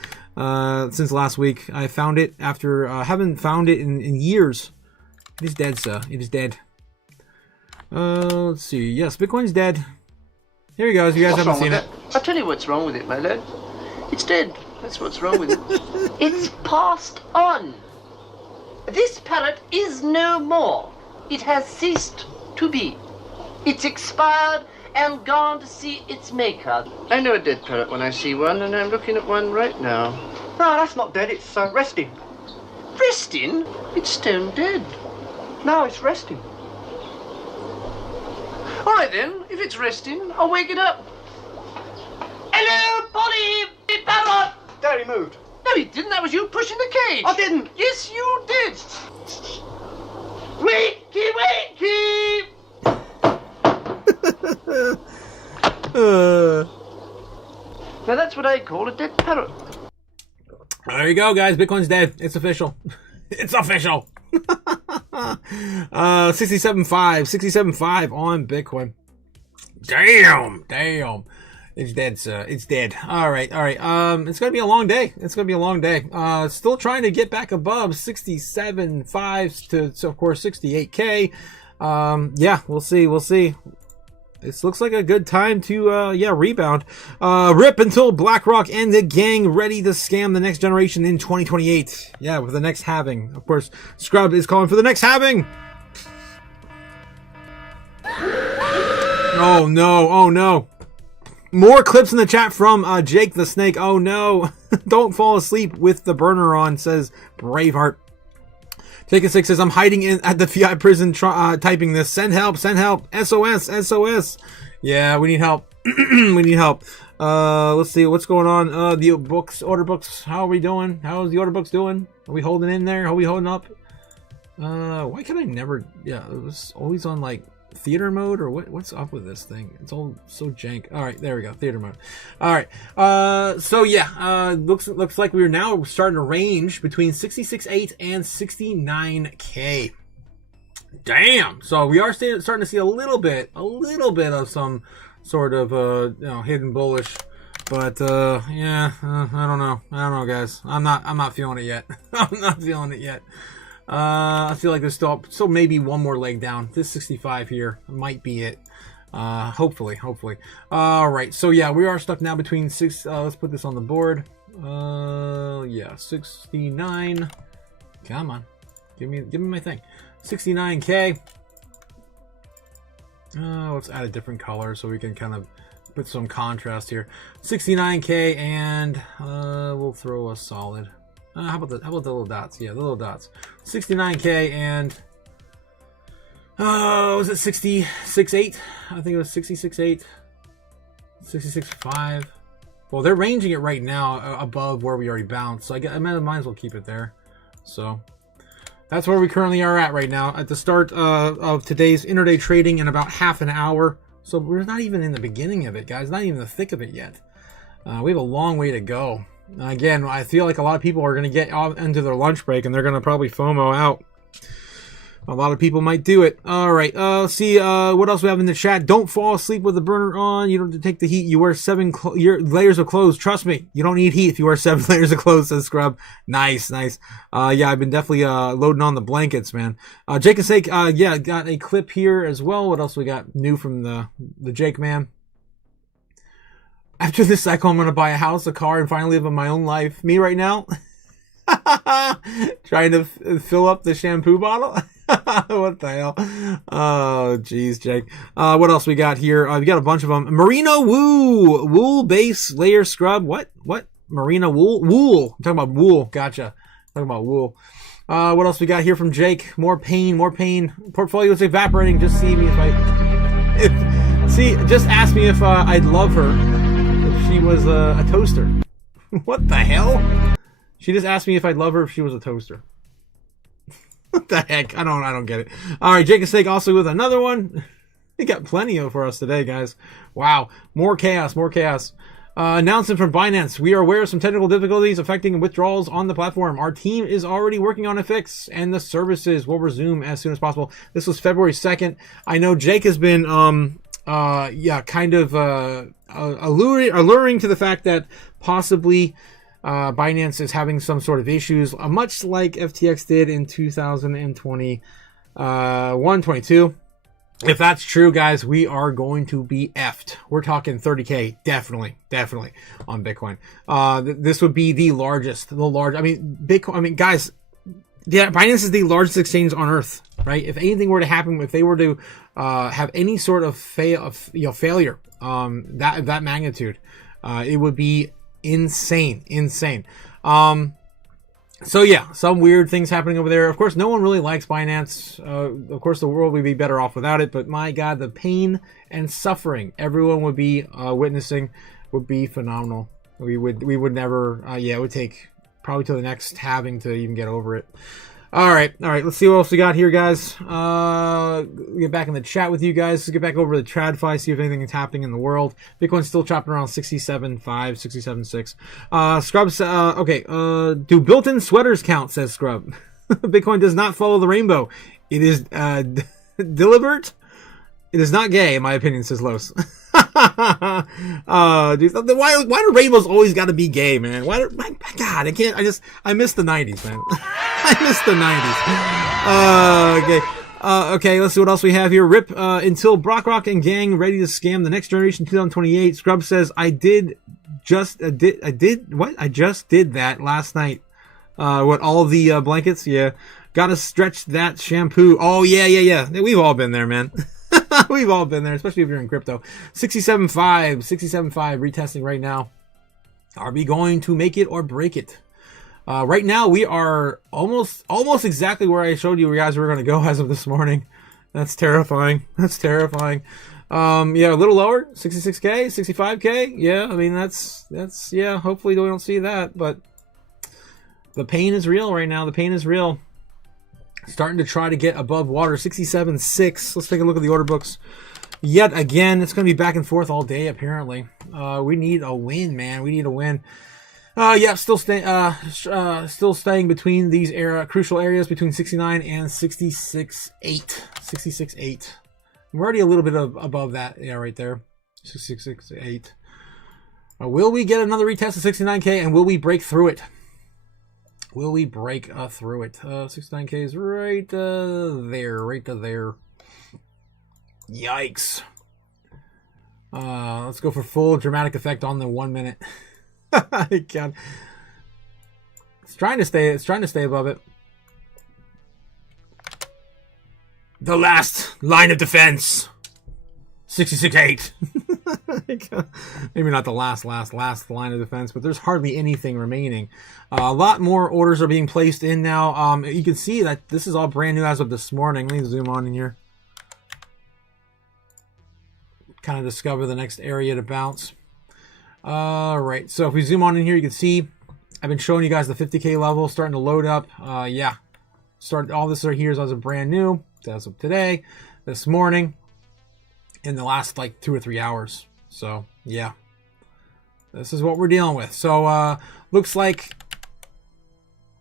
since last week. I found it after haven't found it in years. It is dead, sir. It is dead. Let's see. Yes, Bitcoin's dead. Here he goes. You guys haven't seen it. I'll tell you what's wrong with it, my lad. It's dead. That's what's wrong with it. It's passed on. This parrot is no more. It has ceased to be. It's expired and gone to see its maker. I know a dead parrot when I see one, and I'm looking at one right now. No, that's not dead. It's resting. Resting? It's stone dead. No, it's resting. All right, then. If it's resting, I'll wake it up. Hello, Polly! Parrot! There, he moved. No, he didn't. That was you pushing the cage. I didn't. Yes, you did. Wakey, wakey! Now, that's what I call a dead parrot. There you go, guys. Bitcoin's dead. It's official. It's official. 67.5 on Bitcoin. Damn. It's dead, sir. It's dead. All right. It's gonna be a long day. Still trying to get back above 67.5 to of course 68K. Yeah, we'll see. This looks like a good time to rebound. Rip until BlackRock and the gang ready to scam the next generation in 2028. Yeah, with the next halving. Of course, Scrub is calling for the next halving. Oh no. More clips in the chat from Jake the Snake. Oh no. Don't fall asleep with the burner on, says Braveheart. Take a 6 says, I'm hiding at the fiat prison typing this. Send help. SOS. Yeah, we need help. We need help. Let's see what's going on. The order books. How are we doing? How's the order books doing? Are we holding in there? Are we holding up? Why can I never? Yeah, it was always on like theater mode or what's up with this thing? It's all so jank. All right, there we go. Theater mode. All right. So yeah, looks like we're now starting to range between 66.8 and 69K. Damn. So we are starting to see a little bit of some sort of hidden bullish, but yeah, I don't know, guys. I'm not feeling it yet. I'm not feeling it yet. I feel like there's still maybe one more leg down. This 65 here might be it. Hopefully. All right. So yeah, we are stuck now between six. Let's put this on the board. Yeah, 69. Come on, give me my thing. 69K. Let's add a different color so we can kind of put some contrast here. 69K, and we'll throw a solid. How about the little dots? Yeah, the little dots. 69K, and was it 66.8? I think it was 66.8, 66.5. Well, they're ranging it right now above where we already bounced, so I might as well keep it there. So that's where we currently are at right now at the start of today's intraday trading in about half an hour. So we're not even in the beginning of it, guys. Not even the thick of it yet. We have a long way to go. Again, I feel like a lot of people are going to get off into their lunch break, and they're going to probably FOMO out. A lot of people might do it. All right. See what else we have in the chat. Don't fall asleep with the burner on. You don't have to take the heat. You wear 7 layers of clothes. Trust me, you don't need heat if you wear 7 layers of clothes, says Scrub. Nice. Yeah, I've been definitely loading on the blankets, man. Jake and Sake, yeah, got a clip here as well. What else we got new from the Jake man? After this cycle, I'm going to buy a house, a car, and finally live my own life. Me right now? Trying to fill up the shampoo bottle? What the hell? Oh, jeez, Jake. What else we got here? We got a bunch of them. Merino wool base layer scrub. What? Merino wool. I'm talking about wool. Gotcha. Talking about wool. What else we got here from Jake? More pain. Portfolio's evaporating. Just see me just ask me if I'd love her if she was a toaster. What the hell? She just asked me if I'd love her if she was a toaster. What the heck? I don't get it. All right, Jake and Steak also with another one. They got plenty of for us today, guys. Wow, more chaos. Announcement from Binance. We are aware of some technical difficulties affecting withdrawals on the platform. Our team is already working on a fix, and the services will resume as soon as possible. This was February 2nd. I know Jake has been kind of alluring to the fact that possibly Binance is having some sort of issues, much like FTX did in 2021-22. If that's true, guys, we are going to be effed. We're talking 30K, definitely on Bitcoin. This would be the largest. Bitcoin. Guys, yeah, Binance is the largest exchange on Earth, right? If anything were to happen, if they were to have any sort of failure, that magnitude, it would be insane. So yeah, some weird things happening over there. Of course, no one really likes Binance. Of course, the world would be better off without it. But my God, the pain and suffering everyone would be witnessing would be phenomenal. We would never. It would take probably till the next halving to even get over it. All right. Let's see what else we got here, guys. Get back in the chat with you guys. Let's get back over to the TradFi, see if anything is happening in the world. Bitcoin's still chopping around 67.5, 67.6. Scrub, okay. Do built-in sweaters count, says Scrub. Bitcoin does not follow the rainbow. It is deliberate. It is not gay, in my opinion, says Los. Why do rainbows always got to be gay, man? My God, I miss the 90s, man. I miss the 90s. Okay, let's see what else we have here. Rip until Brockrock and gang ready to scam the next generation 2028. Scrub says I just did that last night. All the blankets? Yeah. Gotta stretch that shampoo. Oh yeah. We've all been there, man. We've all been there, especially if you're in crypto. 67.5 retesting right now. Are we going to make it or break it? Right now, we are almost exactly where I showed you guys were going to go as of this morning. That's terrifying. Yeah, a little lower, 66K, 65K. Yeah, I mean, that's yeah, hopefully we don't see that, but the pain is real right now. The pain is real. Starting to try to get above water, 67.6. Let's take a look at the order books. Yet again, it's going to be back and forth all day, apparently. We need a win, man. We need a win. Yeah, still staying between these crucial areas between 69 and 66.8. 66.8. We're already a little bit above that, yeah, right there. 66.8. Will we get another retest of 69K, and will we break through it? Will we break through it? 69K is right there, right to there. Yikes. Let's go for full dramatic effect on the 1 minute. I can't. It's trying to stay above it. The last line of defense. 66.8. Maybe not the last line of defense, but there's hardly anything remaining. A lot more orders are being placed in now. You can see that this is all brand new as of this morning. Let me zoom on in here. Kind of discover the next area to bounce. All right, so if we zoom on in here, you can see I've been showing you guys the 50K level starting to load up. Yeah, all this right here is as of brand new, as of today, this morning, in the last like 2 or 3 hours. So yeah, this is what we're dealing with. So looks like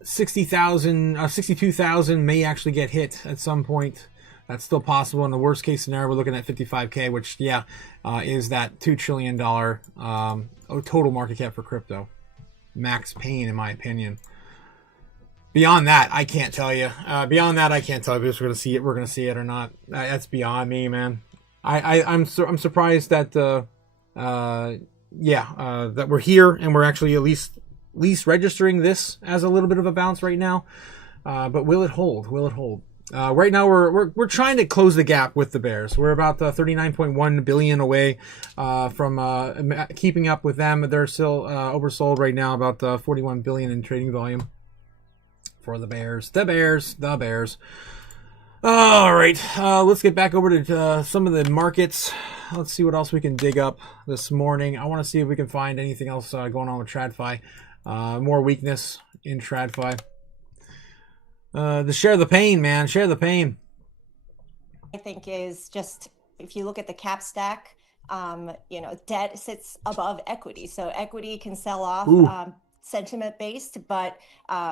60,000, 62,000 may actually get hit at some point. That's still possible. In the worst case scenario, we're looking at 55K, which, yeah, is that $2 trillion total market cap for crypto. Max pain, in my opinion. Beyond that, I can't tell you. Beyond that, I can't tell you if we're going to see it. We're going to see it or not. That's beyond me, man. I'm surprised that that we're here and we're actually at least registering this as a little bit of a bounce right now. But will it hold? Will it hold? Right now, we're trying to close the gap with the bears. We're about 39.1 billion away from keeping up with them. They're still oversold right now, about 41 billion in trading volume for the bears. The bears. All right, let's get back over to some of the markets. Let's see what else we can dig up this morning. I want to see if we can find anything else going on with TradFi. More weakness in TradFi. Share the pain, man. Share the pain. I think is just, if you look at the cap stack, debt sits above equity. So equity can sell off sentiment based, but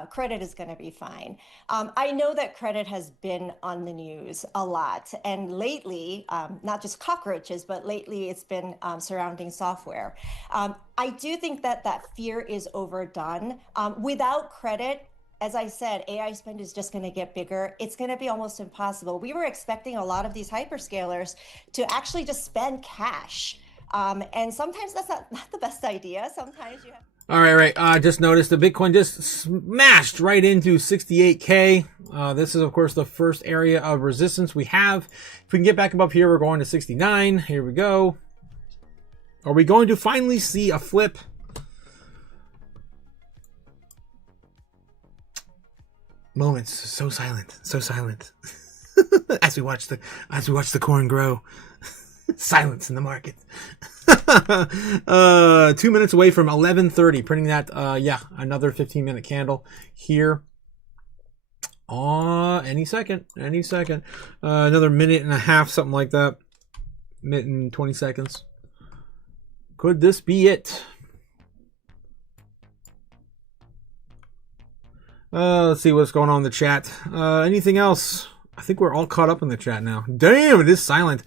credit is going to be fine. I know that credit has been on the news a lot. And lately, not just cockroaches, but lately it's been surrounding software. I do think that fear is overdone. Without credit, as I said, AI spend is just going to get bigger. It's going to be almost impossible. We were expecting a lot of these hyperscalers to actually just spend cash. And sometimes that's not the best idea. Sometimes you have... All right. Just noticed the Bitcoin just smashed right into 68K. This is, of course, the first area of resistance we have. If we can get back above here, we're going to 69. Here we go. Are we going to finally see a flip? Moments so silent as we watch the corn grow. Silence in the market. 2 minutes away from 11:30, printing that another 15-minute candle here. Any second. Another minute and a half, something like that. Minute and 20 seconds. Could this be it? Let's see what's going on in the chat. Anything else? I think we're all caught up in the chat now. Damn, it is silent.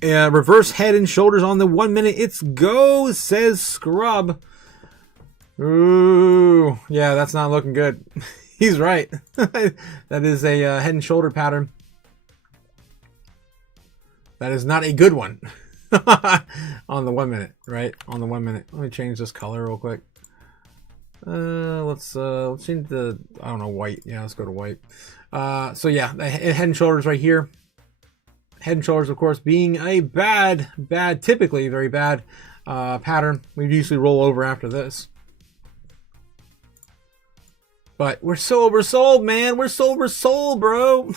Reverse head and shoulders on the 1 minute. It's go, says Scrub. Ooh, yeah, that's not looking good. He's right. That is a head and shoulder pattern. That is not a good one. On the 1 minute, right? On the 1 minute. Let me change this color real quick. Let's change the, I don't know, white. Yeah, let's go to white. So yeah, the head and shoulders right here. Head and shoulders, of course, being a bad, typically very bad pattern. We usually roll over after this. But we're so oversold, man. We're so oversold, bro.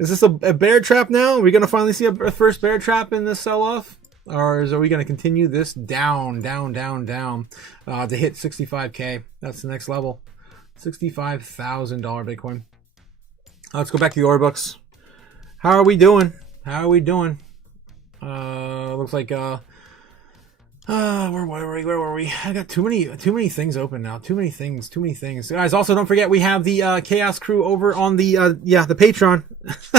Is this a bear trap now? Are we going to finally see a first bear trap in this sell-off? Or are we going to continue this down to hit 65K? That's the next level. $65,000 Bitcoin. Let's go back to the order books. How are we doing? Looks like where were we? I got too many things open now. Too many things. Guys, also don't forget we have the Chaos crew over on the the Patreon.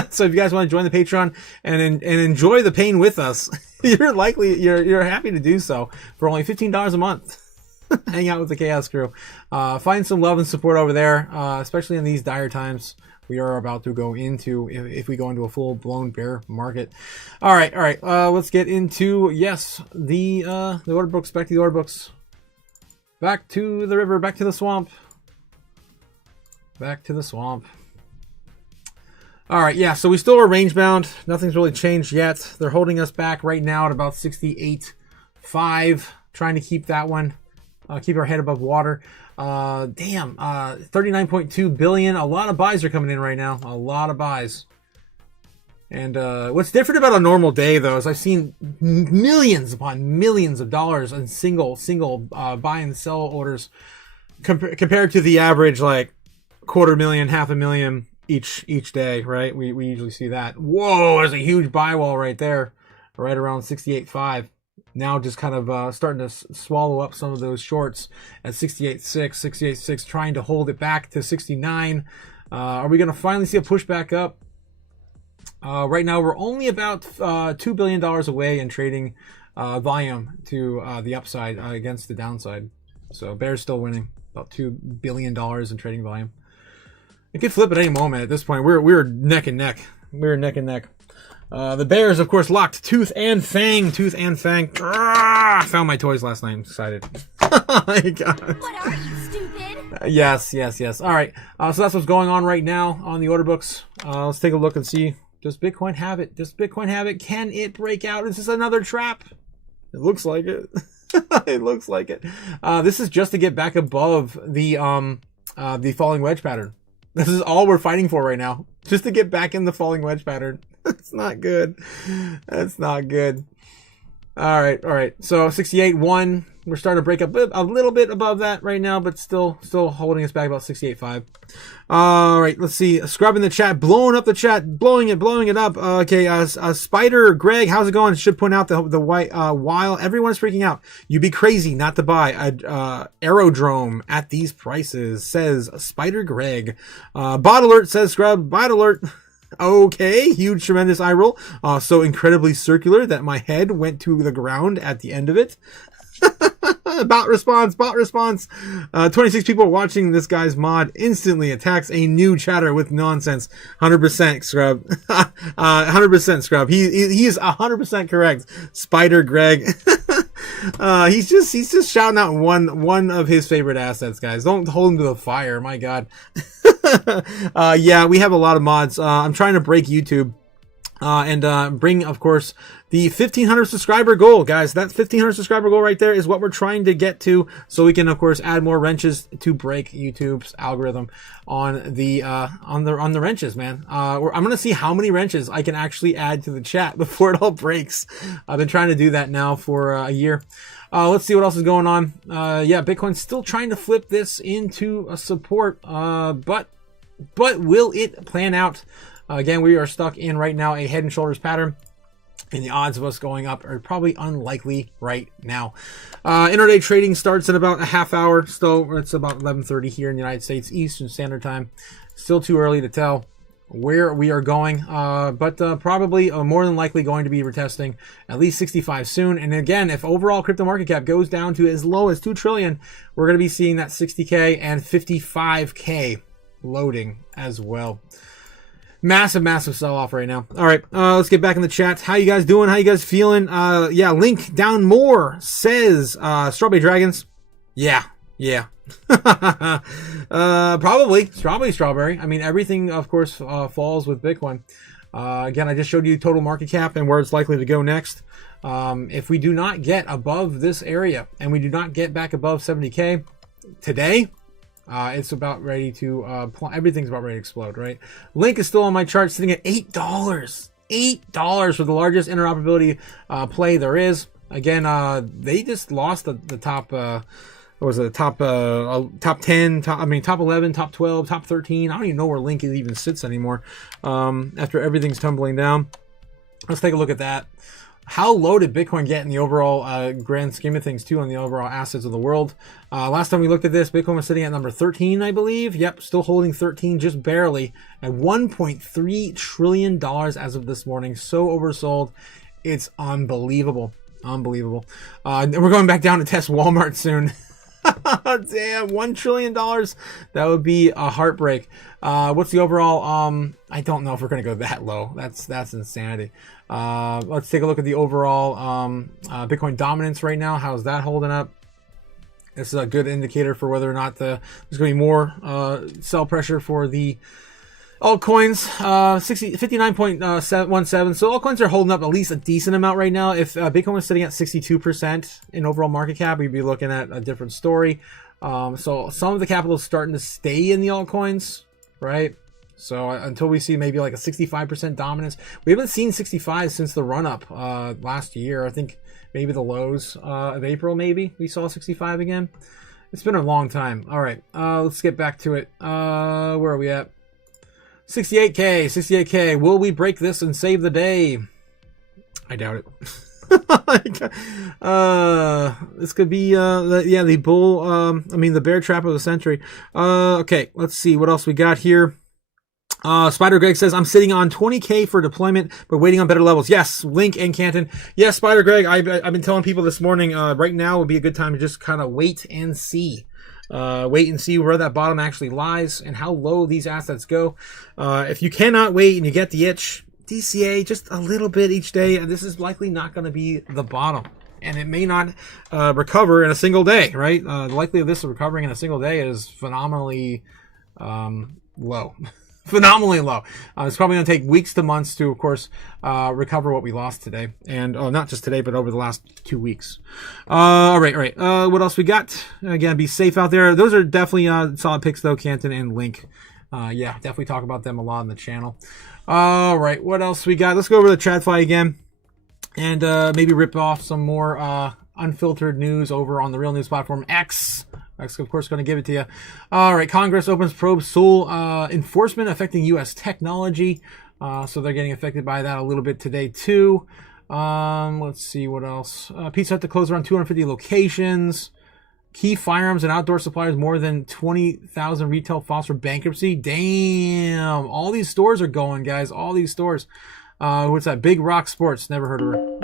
So if you guys want to join the Patreon and enjoy the pain with us, you're happy to do so for only $15 a month. Hang out with the Chaos crew. Find some love and support over there, especially in these dire times we are about to go into, if we go into a full-blown bear market. All right. Let's get into, the order books. Back to the order books. Back to the river. Back to the swamp. All right, so we still are range bound. Nothing's really changed yet. They're holding us back right now at about 68.5. Trying to keep that one, keep our head above water. 39.2 billion. A lot of buys are coming in right now. A lot of buys. And what's different about a normal day, though, is I've seen millions upon millions of dollars in single buy and sell orders compared to the average, like $250,000, $500,000 each day, right? We usually see that. Whoa, there's a huge buy wall right there, right around 68.5. Now just kind of starting to swallow up some of those shorts at 68.6, trying to hold it back to 69. Are we going to finally see a push back up? Right now, we're only about $2 billion away in trading volume to the upside against the downside. So Bear's still winning, about $2 billion in trading volume. It could flip at any moment at this point. We're neck and neck. The Bears, of course, locked tooth and fang. I found my toys last night. I'm excited. Oh my God. What are you, stupid? Yes. All right. So that's what's going on right now on the order books. Let's take a look and see. Does Bitcoin have it? Can it break out? Is this another trap? It looks like it. This is just to get back above the falling wedge pattern. This is all we're fighting for right now. Just to get back in the falling wedge pattern. That's not good. All right. So 68.1. We're starting to break up a little bit above that right now, but still holding us back about 68.5. All right, let's see. Scrubbing the chat, blowing up the chat, blowing it up. Okay, Spider Greg, how's it going? Should point out the white while everyone's freaking out. You'd be crazy not to buy a aerodrome at these prices, says Spider Greg. Bot alert, says Scrub. Bot alert. Okay, huge, tremendous eye roll. So incredibly circular that my head went to the ground at the end of it. Bot response. 26 people watching this guy's mod instantly attacks a new chatter with nonsense. 100% Scrub. 100% Scrub. He is 100% correct. Spider Greg. He's just shouting out one of his favorite assets, guys. Don't hold him to the fire. My God. Yeah, we have a lot of mods. I'm trying to break YouTube. And bring, of course, the 1,500 subscriber goal, guys. That 1,500 subscriber goal right there is what we're trying to get to, so we can, of course, add more wrenches to break YouTube's algorithm on the wrenches, man. I'm gonna see how many wrenches I can actually add to the chat before it all breaks. I've been trying to do that now for a year. Let's see what else is going on. Yeah, Bitcoin's still trying to flip this into a support, but will it plan out? Again, we are stuck in right now a head and shoulders pattern, and the odds of us going up are probably unlikely right now. Intraday trading starts in about a half hour. Still, it's about 11:30 here in the United States Eastern Standard Time. Still too early to tell where we are going, but probably more than likely going to be retesting at least 65 soon. And again, if overall crypto market cap goes down to as low as 2 trillion, we're going to be seeing that 60K and 55K loading as well. Massive sell-off right now. All right, let's get back in the chat. How you guys doing? How you guys feeling? Yeah, Link Down More says, Strawberry Dragons. Yeah. Probably strawberry. I mean, everything, of course, falls with Bitcoin. Again, I just showed you total market cap and where it's likely to go next. If we do not get above this area and we do not get back above 70K today, It's about ready to, everything's about ready to explode, right? Link is still on my chart, sitting at $8. $8 for the largest interoperability play there is. Again, they just lost the top, what was it, top 10, top 11, top 12, top 13. I don't even know where Link even sits anymore after everything's tumbling down. Let's take a look at that. How low did Bitcoin get in the overall grand scheme of things, too, on the overall assets of the world? Last time we looked at this, Bitcoin was sitting at number 13, I believe. Yep, still holding 13, just barely, at $1.3 trillion as of this morning. So oversold. It's unbelievable. Unbelievable. And we're going back down to test Walmart soon. Damn, $1 trillion. That would be a heartbreak. What's the overall? I don't know if we're going to go that low. That's insanity. Let's take a look at the overall Bitcoin dominance right now. How's that holding up? This is a good indicator for whether or not there's going to be more sell pressure for the altcoins. 59.17. So altcoins are holding up at least a decent amount right now. If Bitcoin was sitting at 62% in overall market cap, we'd be looking at a different story. So some of the capital is starting to stay in the altcoins, right? So until we see maybe like a 65% dominance, we haven't seen 65 since the run up last year. I think maybe the lows of April, maybe we saw 65 again. It's been a long time. All right, let's get back to it. Where are we at? 68K. Will we break this and save the day? I doubt it. This could be the bull. The bear trap of the century. Okay, let's see what else we got here. Spider Greg says, I'm sitting on 20K for deployment, but waiting on better levels. Yes, Link and Canton. Yes, Spider Greg, I've been telling people this morning, right now would be a good time to just kind of wait and see. Wait and see where that bottom actually lies and how low these assets go. If you cannot wait and you get the itch, DCA just a little bit each day, and this is likely not going to be the bottom. And it may not recover in a single day, right? The likelihood of this recovering in a single day is phenomenally low. Phenomenally low. It's probably going to take weeks to months to, of course, recover what we lost today. And not just today, but over the last 2 weeks. All right. What else we got? Again, be safe out there. Those are definitely solid picks, though, Canton and Link. Yeah, definitely talk about them a lot on the channel. All right, what else we got? Let's go over the TradFi again and maybe rip off some more unfiltered news over on the real news platform X. X, of course, going to give it to you. All right, Congress opens probe Seoul enforcement affecting U.S. technology. So they're getting affected by that a little bit today, too. Let's see what else. Pizza Hut to close around 250 locations. Key firearms and outdoor suppliers, more than 20,000 retail files for bankruptcy. Damn. All these stores are going, guys. All these stores. What's that? Big Rock Sports. Never heard of her.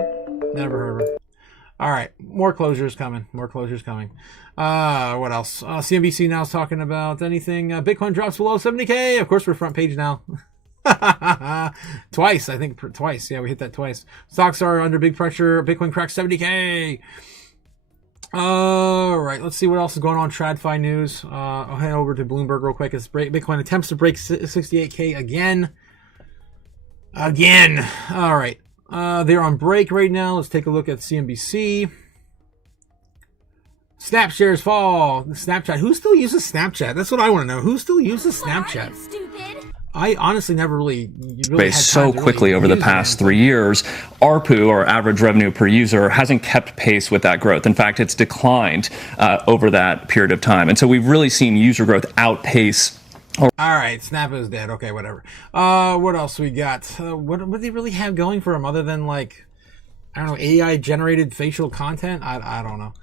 Never heard of her. All right. More closures coming. What else? CNBC now is talking about anything. Bitcoin drops below 70K. Of course, we're front page now. Twice. I think twice. Yeah, we hit that twice. Stocks are under big pressure. Bitcoin cracks 70K. All right, let's see what else is going on. TradFi news. I'll head over to Bloomberg real quick. As Bitcoin attempts to break 68K again. All right. They're on break right now. Let's take a look at CNBC. Snap shares fall. Snapchat. Who still uses Snapchat? That's what I want to know. Who still uses Snapchat? I honestly never really had so quickly over the past 3 years. ARPU, or average revenue per user, hasn't kept pace with that growth. In fact, it's declined over that period of time. And so we've really seen user growth outpace. All right, Snap is dead. Okay, whatever. What else we got? What do they really have going for them other than, like, I don't know, AI-generated facial content? I don't know.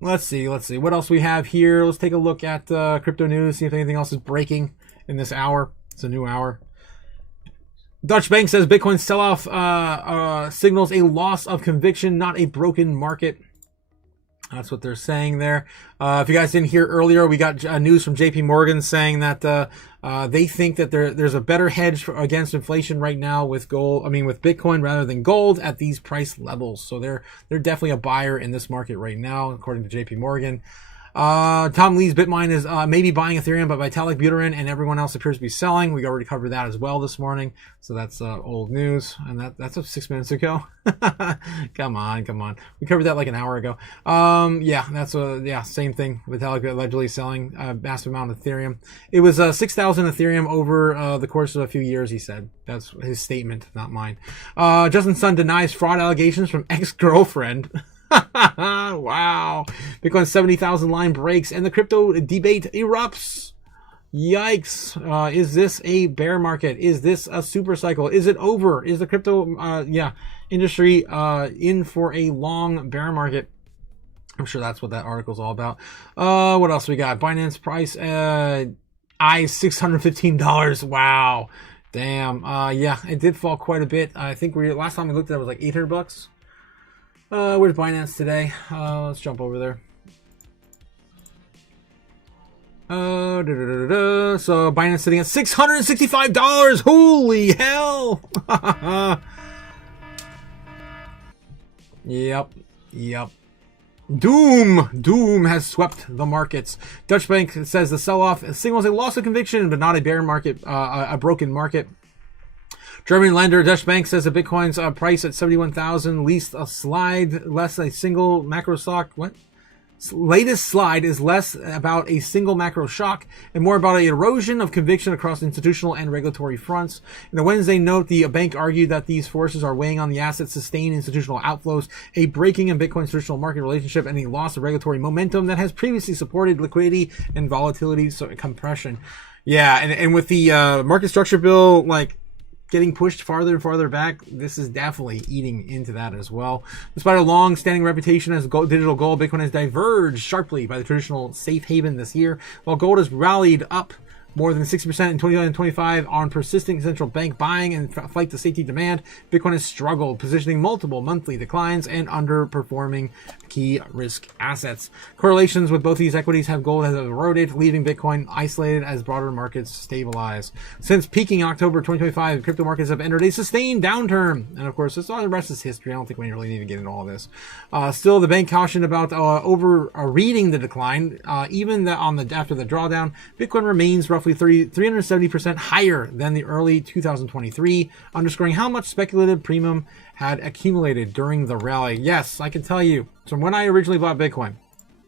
Let's see. What else we have here? Let's take a look at crypto news, see if anything else is breaking in this hour. It's a new hour. Dutch Bank says Bitcoin sell-off signals a loss of conviction, not a broken market. That's what they're saying there. If you guys didn't hear earlier, we got news from JP Morgan saying that they think that there's a better hedge against inflation right now with with Bitcoin rather than gold at these price levels. So they're definitely a buyer in this market right now, according to JP Morgan. Tom Lee's Bitmine is maybe buying Ethereum, but Vitalik Buterin and everyone else appears to be selling. We already covered that as well this morning, so that's old news, and that's up 6 minutes ago. Come on. We covered that like an hour ago. Yeah, that's same thing. Vitalik allegedly selling a massive amount of Ethereum. It was 6,000 Ethereum over the course of a few years, he said. That's his statement, not mine. Justin Sun denies fraud allegations from ex-girlfriend. Wow. Bitcoin's 70,000 line breaks and the crypto debate erupts. Yikes. Is this a bear market? Is this a super cycle? Is it over? Is the crypto industry in for a long bear market? I'm sure that's what that article's all about. What else we got? Binance price $615. Wow. Damn. Yeah, it did fall quite a bit. I think last time we looked at it was like $800. Where's Binance today? Let's jump over there. So Binance sitting at $665. Holy hell! Yep. Doom has swept the markets. Deutsche Bank says the sell-off signals a loss of conviction, but not a bear market, a broken market. German lender Deutsche Bank says that Bitcoin's price at 71,000 less a single macro shock. What? Latest slide is less about a single macro shock and more about an erosion of conviction across institutional and regulatory fronts. In a Wednesday note, the bank argued that these forces are weighing on the assets, sustained institutional outflows, a breaking in Bitcoin's traditional market relationship, and a loss of regulatory momentum that has previously supported liquidity and volatility compression. Yeah, and with the market structure bill, getting pushed farther and farther back, this is definitely eating into that as well. Despite a long-standing reputation as digital gold, Bitcoin has diverged sharply by the traditional safe haven this year. While gold has rallied up more than 60% in 2025 on persistent central bank buying and flight to safety demand, Bitcoin has struggled, positioning multiple monthly declines and underperforming key risk assets. Correlations with both these equities have eroded, leaving Bitcoin isolated as broader markets stabilize. Since peaking October 2025, crypto markets have entered a sustained downturn. And of course, the rest is history. I don't think we really need to get into all this. Still, the bank cautioned about reading the decline. Even after the drawdown, Bitcoin remains roughly 370% higher than the early 2023, underscoring how much speculative premium had accumulated during the rally. Yes, I can tell you from when I originally bought Bitcoin.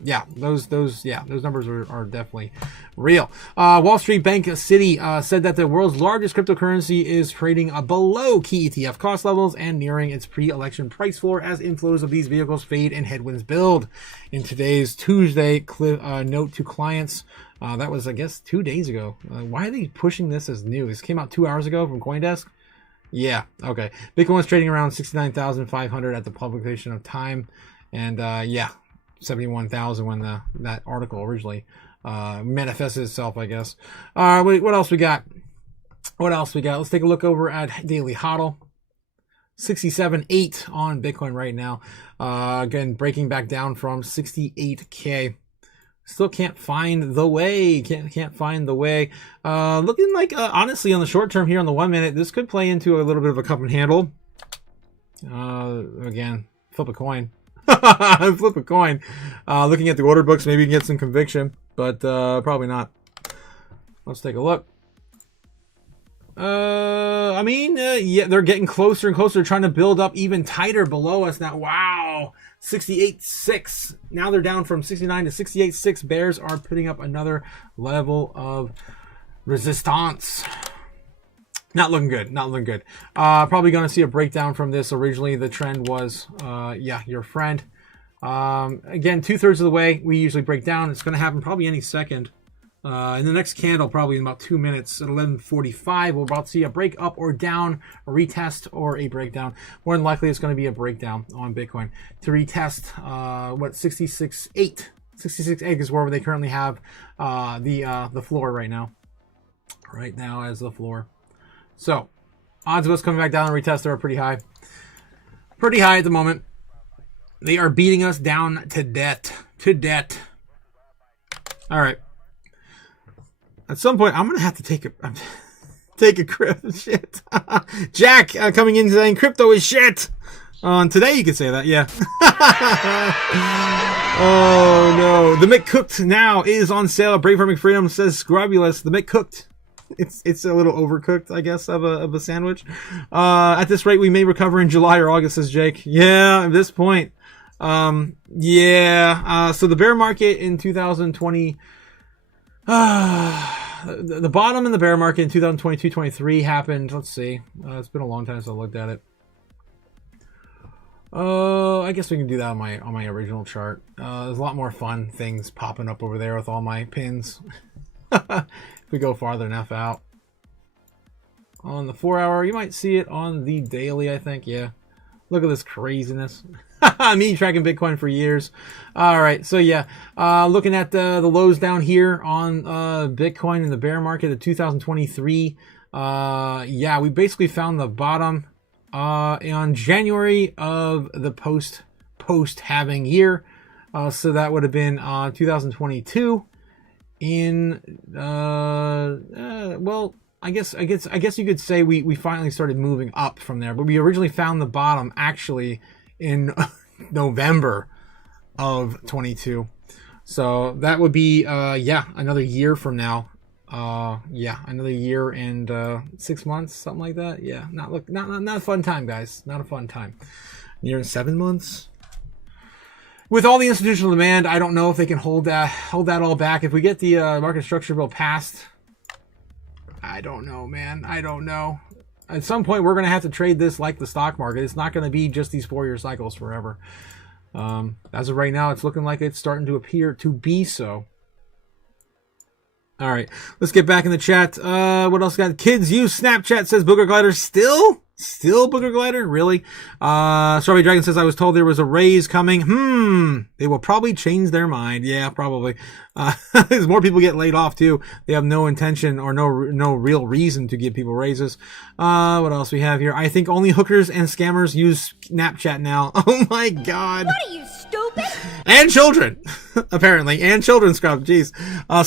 Yeah, those numbers are definitely real. Wall Street Bank City said that the world's largest cryptocurrency is trading below key ETF cost levels and nearing its pre-election price floor as inflows of these vehicles fade and headwinds build. In today's Tuesday note to clients, that was, I guess, 2 days ago. Why are they pushing this as new? This came out 2 hours ago from CoinDesk. Yeah, okay. Bitcoin was trading around 69,500 at the publication of time, and 71,000 when that article originally manifested itself, I guess. What else we got? Let's take a look over at Daily HODL. 67.8 on Bitcoin right now. Again, breaking back down from 68K. Still can't find the way. Can't find the way. Looking like, honestly, on the short term here on the 1 minute, this could play into a little bit of a cup and handle. Again, flip a coin. Flip a coin. Looking at the order books, maybe you can get some conviction, but probably not. Let's take a look. Yeah, they're getting closer and closer, trying to build up even tighter below us now. Wow. 68.6. Now they're down from 69 to 68.6. Bears are putting up another level of resistance. Not looking good. Probably going to see a breakdown from this. Originally, the trend was, your friend. Again, 2/3 of the way we usually break down. It's going to happen probably any second. In the next candle, probably in about 2 minutes at 11:45, we're about to see a break up or down, a retest or a breakdown. More than likely, it's going to be a breakdown on Bitcoin to retest 66.8. 66.8 is where they currently have the floor right now. Right now as the floor. So odds of us coming back down and retest are pretty high. Pretty high at the moment. They are beating us down to debt. All right. At some point, I'm gonna have to take a crypto shit. Jack coming in saying crypto is shit. Today you could say that, yeah. Oh no. The McCooked now is on sale. Brave for McFreedom says Scrubulous. The McCooked. It's a little overcooked, I guess, of a sandwich. At this rate, we may recover in July or August, says Jake. Yeah, at this point. Yeah. So the bear market in 2020, the bottom in the bear market in 2022-23 happened. Let's see. It's been a long time since I looked at it. I guess we can do that on my original chart. There's a lot more fun things popping up over there with all my pins. If we go farther enough out. On the 4-hour, you might see it on the daily, I think. Yeah. Look at this craziness. Me tracking Bitcoin for years. All right, so yeah, looking at the lows down here on Bitcoin in the bear market of 2023. Yeah, we basically found the bottom on January of the post halving year. So that would have been 2022. Well, I guess you could say we finally started moving up from there, but we originally found the bottom actually in November of 22. So that would be yeah, another year from now. Yeah, another year and 6 months, something like that. Yeah, not a fun time, guys. Not a fun time. Year and 7 months. With all the institutional demand, I don't know if they can hold that all back. If we get the market structure bill passed, I don't know, man. I don't know. At some point, we're going to have to trade this like the stock market. It's not going to be just these 4-year cycles forever. As of right now, it's looking like it's starting to appear to be so. All right, let's get back in the chat. What else got? Kids use Snapchat, says Booger Glider. Still Booger Glider? Really? Strawberry Dragon says, I was told there was a raise coming. They will probably change their mind. Yeah, probably. As more people get laid off too, they have no intention or no real reason to give people raises. What else we have here? I think only hookers and scammers use Snapchat now. Oh my God. What are you, stupid? And children, apparently. And children, Scrub. Jeez.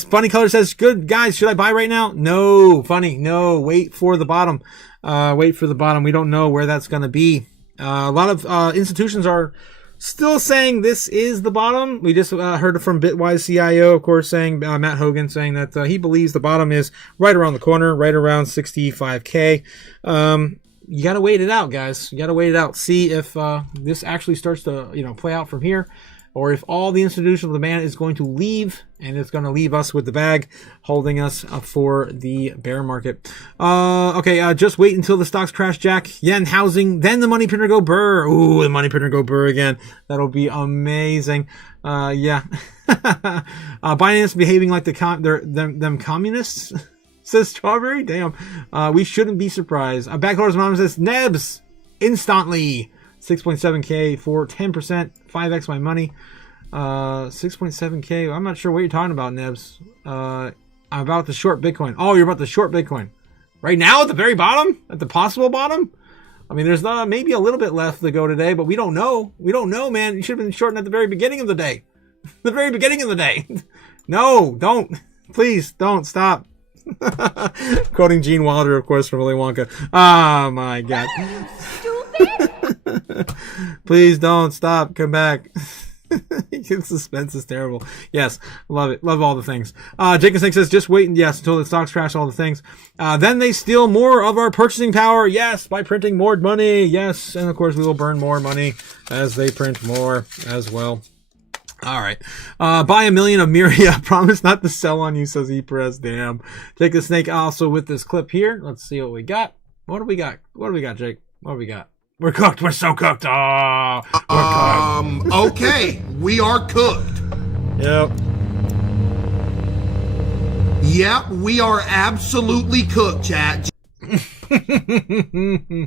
Funny Color says, good guys, should I buy right now? No, Funny. No, wait for the bottom. Wait for the bottom. We don't know where that's going to be. A lot of institutions are still saying this is the bottom. We just heard from Bitwise CIO, of course, saying Matt Hogan saying that he believes the bottom is right around the corner, right around 65K. You got to wait it out, guys. You got to wait it out. See if this actually starts to play out from here, or if all the institutional demand is going to leave and it's going to leave us with the bag holding us for the bear market. Okay, just wait until the stocks crash, Jack. Yen housing, then the money printer go burr. Ooh, the money printer go burr again. That'll be amazing. Yeah. Binance behaving like them communists, says Strawberry. Damn. We shouldn't be surprised. Backholders Mom says, Nebs, instantly. 6.7K for 10%, 5x my money. 6.7K. I'm not sure what you're talking about, Nebs. I'm about to short Bitcoin. Oh, you're about to short Bitcoin. Right now at the very bottom? At the possible bottom? I mean, there's maybe a little bit left to go today, but we don't know. We don't know, man. You should have been shorting at the very beginning of the day. The very beginning of the day. No, don't. Please, don't. Stop. Quoting Gene Wilder, of course, from Willy Wonka. Oh, my God. Please don't stop. Come back. Suspense is terrible. Yes, love it. Love all the things. Jacob Snake says, just wait. Yes, until the stocks crash, all the things. Then they steal more of our purchasing power. Yes, by printing more money. Yes, and of course we will burn more money as they print more as well. All right. Buy 1 million of Miria. Promise not to sell on you, says E-Press. Damn. Jacob Snake also with this clip here. Let's see what we got. What do we got? What do we got, Jake? What do we got? We're cooked. We're so cooked. Oh, we're cooked. Okay. We are cooked. Yep. Yep, we are absolutely cooked, chat. GG.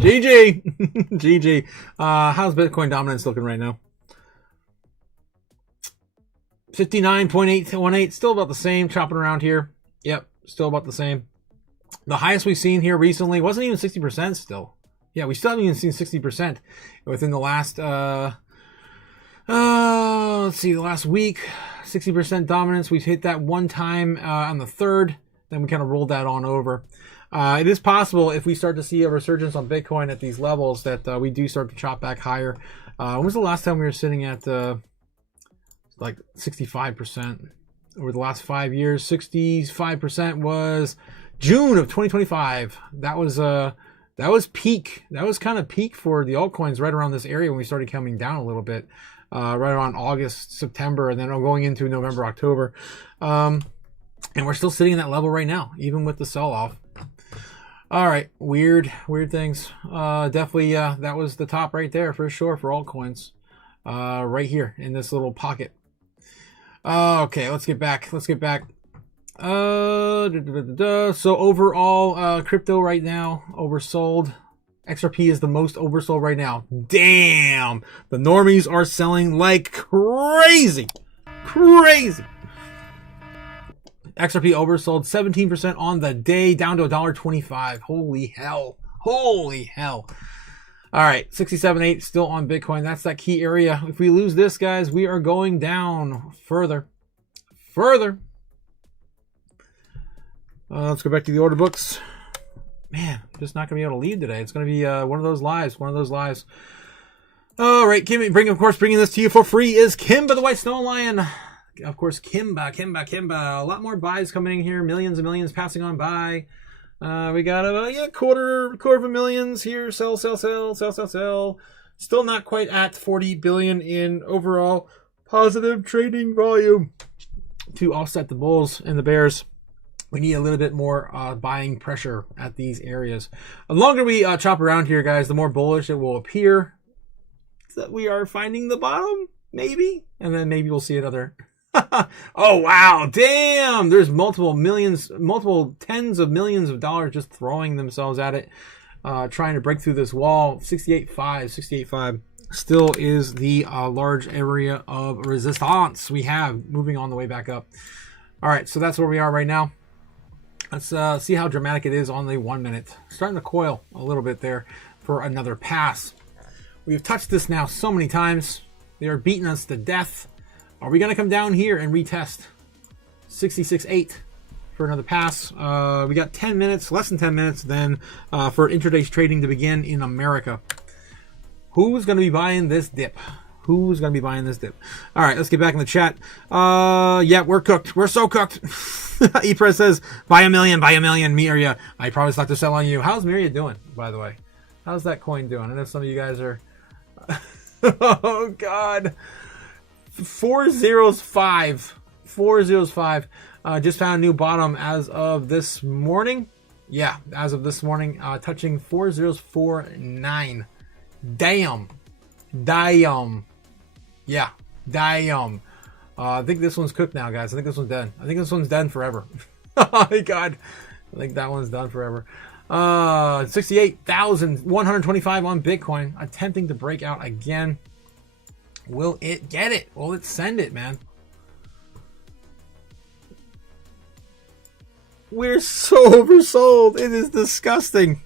GG. GG. How's Bitcoin dominance looking right now? 59.818. Still about the same. Chopping around here. Yep. Still about the same. The highest we've seen here recently wasn't even 60% still. Yeah, we still haven't even seen 60% within the last, let's see, the last week. 60% dominance. We hit that one time on the 3rd. Then we kind of rolled that on over. It is possible if we start to see a resurgence on Bitcoin at these levels that we do start to chop back higher. When was the last time we were sitting at like 65%? Over the last 5 years, 65% was June of 2025. That was peak. That was kind of peak for the altcoins right around this area when we started coming down a little bit, right around August, September, and then going into November, October. And we're still sitting in that level right now, even with the sell-off. All right, weird things. Definitely, that was the top right there for sure for altcoins. Right here in this little pocket. Okay, let's get back. So overall, crypto right now oversold. XRP is the most oversold right now. Damn, the normies are selling like crazy. XRP oversold 17% on the day, down to $1.25. Holy hell. All right, 67.8 still on Bitcoin. That's that key area. If we lose this, guys, we are going down further. Let's go back to the order books. Man, I'm just not going to be able to lead today. It's going to be one of those lives. All right, Kim, bringing this to you for free is Kimba the White Snow Lion. Of course, Kimba. A lot more buys coming in here. Millions and millions passing on by. We got a quarter of a millions here. Sell. Still not quite at 40 billion in overall positive trading volume to offset the bulls and the bears. We need a little bit more buying pressure at these areas. The longer we chop around here, guys, the more bullish it will appear that we are finding the bottom, maybe, and then maybe we'll see another. Oh wow, damn, there's multiple tens of millions of dollars just throwing themselves at it, trying to break through this wall. 68.5 still is the large area of resistance we have moving on the way back up. All right, so that's where we are right now. Let's see how dramatic it is on the 1 minute. Starting to coil a little bit there for another pass. We've touched this now so many times. They are beating us to death. Are we going to come down here and retest 66.8 for another pass? We got 10 minutes, less than 10 minutes then for intraday trading to begin in America. Who's going to be buying this dip? All right, let's get back in the chat. Yeah, we're cooked. We're so cooked. ePress says, buy a million, Miria. I promise not to sell on you. How's Miria doing, by the way? How's that coin doing? I know some of you guys are... Oh, God. 405. Just found a new bottom as of this morning. Yeah, as of this morning, touching 4049. Damn. Yeah, damn. I think this one's cooked now, guys. I think this one's done. I think this one's done forever. Oh my God. I think that one's done forever. 68,125 on Bitcoin. Attempting to break out again. Will it get it? Will it send it, man? We're so oversold. It is disgusting.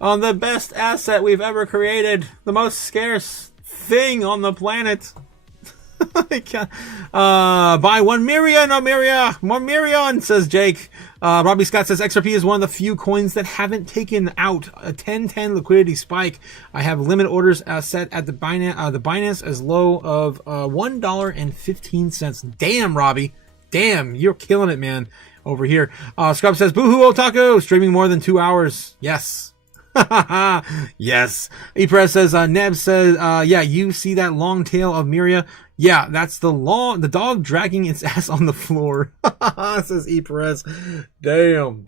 On the best asset we've ever created. The most scarce thing on the planet. I can't. Buy one Miria, no Miria. More Mirion, says Jake. Robbie Scott says XRP is one of the few coins that haven't taken out a 10-10 liquidity spike. I have limit orders set at the Binance as low of $1.15. Damn, Robbie. Damn, you're killing it, man. Over here. Scrub says, Boohoo Otaku, streaming more than 2 hours. Yes. Yes. ePress says, Neb says, yeah, you see that long tail of Miria? Yeah, that's the dog dragging its ass on the floor. Says ePress. Damn.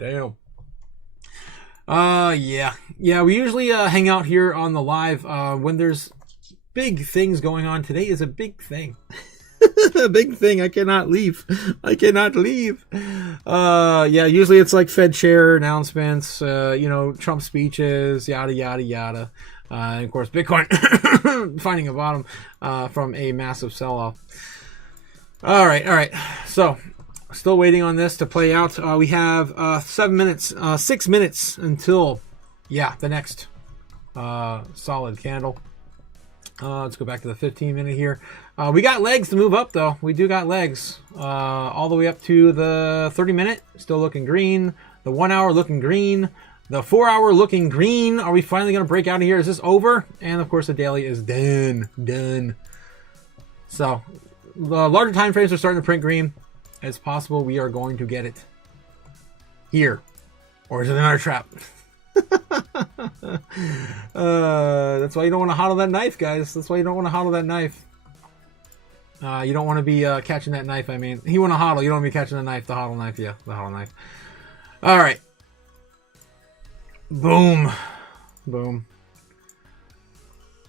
Yeah, we usually hang out here on the live when there's big things going on. Today is a big thing. A big thing. I cannot leave. Yeah, usually it's like Fed chair announcements, Trump speeches, yada yada. And of course, Bitcoin finding a bottom from a massive sell-off. All right. So, still waiting on this to play out. We have 6 minutes until, the next solid candle. Let's go back to the 15-minute here. We got legs to move up, though. We do got legs. All the way up to the 30-minute. Still looking green. The 1 hour looking green. The 4 hour looking green. Are we finally going to break out of here? Is this over? And, of course, the daily is done. Done. So, the larger time frames are starting to print green. It's possible we are going to get it here. Or is it another trap? That's why you don't want to hodl that knife, guys. That's why you don't want to hodl that knife. You don't want to be catching that knife, I mean. You want to hodl. You don't want to be catching the knife. The hodl knife, yeah. The hodl knife. All right. Boom. Boom.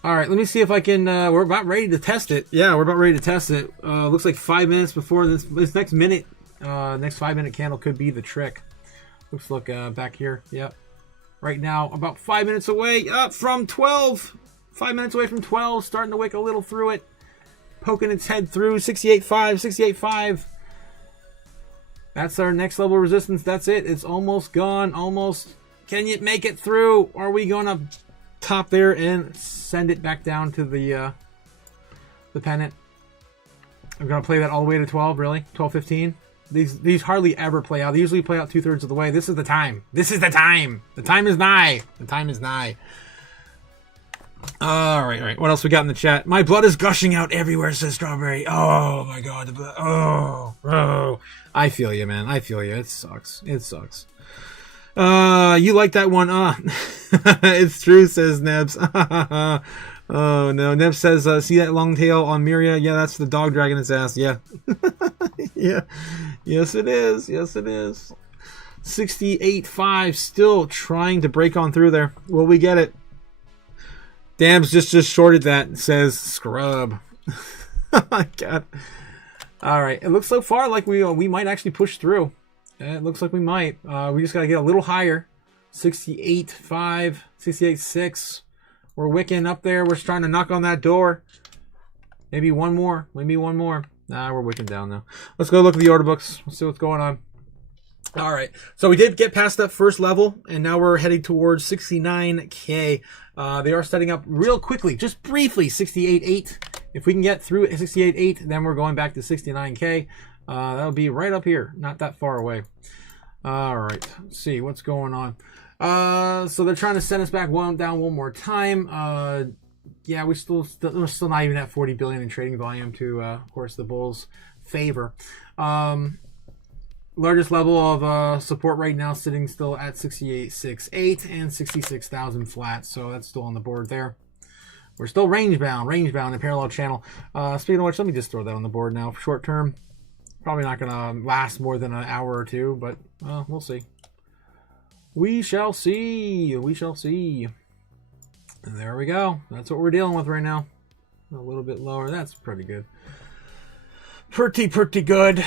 All right, let me see if I can... we're about ready to test it. Yeah, we're about ready to test it. Looks like 5 minutes before this next minute. Next 5-minute candle could be the trick. Let's look back here. Yep. Right now, about 5 minutes away from 12. 5 minutes away from 12. Starting to wick a little through it. Poking its head through. 68.5. 68.5. That's our next level of resistance. That's it. It's almost gone. Almost. Can you make it through? Are we going to top there and send it back down to the pennant? I'm going to play that all the way to 12, really? 12:15? These hardly ever play out. They usually play out 2/3 of the way. This is the time. This is the time. The time is nigh. The time is nigh. All right. What else we got in the chat? My blood is gushing out everywhere, says Strawberry. Oh, my God. The blood. Oh. I feel you, man. I feel you. It sucks. It sucks. You like that one? It's true, says Nebs. Oh, no. Nebs says, see that long tail on Miria? Yeah, that's the dog dragging its ass. Yeah. Yeah. Yes, it is. Yes, it is. 68.5, still trying to break on through there. Will we get it? Dams just shorted that, says Scrub. Oh my God. All right. It looks so far like we might actually push through. It looks like we might. We just got to get a little higher. 68.5, 68.6. We're wicking up there. We're trying to knock on that door. Maybe one more. Maybe one more. Nah, we're wicking down now. Let's go look at the order books. Let's see what's going on. All right. So we did get past that first level, and now we're heading towards 69K. They are setting up real quickly, just briefly, 68.8. If we can get through 68.8, then we're going back to 69K. That'll be right up here, not that far away. All right. Let's see what's going on. So they're trying to send us back down one more time. Yeah, we're still not even at 40 billion in trading volume to, of course, the bulls' favor. Largest level of support right now sitting still at 68.68 and 66,000 flat. So that's still on the board there. We're still range bound in parallel channel. Speaking of which, let me just throw that on the board now. Short term, probably not going to last more than an hour or two, but we'll see. We shall see. We shall see. And there we go. That's what we're dealing with right now. A little bit lower. That's pretty good. Pretty good.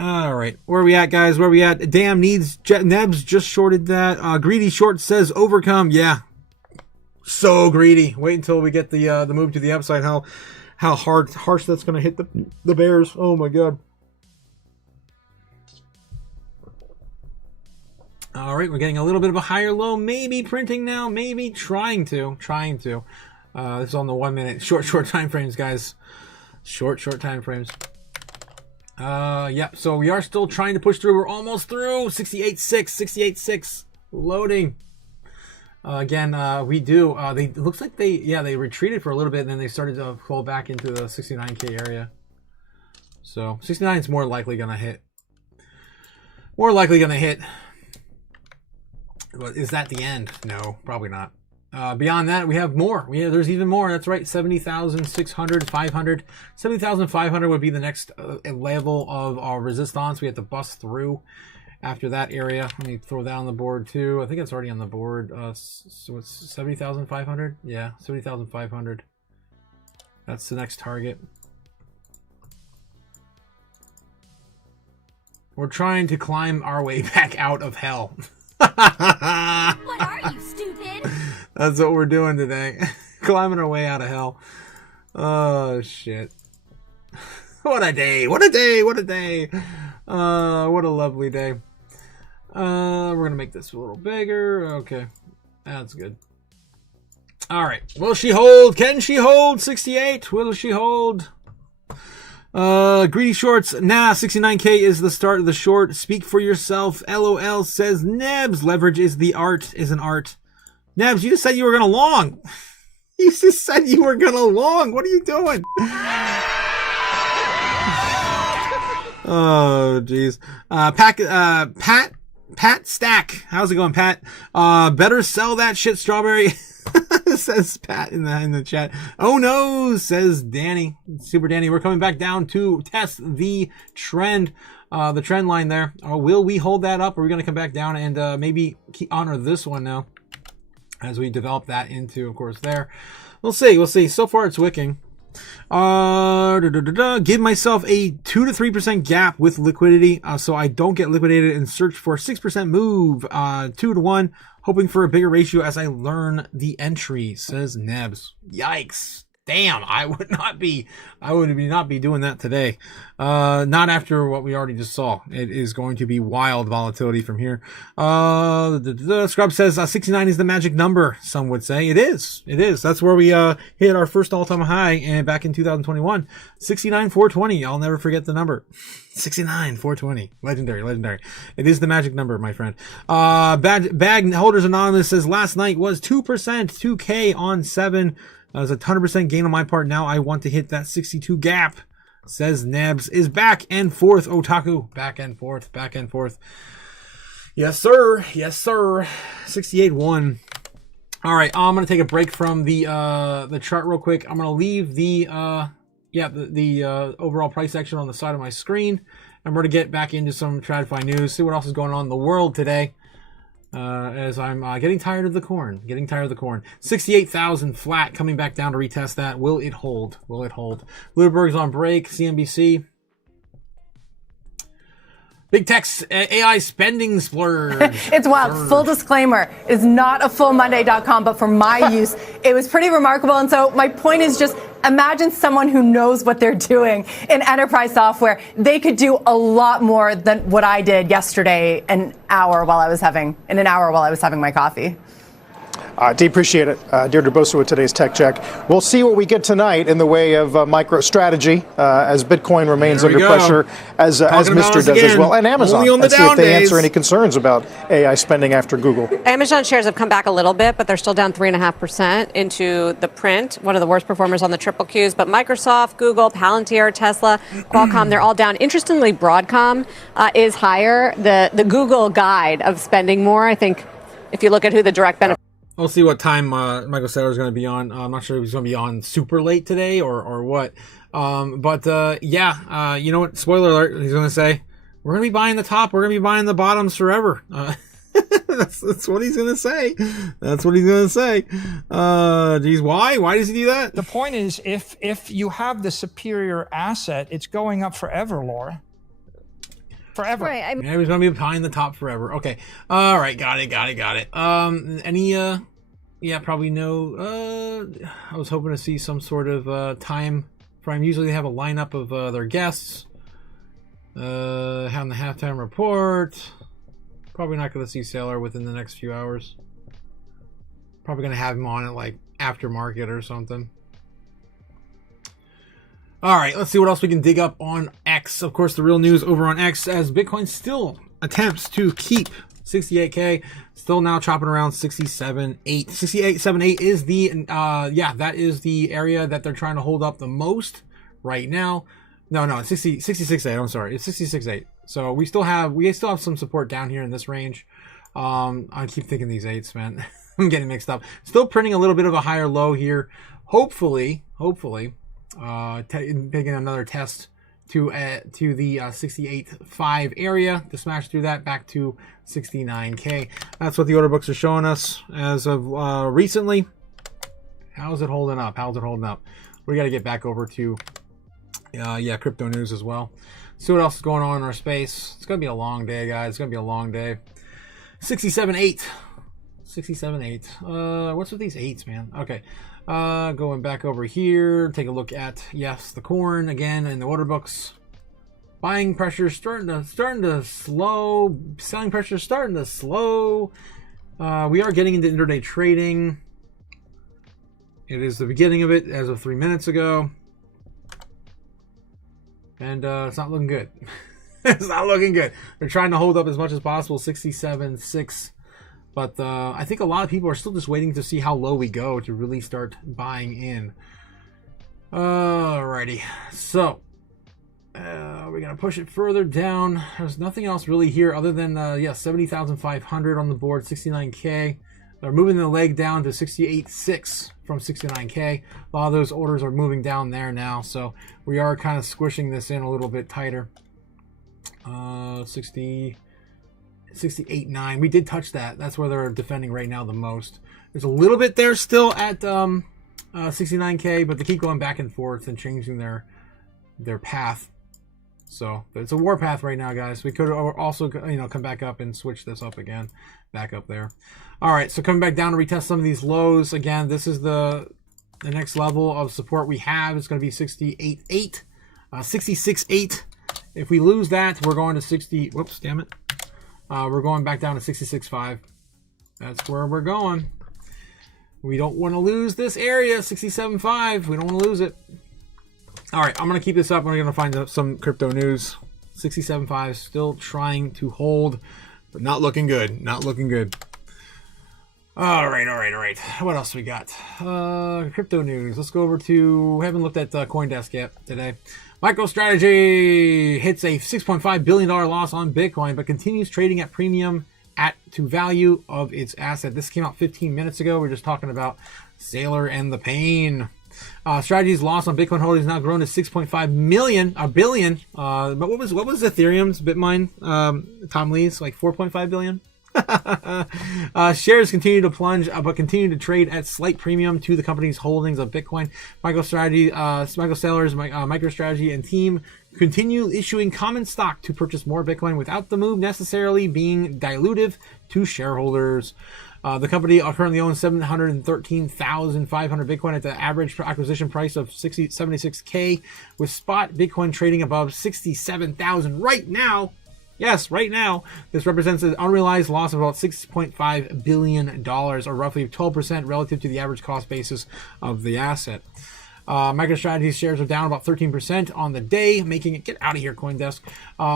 All right. Where are we at, guys? Where are we at? Damn needs. Nebs just shorted that. Greedy short says overcome. Yeah. So greedy. Wait until we get the move to the upside. How harsh that's going to hit the bears. Oh, my God. All right, we're getting a little bit of a higher low, maybe printing now, maybe trying to. This is on the 1 minute, short time frames, guys. Short time frames. Yep, so we are still trying to push through. We're almost through. 68.6, loading. Again, we do. It looks like they retreated for a little bit, and then they started to pull back into the 69K area. So 69 is more likely gonna hit. But is that the end? No, probably not. Beyond that, we have more. There's even more. That's right, 70,600, 500. 70,500 would be the next level of resistance. We have to bust through after that area. Let me throw that on the board too. I think it's already on the board. So it's 70,500? Yeah, 70,500. That's the next target. We're trying to climb our way back out of hell. What are you, stupid? That's what we're doing today. Climbing our way out of hell. Oh, shit. What a day. What a day. What a day. What a lovely day. We're going to make this a little bigger. Okay. That's good. All right. Will she hold? Can she hold 68? Will she hold? Greedy shorts. Nah, 69K is the start of the short. Speak for yourself. LOL says Nebs. Leverage is an art. Nebs, you just said you were gonna long. You just said you were gonna long. What are you doing? Oh, jeez. Pat Stack. How's it going, Pat? Better sell that shit, Strawberry. Says Pat in the chat. Oh no, says Danny. Super Danny. We're coming back down to test the trend line there. Will we hold that up? Or are we going to come back down and maybe honor this one now as we develop that into, of course, there. We'll see. So far it's wicking. Give myself a 2 to 3% gap with liquidity, so I don't get liquidated, and search for 6% move, 2 to 1, hoping for a bigger ratio as I learn the entry, says Nebs. Yikes. Damn, I would not be doing that today. Not after what we already just saw. It is going to be wild volatility from here. The Scrub says 69 is the magic number, some would say. It is. That's where we hit our first all-time high back in 2021. 69,420. I'll never forget the number. 69,420. Legendary. It is the magic number, my friend. Bag Holders Anonymous says last night was 2%, 2K on 7. That was a 100% gain on my part. Now I want to hit that 62 gap, says Nebs. Is back and forth, Otaku. Back and forth. Yes, sir. 68.1. All right, I'm going to take a break from the chart real quick. I'm going to leave the overall price section on the side of my screen. And we're going to get back into some TradFi news, see what else is going on in the world today. As I'm getting tired of the corn. 68,000 flat, coming back down to retest that. Will it hold? Bloomberg's on break. CNBC. Big tech's AI spending splurge. It's wild. Full disclaimer, it's not a full Monday.com, but for my use, it was pretty remarkable. And so my point is just imagine someone who knows what they're doing in enterprise software. They could do a lot more than what I did yesterday in an hour while I was having my coffee. Appreciate it. Deirdre Bosa with today's Tech Check. We'll see what we get tonight in the way of MicroStrategy as Bitcoin remains under pressure, as Mr. does as well, and Amazon. Let's see if they answer any concerns about AI spending after Google. Amazon shares have come back a little bit, but they're still down 3.5% into the print, one of the worst performers on the triple Qs. But Microsoft, Google, Palantir, Tesla, Qualcomm, they're all down. Interestingly, Broadcom is higher. The Google guide of spending more, I think, if you look at who the direct benefit. We'll see what time Michael Saylor is going to be on. I'm not sure if he's going to be on super late today or what. You know what? Spoiler alert, he's going to say, we're going to be buying the top, we're going to be buying the bottoms forever. That's what he's going to say. Geez, why? Why does he do that? The point is, if you have the superior asset, it's going up forever, Laura. Forever. Right, he's going to be behind the top forever. Okay. All right. Got it. Probably no. I was hoping to see some sort of time frame. Usually they have a lineup of their guests. Having the halftime report. Probably not going to see Saylor within the next few hours. Probably going to have him on at like aftermarket or something. All right, let's see what else we can dig up on X. Of course, the real news over on X as Bitcoin still attempts to keep 68K, still now chopping around 67.8. 68.78 is that is the area that they're trying to hold up the most right now. No, it's 66.8. I'm sorry, it's 66.8. So we still have some support down here in this range. I keep thinking these eights, man. I'm getting mixed up. Still printing a little bit of a higher low here. Hopefully. Taking another test to the 68.5 area to smash through that back to 69K. That's what the order books are showing us as of recently. How's it holding up? We got to get back over to crypto news as well. See what else is going on in our space. It's gonna be a long day, guys. 67.8. What's with these eights, man? Okay. Going back over here, take a look at, the corn again in the order books. Buying pressure starting to slow. Selling pressure starting to slow. We are getting into intraday trading. It is the beginning of it as of 3 minutes ago. And it's not looking good. It's not looking good. They're trying to hold up as much as possible, 67.6. But I think a lot of people are still just waiting to see how low we go to really start buying in. Alrighty. So, we're going to push it further down. There's nothing else really here other than, 70,500 on the board, 69K. They're moving the leg down to 68.6 from 69K. A lot of those orders are moving down there now, so we are kind of squishing this in a little bit tighter. 68.9. We did touch that. That's where they're defending right now the most. There's a little bit there still at 69K, but they keep going back and forth and changing their path. So it's a war path right now, guys. We could also, come back up and switch this up again, back up there. All right, so coming back down to retest some of these lows. Again, this is the next level of support we have. It's going to be 68.8, 66.8. If we lose that, we're going to 60. Whoops, damn it. We're going back down to 66.5. That's where we're going. We don't want to lose this area, 67.5. We don't want to lose it. All right, I'm going to keep this up. We're going to find some crypto news. 67.5, still trying to hold, but not looking good. Not looking good. All right. What else we got? Crypto news. Let's go over to, we haven't looked at CoinDesk yet today. MicroStrategy hits a $6.5 billion loss on Bitcoin, but continues trading at premium to value of its asset. This came out 15 minutes ago. We're just talking about Sailor and the pain. Strategy's loss on Bitcoin holdings now grown to 6.5 billion. But what was Ethereum's Bitmine? Tom Lee's like 4.5 billion. Shares continue to plunge, but continue to trade at slight premium to the company's holdings of Bitcoin. MicroStrategy, MicroStrategy, and team continue issuing common stock to purchase more Bitcoin without the move necessarily being dilutive to shareholders. The company currently owns 713,500 Bitcoin at the average acquisition price of 76K, with spot Bitcoin trading above 67,000 right now. Yes, right now, this represents an unrealized loss of about $6.5 billion, or roughly 12% relative to the average cost basis of the asset. MicroStrategy's shares are down about 13% on the day, making it, get out of here, CoinDesk,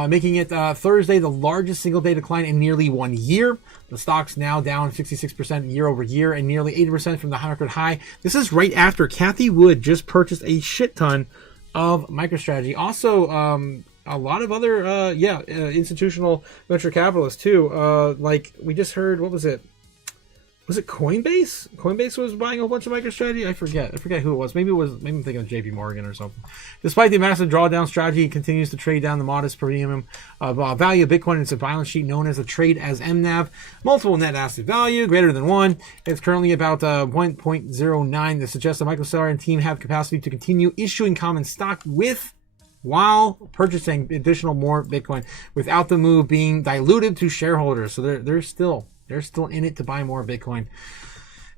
making it Thursday the largest single day decline in nearly 1 year. The stock's now down 66% year over year and nearly 80% from the record high. This is right after Cathie Wood just purchased a shit ton of MicroStrategy. Also, a lot of other, institutional venture capitalists too. Like we just heard, what was it? Was it Coinbase? Coinbase was buying a whole bunch of MicroStrategy. I forget who it was. Maybe I'm thinking of JP Morgan or something. Despite the massive drawdown, strategy continues to trade down the modest premium value of Bitcoin in its balance sheet known as the trade as MNAV, multiple net asset value greater than 1. It's currently about 1.09. This suggests the MicroStrategy team have capacity to continue issuing common stock while purchasing additional more Bitcoin without the move being diluted to shareholders. So they're still in it to buy more Bitcoin.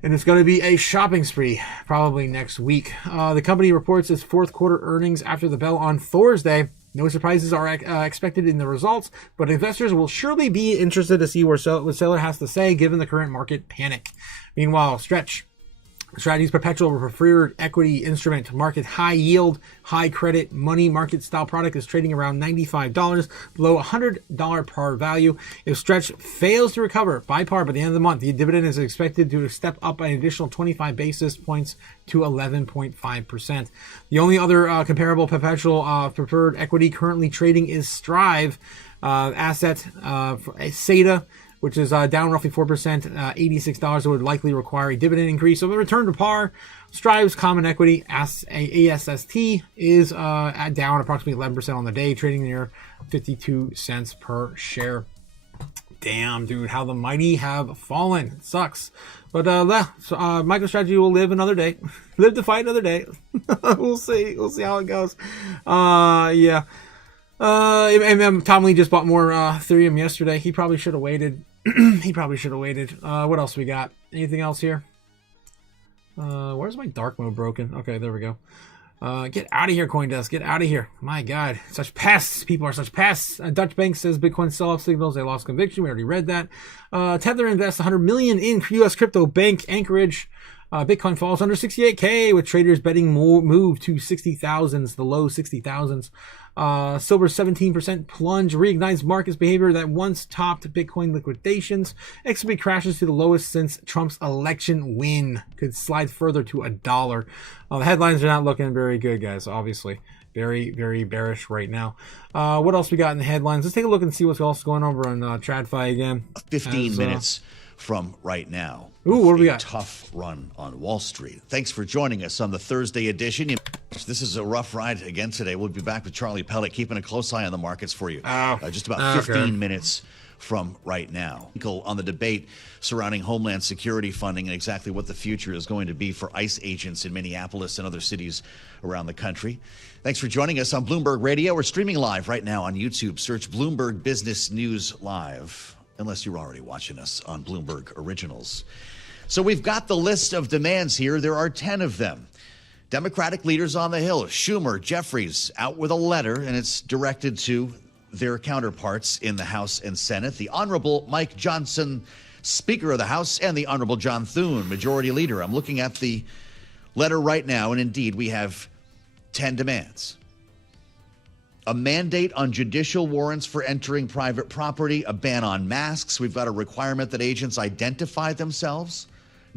And it's going to be a shopping spree probably next week. The company reports its fourth quarter earnings after the bell on Thursday. No surprises are expected in the results, but investors will surely be interested to see what Sailor has to say given the current market panic. Meanwhile, Strategy's perpetual preferred equity instrument, market high yield, high credit, money market style product is trading around $95, below $100 par value. If Stretch fails to recover by par by the end of the month, the dividend is expected to step up an additional 25 basis points to 11.5%. The only other comparable perpetual preferred equity currently trading is Strive asset, SATA, which is down roughly 4%, $86. It would likely require a dividend increase. So the return to par, Strive's common equity, ASST, is down approximately 11% on the day, trading near 52 cents per share. Damn, dude, how the mighty have fallen. It sucks. But MicroStrategy will live another day. Live to fight another day. We'll see. We'll see how it goes. Yeah. And Tom Lee just bought more Ethereum yesterday. He probably should have waited. What else we got? Anything else here? Where's my dark mode broken? Okay, there we go. Get out of here, CoinDesk. Get out of here. My God. Such pests. People are such pests. Dutch Bank says Bitcoin sell-off signals. They lost conviction. We already read that. Tether invests $100 million in U.S. crypto bank Anchorage. Bitcoin falls under 68K with traders betting move to 60,000s, the low 60,000s. Silver 17% plunge reignites markets behavior that once topped Bitcoin liquidations. XRP crashes to the lowest since Trump's election win. Could slide further to $1. The headlines are not looking very good, guys, obviously. Very, very bearish right now. What else we got in the headlines? Let's take a look and see what's else going over on TradFi again. 15 minutes from right now. Ooh, what do we got? Tough run on Wall Street. Thanks for joining us on the Thursday edition. This is a rough ride again today. We'll be back with Charlie Pellet, keeping a close eye on the markets for you. Just about 15 minutes from right now. On the debate surrounding Homeland Security funding and exactly what the future is going to be for ICE agents in Minneapolis and other cities around the country. Thanks for joining us on Bloomberg Radio. We're streaming live right now on YouTube. Search Bloomberg Business News Live, unless you're already watching us on Bloomberg Originals. So we've got the list of demands here. There are 10 of them. Democratic leaders on the Hill, Schumer, Jeffries, out with a letter, and it's directed to their counterparts in the House and Senate. The Honorable Mike Johnson, Speaker of the House, and the Honorable John Thune, Majority Leader. I'm looking at the letter right now, and indeed we have 10 demands. A mandate on judicial warrants for entering private property, a ban on masks. We've got a requirement that agents identify themselves.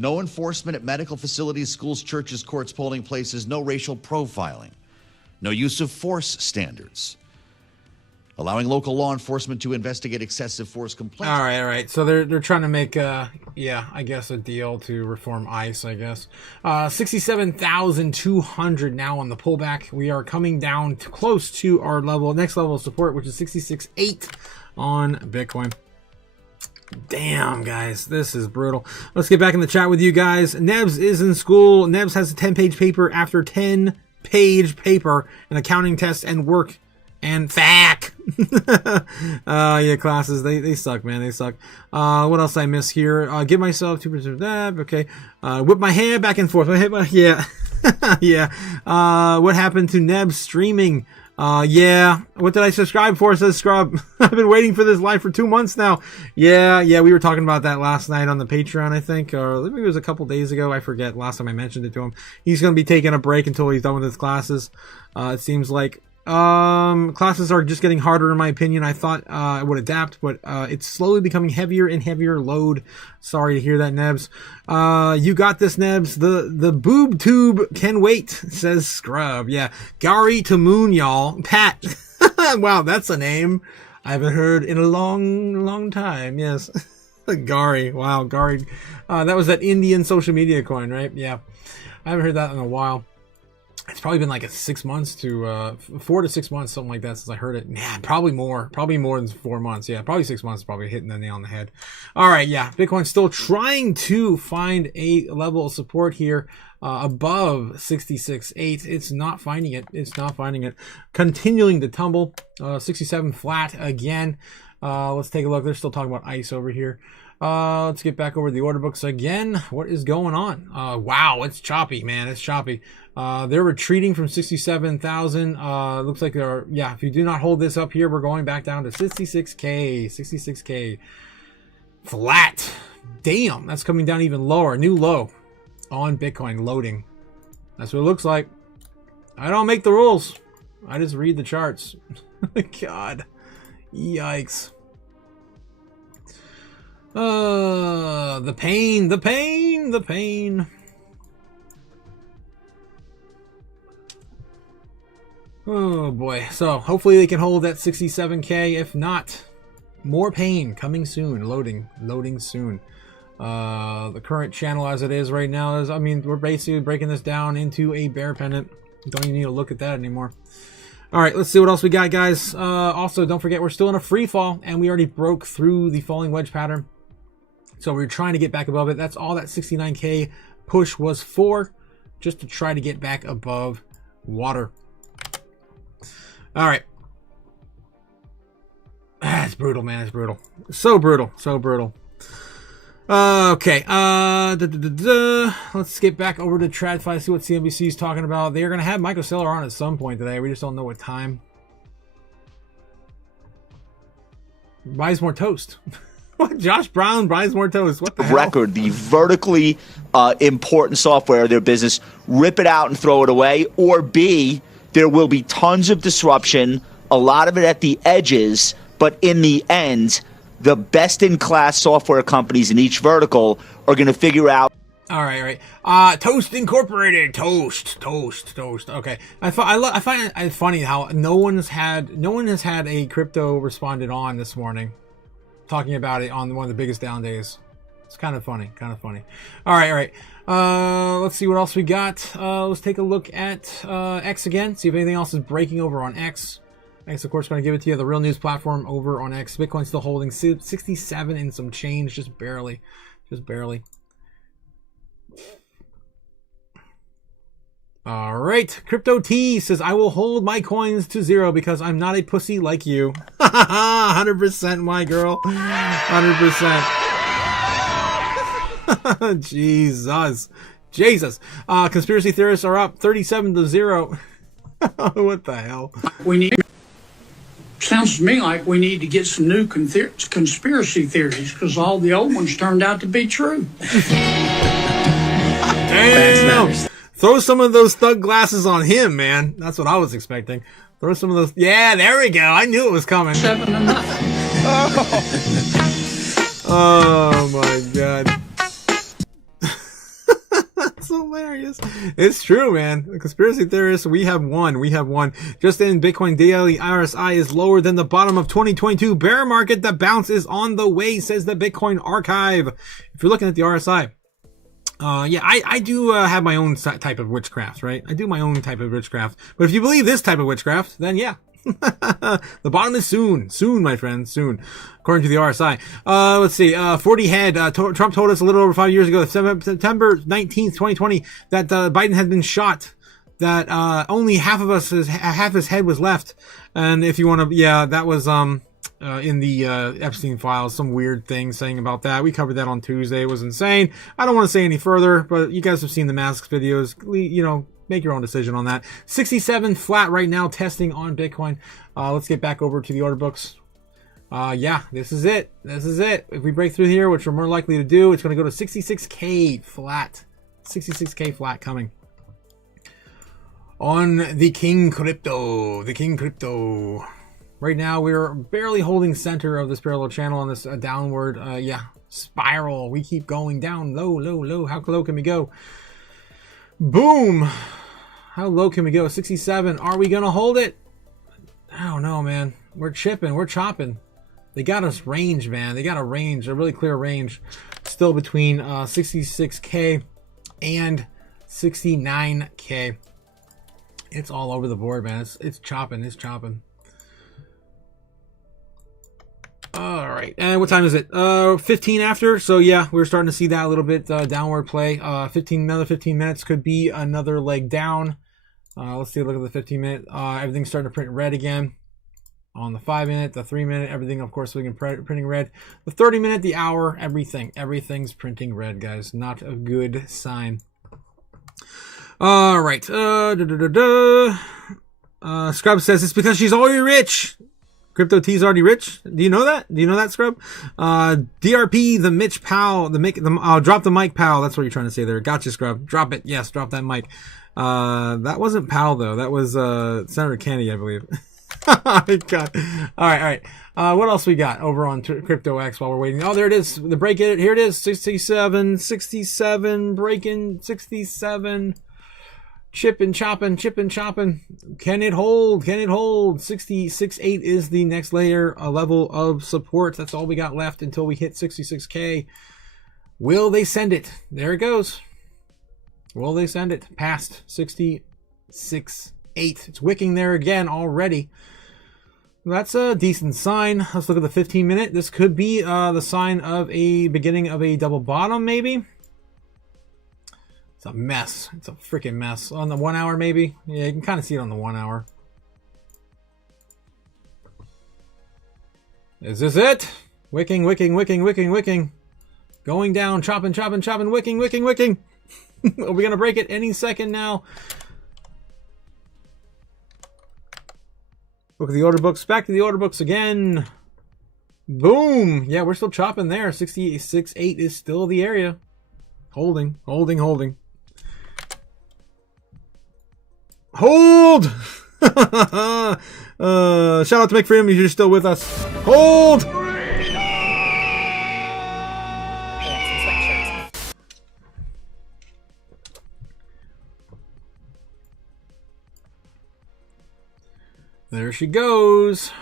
No enforcement at medical facilities, schools, churches, courts, polling places. No racial profiling. No use of force standards. Allowing local law enforcement to investigate excessive force complaints. All right. So they're trying to make, I guess, a deal to reform ICE, I guess. 67,200 now on the pullback. We are coming down to close to our next level of support, which is 66.8 on Bitcoin. Damn, guys, this is brutal. Let's get back in the chat with you guys. Nebs is in school. Nebs has a 10-page paper after 10-page paper, an accounting test and work. And FAQ. Yeah, classes, they suck, man. They suck. What else I miss here? Give myself 2% of that. Okay. Whip my hair back and forth. Yeah. Yeah. What happened to Neb's streaming? Yeah. What did I subscribe for? Says Scrub. I've been waiting for this live for 2 months now. Yeah. We were talking about that last night on the Patreon, I think, or maybe it was a couple days ago. I forget. Last time I mentioned it to him. He's going to be taking a break until he's done with his classes. It seems like. Classes are just getting harder in my opinion. I thought I would adapt, but it's slowly becoming heavier and heavier load. Sorry to hear that, Nebs. You got this, Nebs. The boob tube can wait, says Scrub. Yeah. Gary to Moon, y'all. Pat. Wow, that's a name I haven't heard in a long time. Yes. Gary. Wow, Gary. That was that Indian social media coin, right? Yeah. I haven't heard that in a while. It's probably been like 6 months to 4 to 6 months, something like that, since I heard it. Yeah, probably more than 4 months. Yeah, probably 6 months, probably hitting the nail on the head. All right, yeah, Bitcoin's still trying to find a level of support here above 66.8. It's not finding it. Continuing to tumble. 67 flat again. Let's take a look. They're still talking about ICE over here. Let's get back over the order books again. What is going on? Wow, it's choppy, man. It's choppy. They're retreating from 67,000. Looks like they're, if you do not hold this up here, we're going back down to 66K. Flat. Damn, that's coming down even lower. New low on Bitcoin loading. That's what it looks like. I don't make the rules. I just read the charts. God. Yikes. The pain. Oh boy. So hopefully they can hold that 67K. If not, more pain coming soon. Loading soon. The current channel as it is right now is, we're basically breaking this down into a bear pennant. Don't even need to look at that anymore. All right, let's see what else we got, guys. Also, don't forget, we're still in a free fall, and we already broke through the falling wedge pattern. So we're trying to get back above it. That's all that 69K push was for, just to try to get back above water. All right. It's brutal, man. It's brutal. So brutal. Okay. Let's get back over to TradFi, see what CNBC is talking about. They're going to have Michael Saylor on at some point today. We just don't know what time. Buys more toast. What? Josh Brown buys more toast. What the hell? Record, the vertically important software of their business, rip it out and throw it away, or B, there will be tons of disruption, a lot of it at the edges, but in the end, the best-in-class software companies in each vertical are going to figure out. All right. Toast Incorporated. Toast. Okay. I find it funny how no one has had a crypto responded on this morning, talking about it on one of the biggest down days. It's kind of funny. All right. Let's see what else we got. Let's take a look at X again. See if anything else is breaking over on X. X, of course, going to give it to you, the real news platform over on X. Bitcoin still holding 67 and some change, just barely. All right. Crypto T says, I will hold my coins to 0 because I'm not a pussy like you. 100% my girl. 100%. Jesus. Conspiracy theorists are up 37-0. What the hell? Sounds to me like we need to get some new conspiracy theories because all the old ones turned out to be true. Damn! Throw some of those thug glasses on him, man. That's what I was expecting. Throw some of those. Yeah, there we go. I knew it was coming. 7-0. Oh my god. That's hilarious. It's true, man. The conspiracy theorists, we have won. Just in, Bitcoin daily RSI is lower than the bottom of 2022 bear market. The bounce is on the way, says the Bitcoin archive. If you're looking at the RSI, I do have my own type of witchcraft, right? I do my own type of witchcraft. But if you believe this type of witchcraft, then yeah. The bottom is soon, my friends, soon. According to the RSI. Let's see, 40 head. Trump told us a little over 5 years ago, September 19th, 2020, that Biden had been shot. That only half his head was left. And if you want to, that was in the Epstein files, some weird thing saying about that. We covered that on Tuesday. It was insane. I don't want to say any further, but you guys have seen the masks videos. Make your own decision on that. 67 flat right now, testing on Bitcoin. Let's get back over to the order books. This is it. If we break through here, which we're more likely to do, it's going to go to 66K flat. 66K flat coming. On the King Crypto. Right now, we're barely holding center of this parallel channel on this downward, spiral. We keep going down low. How low can we go? Boom. How low can we go? 67. Are we going to hold it? I don't know, man. We're chipping. We're chopping. They got us range, man. They got a range, a really clear range. Still between 66K and 69K. It's all over the board, man. It's chopping. All right, and what time is it? 15 after. So yeah, we're starting to see that a little bit downward play. Another 15 minutes could be another leg down. Let's take a look at the 15 minute. Everything's starting to print red again. On the 5 minute, the 3 minute, everything, of course, we can printing red. The 30 minute, the hour, everything's printing red, guys. Not a good sign. All right. Scrub says it's because she's already rich. Crypto T's already rich. Do you know that, Scrub? DRP, the Mitch Powell, drop the mic, Powell. That's what you're trying to say there. Gotcha, Scrub. Drop it. Yes, drop that mic. That wasn't Powell, though. That was Senator Kennedy, I believe. Oh, God. All right. What else we got over on Crypto X while we're waiting? Oh, there it is. The break it. Here it is. 67, breaking 67. Chipping, chopping. Can it hold? 66.8 is the next level of support. That's all we got left until we hit 66K. Will they send it? There it goes. Will they send it past 66.8? It's wicking there again already. That's a decent sign. Let's look at the 15 minute. This could be the sign of a beginning of a double bottom, maybe. It's a mess. It's a freaking mess. On the 1 hour, maybe. Yeah, you can kind of see it on the 1 hour. Is this it? Wicking. Going down, chopping, wicking. Are we going to break it any second now? Look at the order books. Back to the order books again. Boom. Yeah, we're still chopping there. 66.8 is still the area. Holding. Hold! Shout out to McFreedom, you're still with us. Hold! There she goes.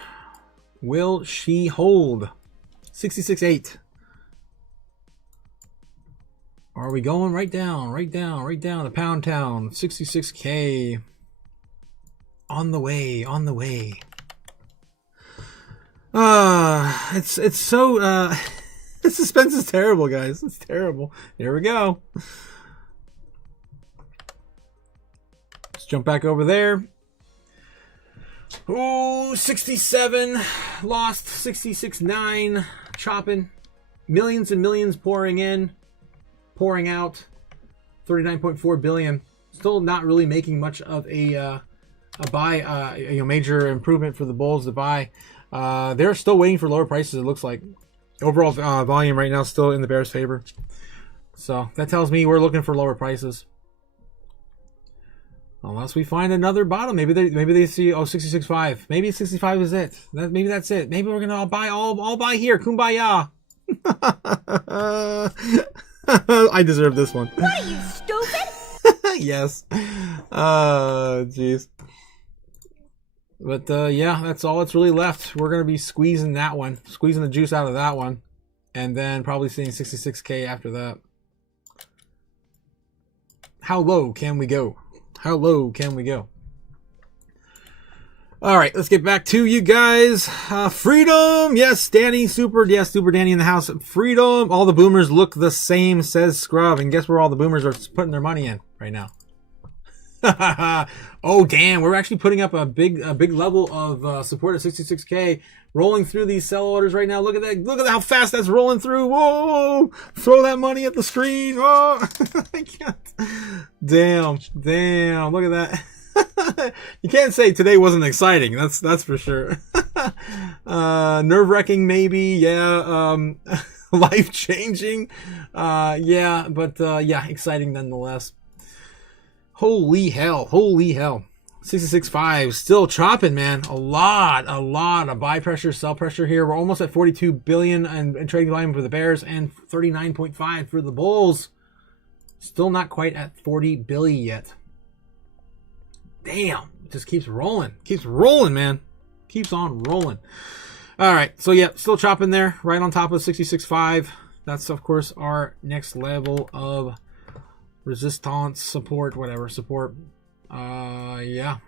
Will she hold? 66.8. Are we going right down to Pound Town? 66K. On the way. It's so the suspense is terrible, guys. It's terrible. Here we go. Let's jump back over there. Ooh, 67 lost, 66.9 chopping, millions and millions pouring in, pouring out, 39.4 billion. Still not really making much of a buy, major improvement for the bulls to buy. They're still waiting for lower prices. It looks like overall volume right now still in the bears' favor. So that tells me we're looking for lower prices. Unless we find another bottom, maybe they see 66.5. Maybe 65 is it. Maybe that's it. Maybe we're gonna all buy here. Kumbaya. I deserve this one. What are you, stupid? Yes. Jeez. But yeah, that's all that's really left. We're gonna be squeezing that one, squeezing the juice out of that one, and then probably seeing 66K after that. How low can we go? How low can we go? All right, let's get back to you guys. Freedom, yes, Danny, super Danny in the house. Freedom, all the boomers look the same, says Scrub, and guess where all the boomers are putting their money in right now? Oh damn, we're actually putting up a big level of support at 66K, rolling through these sell orders right now. Look at that! Look at how fast that's rolling through. Whoa! Throw that money at the screen. Oh, I can't. Damn! Look at that. You can't say today wasn't exciting. That's for sure. Nerve-wracking, maybe. Yeah. Life-changing. Yeah, but yeah, exciting nonetheless. Holy hell. 66.5, still chopping, man. A lot of buy pressure, sell pressure here. We're almost at 42 billion in trading volume for the bears and 39.5 for the bulls. Still not quite at 40 billion yet. Damn, it just keeps rolling. Keeps rolling, man. Keeps on rolling. All right, so yeah, still chopping there, right on top of 66.5. That's, of course, our next level of resistance, support, whatever, support. Yeah,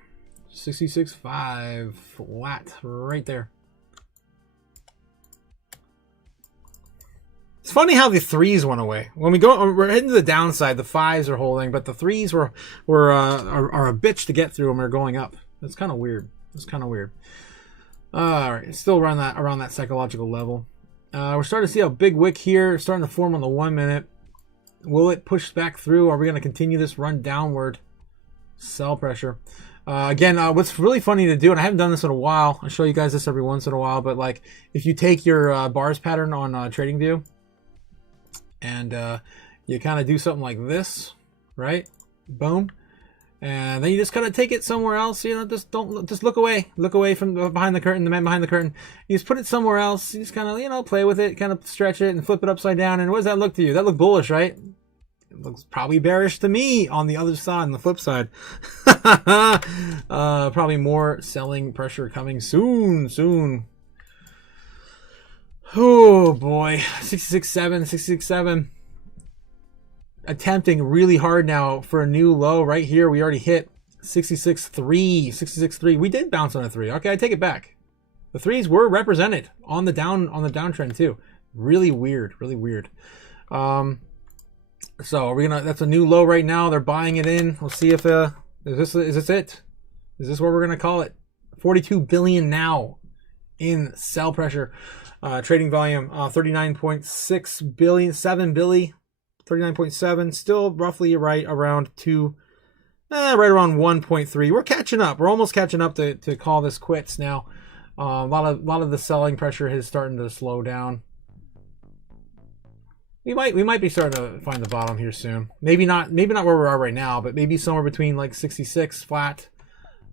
66.5 flat right there. It's funny how the threes went away. When we're heading to the downside, the fives are holding, but the threes are a bitch to get through when we're going up. It's kind of weird. All right, still around that psychological level. We're starting to see a big wick here, starting to form on the 1 minute. Will it push back through? Are we going to continue this run downward? Sell pressure. Again, what's really funny to do, and I haven't done this in a while. I show you guys this every once in a while, but like if you take your bars pattern on TradingView and you kind of do something like this, right? Boom. And then you just kind of take it somewhere else. You know, just look away from behind the curtain, the man behind the curtain. You just put it somewhere else. You just kind of, play with it, kind of stretch it and flip it upside down. And what does that look to you? That look bullish, right? It looks probably bearish to me on the other side, on the flip side. Probably more selling pressure coming soon. Oh boy, 66.7. Attempting really hard now for a new low right here. We already hit 66.3. We did bounce on a 3. Okay, I take it back. The 3s were represented on the downtrend too. Really weird. So are we gonna? That's a new low right now. They're buying it in. We'll see if is this it? Is this what we're gonna call it? 42 billion now in sell pressure. Trading volume 39.6 billion, 7 billion. 39.7, still roughly right around 2, right around 1.3. We're catching up. We're almost catching up to call this quits now. A lot of the selling pressure is starting to slow down. We might be starting to find the bottom here soon. Maybe not where we are right now, but maybe somewhere between like 66 flat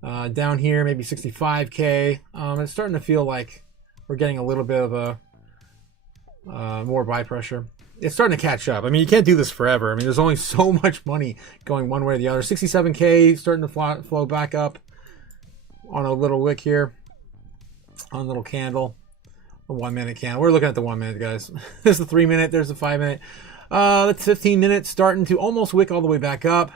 down here, maybe 65K. It's starting to feel like we're getting a little bit of a more buy pressure. It's starting to catch up. I mean, you can't do this forever. I mean, there's only so much money going one way or the other. 67K starting to flow back up on a little wick here, on a little candle. A 1 minute candle. We're looking at the 1 minute, guys. There's the 3 minute. There's the 5 minute. That's 15 minutes, starting to almost wick all the way back up.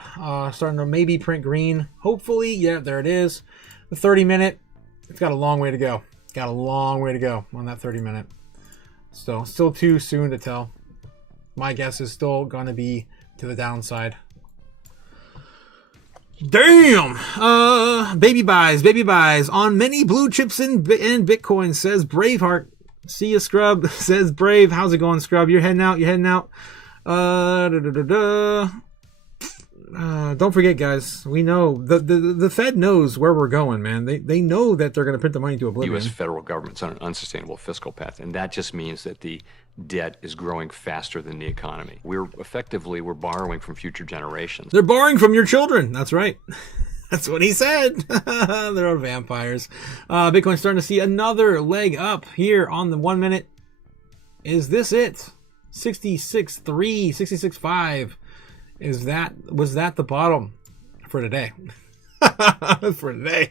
Starting to maybe print green. Hopefully, yeah, there it is. The 30 minute. It's got a long way to go. Got a long way to go on that 30 minute. So still too soon to tell. My guess is still gonna be to the downside. Damn! Baby buys on many blue chips and Bitcoin, says Braveheart. See ya, Scrub, says Brave. How's it going, Scrub? You're heading out. Don't forget, guys, we know the Fed knows where we're going, man. They know that they're going to print the money to oblivion. The U.S. federal government's on an unsustainable fiscal path, and that just means that the debt is growing faster than the economy. We're borrowing from future generations. They're borrowing from your children. That's right. That's what he said. They're vampires. Bitcoin's starting to see another leg up here on the 1 minute. Is this it? 66.3, 66.5. Was that the bottom for today? For today.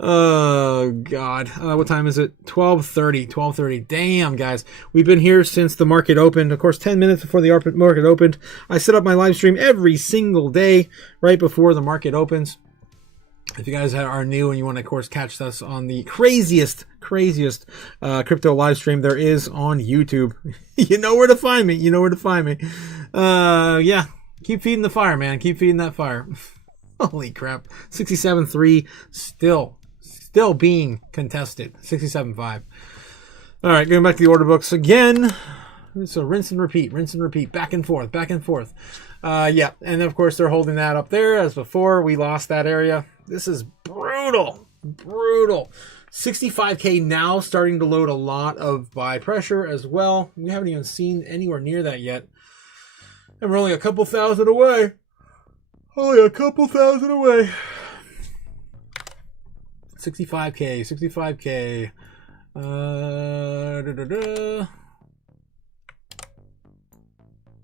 Oh God. What time is it? 12:30. Damn, guys. We've been here since the market opened. Of course, 10 minutes before the market opened. I set up my live stream every single day right before the market opens. If you guys are new and you want to, of course, catch us on the craziest crypto live stream there is on YouTube, you know where to find me. Yeah. Keep feeding the fire, man. Keep feeding that fire. Holy crap. 67.3 still being contested. 67.5. All right, going back to the order books again. So rinse and repeat, back and forth. Yeah, and of course they're holding that up there as before. We lost that area. This is brutal. 65K now, starting to load a lot of buy pressure as well. We haven't even seen anywhere near that yet. And we're only a couple thousand away. 65K.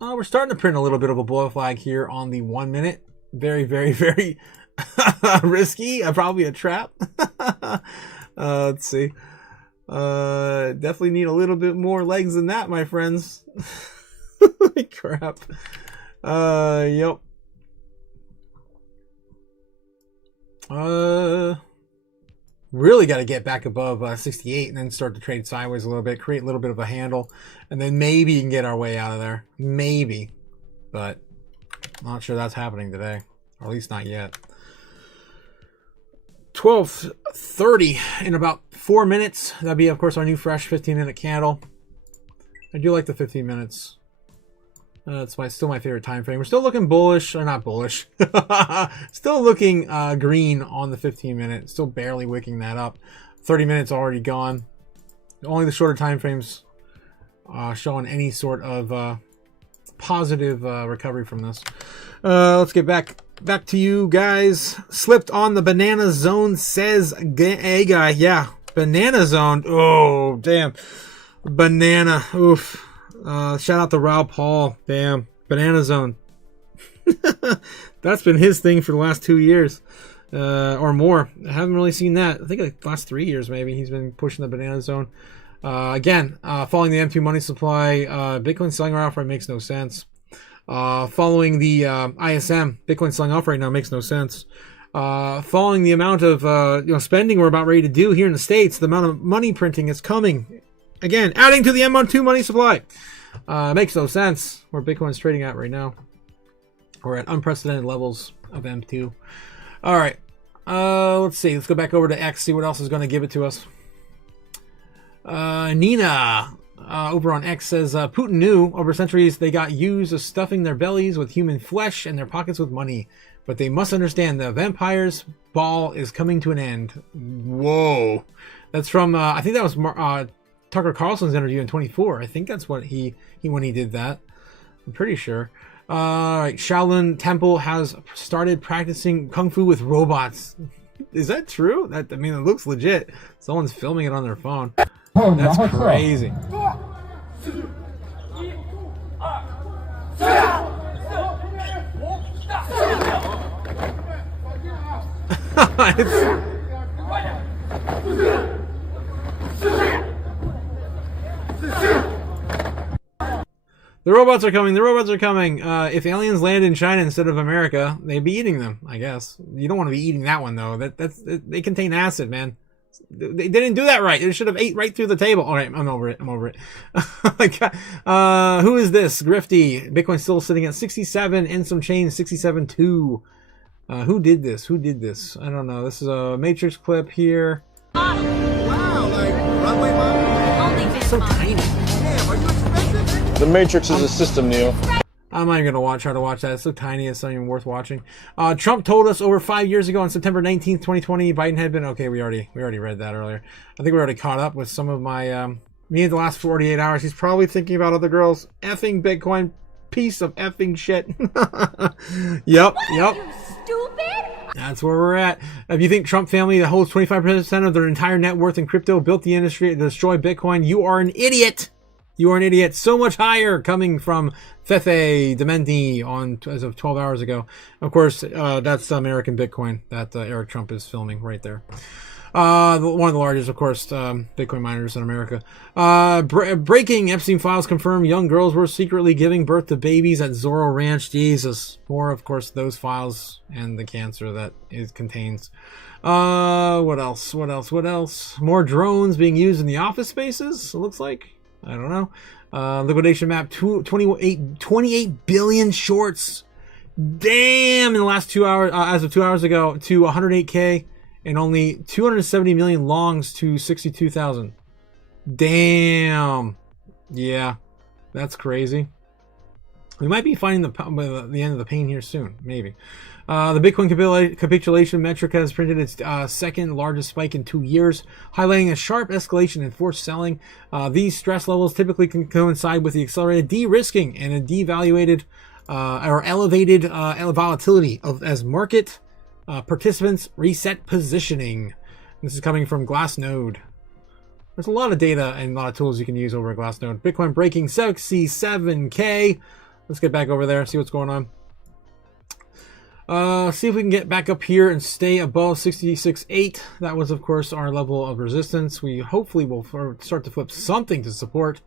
We're starting to print a little bit of a blow flag here on the 1 minute. Very, very, very risky. Probably a trap. Let's see. Definitely need a little bit more legs than that, my friends. Holy crap. Yep. Really got to get back above 68 and then start to trade sideways a little bit, create a little bit of a handle, and then maybe you can get our way out of there. Maybe. But I'm not sure that's happening today. Or at least not yet. 12:30 in about 4 minutes. That'd be, of course, our new fresh 15-minute candle. I do like the 15 minutes. It's still my favorite time frame. We're still looking bullish, or not bullish. Still looking green on the 15 minute. Still barely wicking that up. 30 minutes already gone. Only the shorter time frames showing any sort of positive recovery from this. Let's get back to you guys. Slipped on the banana zone, says a guy. Yeah, banana zone. Oh, damn. Banana. Oof. Shout out to Rob Paul. Damn. Banana zone. That's been his thing for the last 2 years. Or more. I haven't really seen that. I think like the last 3 years maybe he's been pushing the banana zone. Again, following the M2 money supply, Bitcoin selling off right makes no sense. Following the ISM, Bitcoin selling off right now makes no sense. Following the amount of spending we're about ready to do here in the States, the amount of money printing is coming. Again, adding to the M2 money supply. Makes no sense where Bitcoin's trading at right now. We're at unprecedented levels of M2. All right. Let's see. Let's go back over to X, see what else is going to give it to us. Nina over on X says, Putin knew over centuries they got used as stuffing their bellies with human flesh and their pockets with money. But they must understand the vampire's ball is coming to an end. Whoa. That's from I think that was Tucker Carlson's interview in 24. I think that's what he when he did that. I'm pretty sure. Right, Shaolin Temple has started practicing kung fu with robots. Is that true? That, I mean, it looks legit. Someone's filming it on their phone. That's crazy. The robots are coming. The robots are coming. If aliens landed in China instead of America, they'd be eating them, I guess. You don't want to be eating that one, though. They contain acid, man. They didn't do that right. They should have ate right through the table. All right, I'm over it. I'm over it. Who is this? Grifty. Bitcoin still sitting at 67 and some change, 67.2. Who did this? Who did this? I don't know. This is a Matrix clip here. Wow, like runway model. So tiny. Damn, are you expensive? The Matrix is a system, Neil. I'm not even gonna try to watch that. It's so tiny, it's not even worth watching. Trump told us over 5 years ago on September 19th, 2020, Biden had been okay. We already read that earlier. I think we already caught up with some of my me in the last 48 hours. He's probably thinking about other girls. Effing Bitcoin, piece of effing shit. Yep. Stupid? That's where we're at. If you think Trump family that holds 25% of their entire net worth in crypto built the industry to destroy Bitcoin, you are an idiot. You are an idiot. So much higher coming from Fefe Dementi on as of 12 hours ago. Of course, that's American Bitcoin that Eric Trump is filming right there. One of the largest, of course, Bitcoin miners in America. Breaking Epstein files confirm young girls were secretly giving birth to babies at Zorro Ranch. Jesus. More, of course, those files and the cancer that it contains. What else? What else? What else? More drones being used in the office spaces, it looks like. I don't know. Liquidation map, 28 billion shorts. Damn, in the last 2 hours, as of 2 hours ago, to 108K, and only 270 million longs to 62,000. Damn. Yeah, that's crazy. We might be finding the end of the pain here soon, maybe. The Bitcoin capitulation metric has printed its second largest spike in 2 years, highlighting a sharp escalation in forced selling. These stress levels typically can coincide with the accelerated de-risking and a devaluated or elevated volatility as market participants reset positioning. This is coming from Glassnode. There's a lot of data and a lot of tools you can use over at Glassnode. Bitcoin breaking 67K. Let's get back over there, see what's going on. See if we can get back up here and stay above 66.8. That was, of course, our level of resistance. We hopefully will start to flip something to support.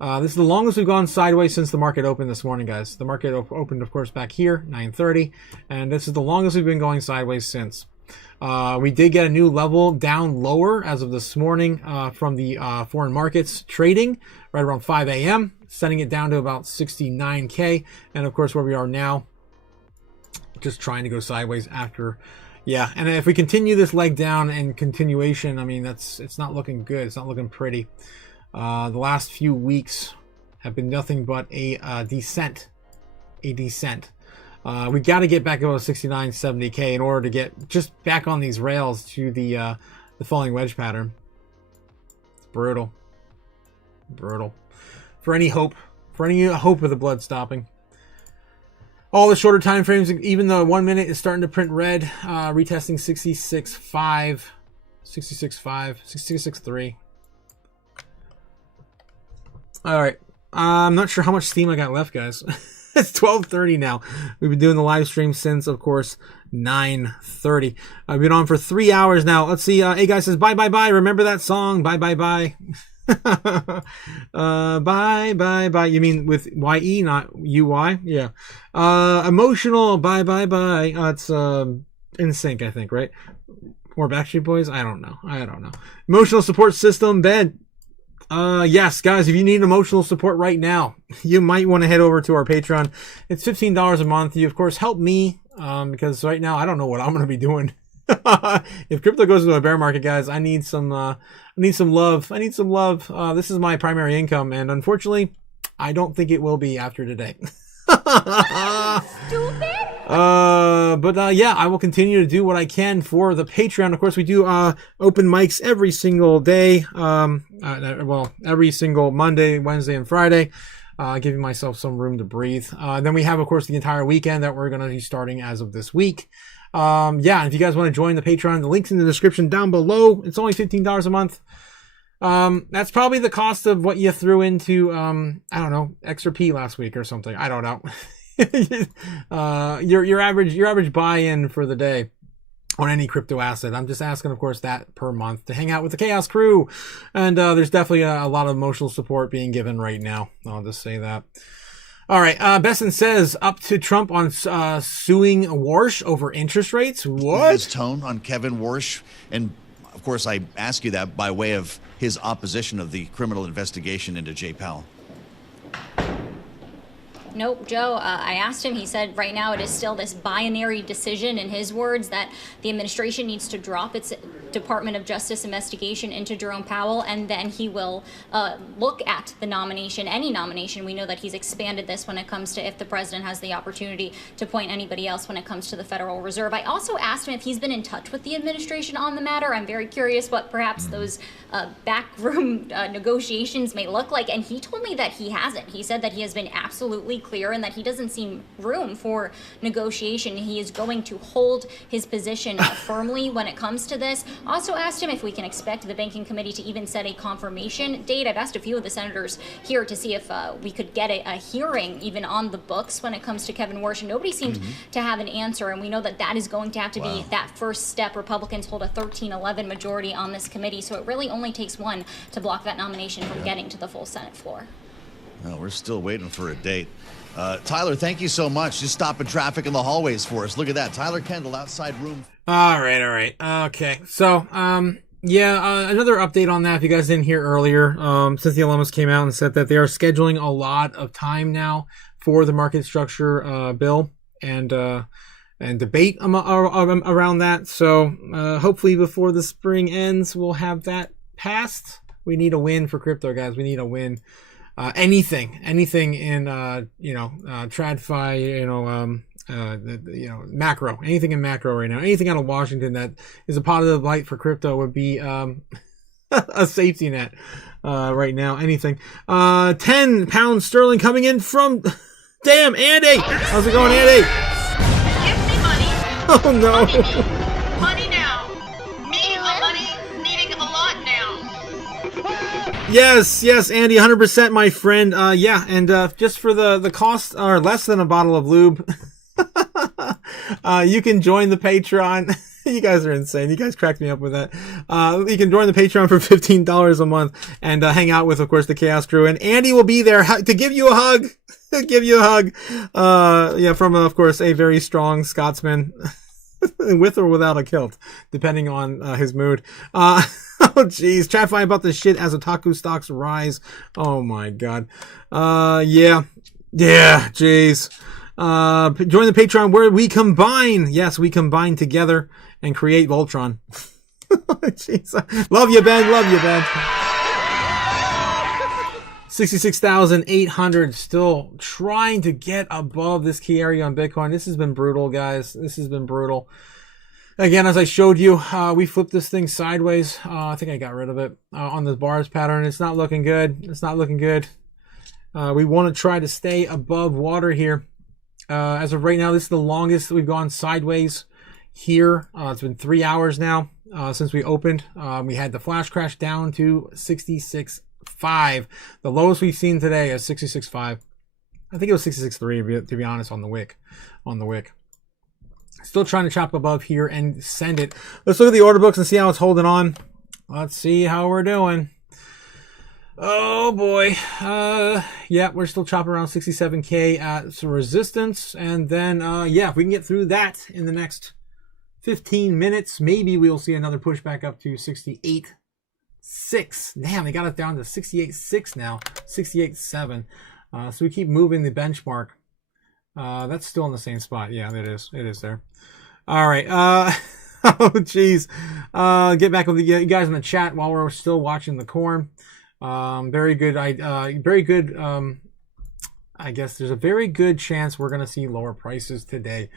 This is the longest we've gone sideways since the market opened this morning, guys. The market opened, of course, back here, 9:30, and this is the longest we've been going sideways since. We did get a new level down lower as of this morning from the foreign markets trading right around 5 a.m., setting it down to about 69K, and of course where we are now, just trying to go sideways after. Yeah, and if we continue this leg down and continuation, I mean, it's not looking good. It's not looking pretty. The last few weeks have been nothing but a descent. We got to get back above 69, 70K in order to get just back on these rails to the falling wedge pattern. It's brutal. For any hope of the blood stopping. All the shorter time frames, even though 1 minute is starting to print red, retesting 66.5, 66.5, 66.3. All right, I'm not sure how much steam I got left, guys. It's 12:30 now. We've been doing the live stream since, of course, 9:30. I've been on for 3 hours now. Let's see. Hey guys says bye bye bye. Remember that song? Bye bye bye. Bye bye bye. You mean with YE, not UY? Yeah. Emotional. Bye bye bye. It's In Sync, I think, right? Or Backstreet Boys? I don't know. Emotional support system bed. Yes, guys, if you need emotional support right now, you might want to head over to our Patreon. It's $15 a month. You, of course, help me, because right now I don't know what I'm going to be doing. If crypto goes into a bear market, guys, I need some love. This is my primary income, and unfortunately, I don't think it will be after today. Stupid? Yeah, I will continue to do what I can for the Patreon. Of course, we do open mics every single day. Every single Monday, Wednesday, and Friday. Giving myself some room to breathe. Then we have, of course, the entire weekend that we're going to be starting as of this week. If you guys want to join the Patreon, the link's in the description down below. It's only $15 a month. That's probably the cost of what you threw into, I don't know, XRP last week or something. I don't know. Your average buy-in for the day on any crypto asset. I'm just asking, of course, that per month to hang out with the Chaos crew. And there's definitely a lot of emotional support being given right now. I'll just say that. All right. Besson says up to Trump on suing Warsh over interest rates. What? His tone on Kevin Warsh. And of course, I ask you that by way of his opposition of the criminal investigation into Jay Powell. Nope, Joe, I asked him, he said right now it is still this binary decision, in his words, that the administration needs to drop its Department of Justice investigation into Jerome Powell, and then he will look at the nomination, any nomination. We know that he's expanded this when it comes to if the president has the opportunity to appoint anybody else when it comes to the Federal Reserve. I also asked him if he's been in touch with the administration on the matter. I'm very curious what perhaps those backroom negotiations may look like, and he told me that he hasn't. He said that he has been absolutely clear and that he doesn't see room for negotiation. He is going to hold his position firmly when it comes to this. Also asked him if we can expect the banking committee to even set a confirmation date. I've asked a few of the senators here to see if we could get a hearing even on the books when it comes to Kevin Warsh, and nobody seemed to have an answer, and we know that that is going to have to be that first step. Republicans hold a 13-11 majority on this committee, so it really only takes one to block that nomination from getting to the full Senate floor. No, we're still waiting for a date. Tyler, thank you so much. Just stopping traffic in the hallways for us. Look at that. Tyler Kendall, outside room. All right. Okay. So, another update on that. If you guys didn't hear earlier, Cynthia Lummis came out and said that they are scheduling a lot of time now for the market structure bill and debate around that. So, hopefully before the spring ends, we'll have that passed. We need a win for crypto, guys. We need a win. Anything in TradFi, macro, anything in macro right now, anything out of Washington that is a positive light for crypto would be a safety net right now. Anything. 10 pounds sterling coming in from damn Andy. How's it going, Andy? Give me money. Oh no. Money now. Me money needing a lot now. Yes, Andy, 100%, my friend. Just for the cost or less than a bottle of lube, you can join the Patreon. You guys are insane. You guys cracked me up with that. You can join the Patreon for $15 a month and hang out with, of course, the Chaos crew. And Andy will be there to give you a hug. From, of course, a very strong Scotsman. With or without a kilt, depending on his mood. Oh, geez. TradFi about this shit as otaku stocks rise. Oh, my God. Yeah, geez. Join the Patreon where we combine. Yes, we combine together and create Voltron. Jeez. Love you, Ben. 66,800, still trying to get above this key area on Bitcoin. This has been brutal, guys. This has been brutal. Again, as I showed you, we flipped this thing sideways. I think I got rid of it on the bars pattern. It's not looking good. We want to try to stay above water here. As of right now, this is the longest we've gone sideways here. It's been 3 hours now since we opened. We had the flash crash down to 66.5. The lowest we've seen today is 66.5. I think it was 66.3 to be honest on the wick. Still trying to chop above here and send it. Let's look at the order books and see how it's holding on. Let's see how we're doing. Oh boy. We're still chopping around 67K at some resistance. And then, if we can get through that in the next 15 minutes, maybe we'll see another pushback up to 68.6. Damn, they got it down to 68.6 now. 68.7. So we keep moving the benchmark. That's still in the same spot. Yeah, it is. It is there. All right. Oh, geez. Get back with you guys in the chat while we're still watching the corn. Very good I guess there's a very good chance we're going to see lower prices today.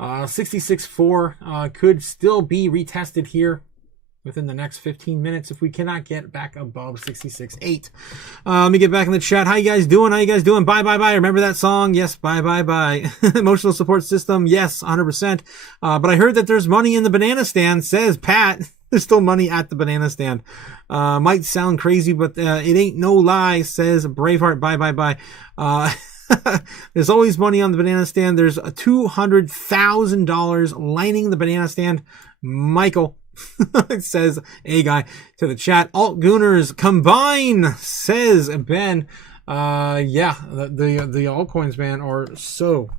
66.4 could still be retested here within the next 15 minutes if we cannot get back above 66.8. Let me get back in the chat. How you guys doing? Bye, bye, bye. Remember that song? Yes, bye, bye, bye. Emotional support system? Yes, 100%. But I heard that there's money in the banana stand, says Pat. There's still money at the banana stand. Might sound crazy, but it ain't no lie, says Braveheart. Bye, bye, bye. There's always money on the banana stand. There's $200,000 lining the banana stand. Michael. It says a guy to the chat. Alt Gooners combine, says Ben. Yeah, the altcoins, man, are so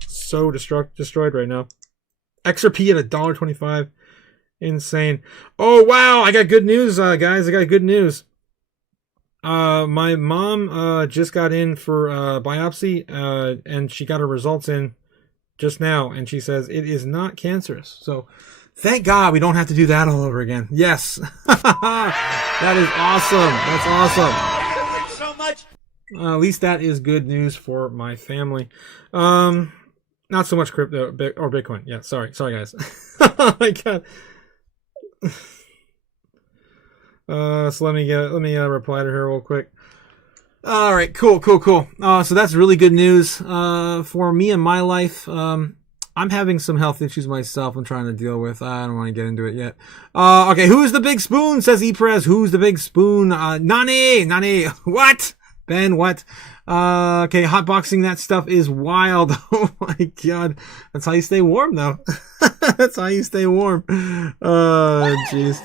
destroyed right now. XRP at $1.25. Insane. Oh wow, I got good news, guys. I got good news. My mom just got in for biopsy, and she got her results in just now, and she says it is not cancerous. So thank God we don't have to do that all over again. Yes. That is awesome. That's awesome. Thank you so much. At least that is good news for my family. Not so much crypto or Bitcoin. Yeah, sorry guys. Oh my God. So let me reply to her real quick. All right, cool. So that's really good news for me and my life. I'm having some health issues myself I'm trying to deal with. I don't want to get into it yet. Okay, who's the big spoon, says ePrez. Who's the big spoon? Nani. What? Ben, what? Okay, hotboxing that stuff is wild. Oh my God. That's how you stay warm, though. That's how you stay warm. Oh, jeez.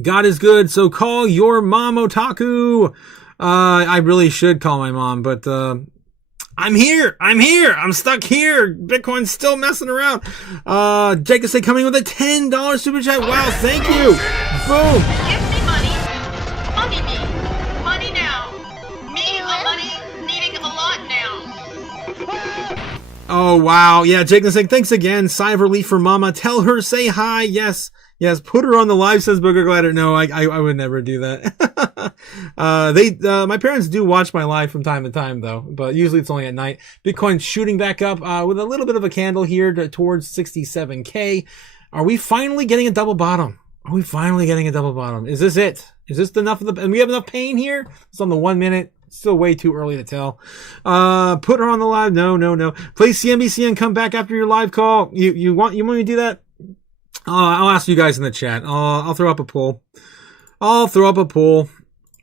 God is good, so call your mom, Otaku. I really should call my mom, but I'm here. I'm stuck here. Bitcoin's still messing around. Jake is coming with a $10 super chat. Wow, thank you. Boom. Give me money. Money now. Money needing a lot now. Oh, wow. Yeah, Jake is thanks again. Sigh of relief for mama. Tell her, say hi. Yes, put her on the live, says Booger Glider. No, I would never do that. My parents do watch my live from time to time, though, but usually it's only at night. Bitcoin's shooting back up with a little bit of a candle here towards 67K. Are we finally getting a double bottom? Is this it? Is this enough of the, and we have enough pain here? It's on the 1 minute. Still way too early to tell. Put her on the live. No. Play CNBC and come back after your live call. You want me to do that? I'll ask you guys in the chat. I'll throw up a poll.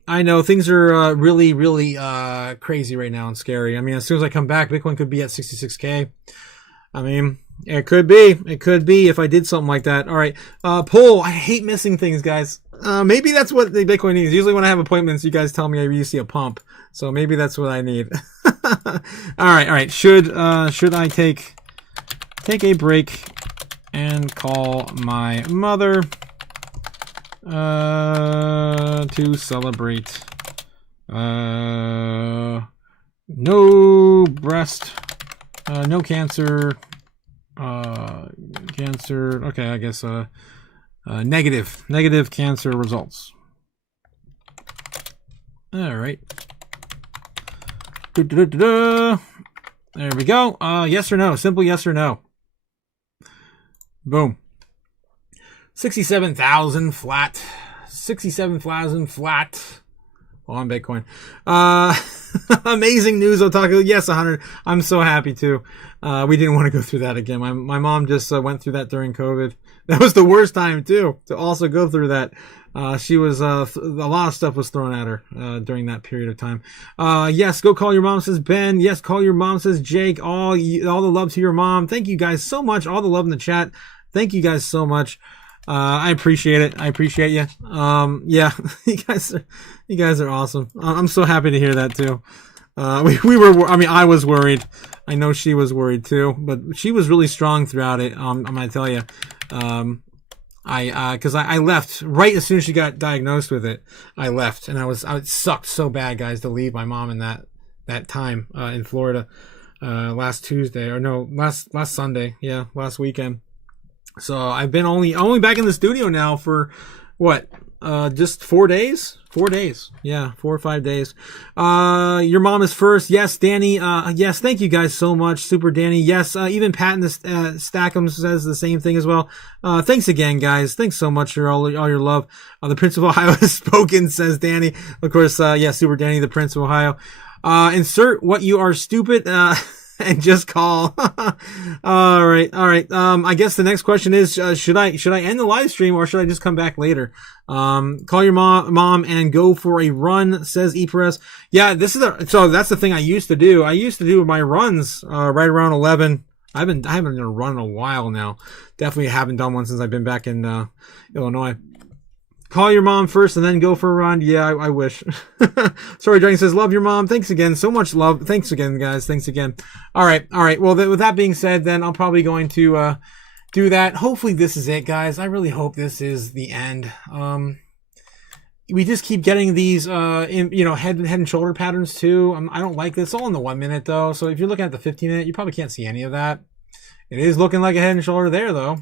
I know things are really crazy right now and scary. I mean, as soon as I come back, Bitcoin could be at 66K. I mean, it could be if I did something like that. All right, poll. I hate missing things, guys. Maybe that's what the Bitcoin needs. Usually when I have appointments, you guys tell me you see a pump. So maybe that's what I need. All right. Should I take a break and call my mother to celebrate no breast, no cancer, okay, I guess negative cancer results. All right. There we go. Yes or no, simple yes or no. Boom. 67,000 flat. 67,000 flat on Bitcoin. Amazing news, Otaku. Yes, 100. I'm so happy too. We didn't want to go through that again. My mom just went through that during COVID. That was the worst time too, to also go through that. She was, a lot of stuff was thrown at her, during that period of time. Yes, go call your mom, says Ben. Yes, call your mom, says Jake. All the love to your mom. Thank you guys so much. All the love in the chat. Thank you guys so much. I appreciate it. I appreciate you. Yeah, you guys are awesome. I'm so happy to hear that too. I was worried. I know she was worried too, but she was really strong throughout it. I'm gonna tell you. Cause I left right as soon as she got diagnosed with it. I left, and it sucked so bad, guys, to leave my mom in that time, in Florida, last Sunday. Yeah, last weekend. So I've been only back in the studio now for what, just 4 days. 4 days. Yeah, 4 or 5 days. Your mom is first. Yes, Danny. Yes, thank you guys so much. Super Danny. Yes, even Patton Stackham says the same thing as well. Thanks again, guys. Thanks so much for all your love. The Prince of Ohio has spoken, says Danny. Of course, yeah, Super Danny, the Prince of Ohio. Insert what you are stupid, and just call. All right. I guess the next question is, should I end the live stream or should I just come back later? Call your mom and go for a run, says ePress. Yeah, so that's the thing I used to do. I used to do my runs, right around 11. I haven't done a run in a while now. Definitely haven't done one since I've been back in, Illinois. Call your mom first and then go for a run. Yeah, I wish. Sorry, Johnny says, love your mom. Thanks again. So much love. Thanks again, guys. Thanks again. All right. Well, with that being said, then I'm probably going to do that. Hopefully this is it, guys. I really hope this is the end. We just keep getting these, head and shoulder patterns too. I don't like this. It's all in the 1 minute though. So if you're looking at the 15 minute, you probably can't see any of that. It is looking like a head and shoulder there though.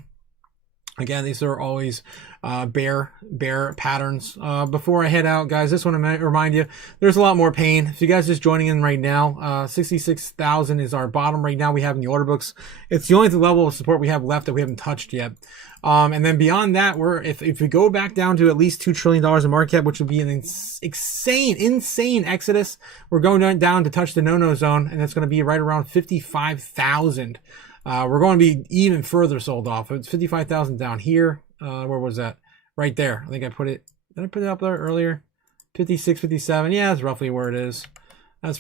Again, these are always bear patterns. Before I head out, guys, just want to remind you, there's a lot more pain. If you guys just joining in right now, 66,000 is our bottom right now we have in the order books. It's the only level of support we have left that we haven't touched yet. And then beyond that, if we go back down to at least $2 trillion in market cap, which would be an insane exodus, we're going down to touch the no-no zone, and it's going to be right around 55,000. We're going to be even further sold off. It's 55,000 down here. Where was that? Right there. I think I put it. Did I put it up there earlier? 56, 57. Yeah, that's roughly where it is. I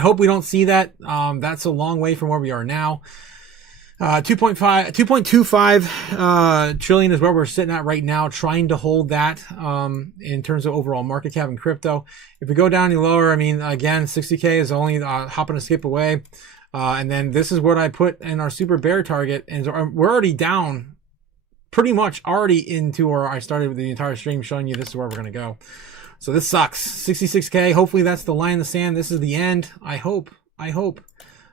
hope we don't see that. That's a long way from where we are now. 2.25 trillion is where we're sitting at right now, trying to hold that in terms of overall market cap in crypto. If we go down any lower, I mean, again, 60K is only hopping a skip away. And then this is what I put in our super bear target, and we're already down pretty much already into where I started with the entire stream showing you this is where we're going to go. So this sucks. 66K. Hopefully that's the line in the sand. This is the end. I hope.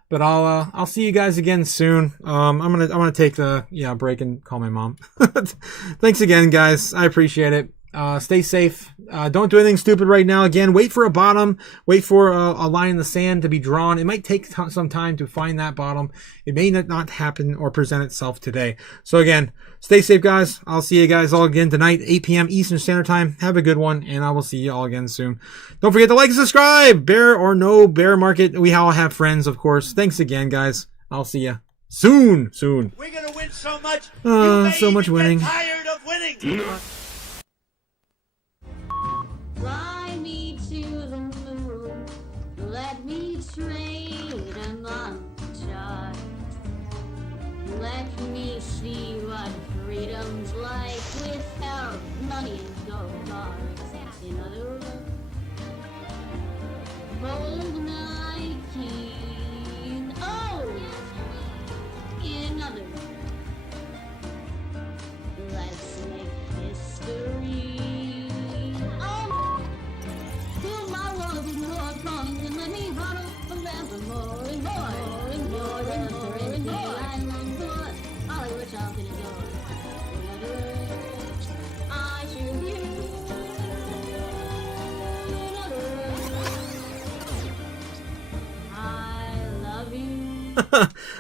But I'll see you guys again soon. I'm gonna take the break and call my mom. Thanks again, guys. I appreciate it. Stay safe. Don't do anything stupid right now. Again, wait for a bottom. Wait for a line in the sand to be drawn. It might take some time to find that bottom. It may not happen or present itself today. So again, stay safe, guys. I'll see you guys all again tonight, 8 p.m. Eastern Standard Time. Have a good one, and I will see you all again soon. Don't forget to like and subscribe. Bear or no bear market, we all have friends, of course. Thanks again, guys. I'll see you soon. We're gonna win so much. So much winning. Tired of winning. Fly me to the moon, let me trade among stars. Let me see what freedom's like without money and gold bars. In other words, bold Nike. Oh, in other words, let's make history.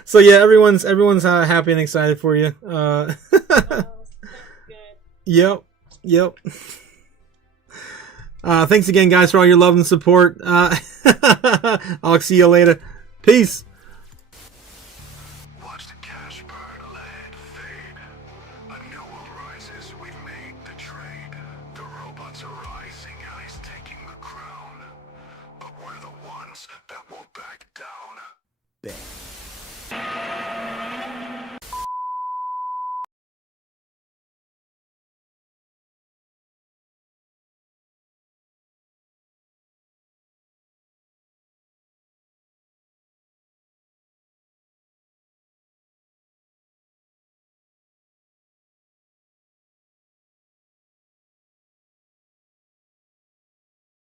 So yeah, everyone's happy and excited for you. Yep. Thanks again, guys, for all your love and support. I'll see you later. Peace.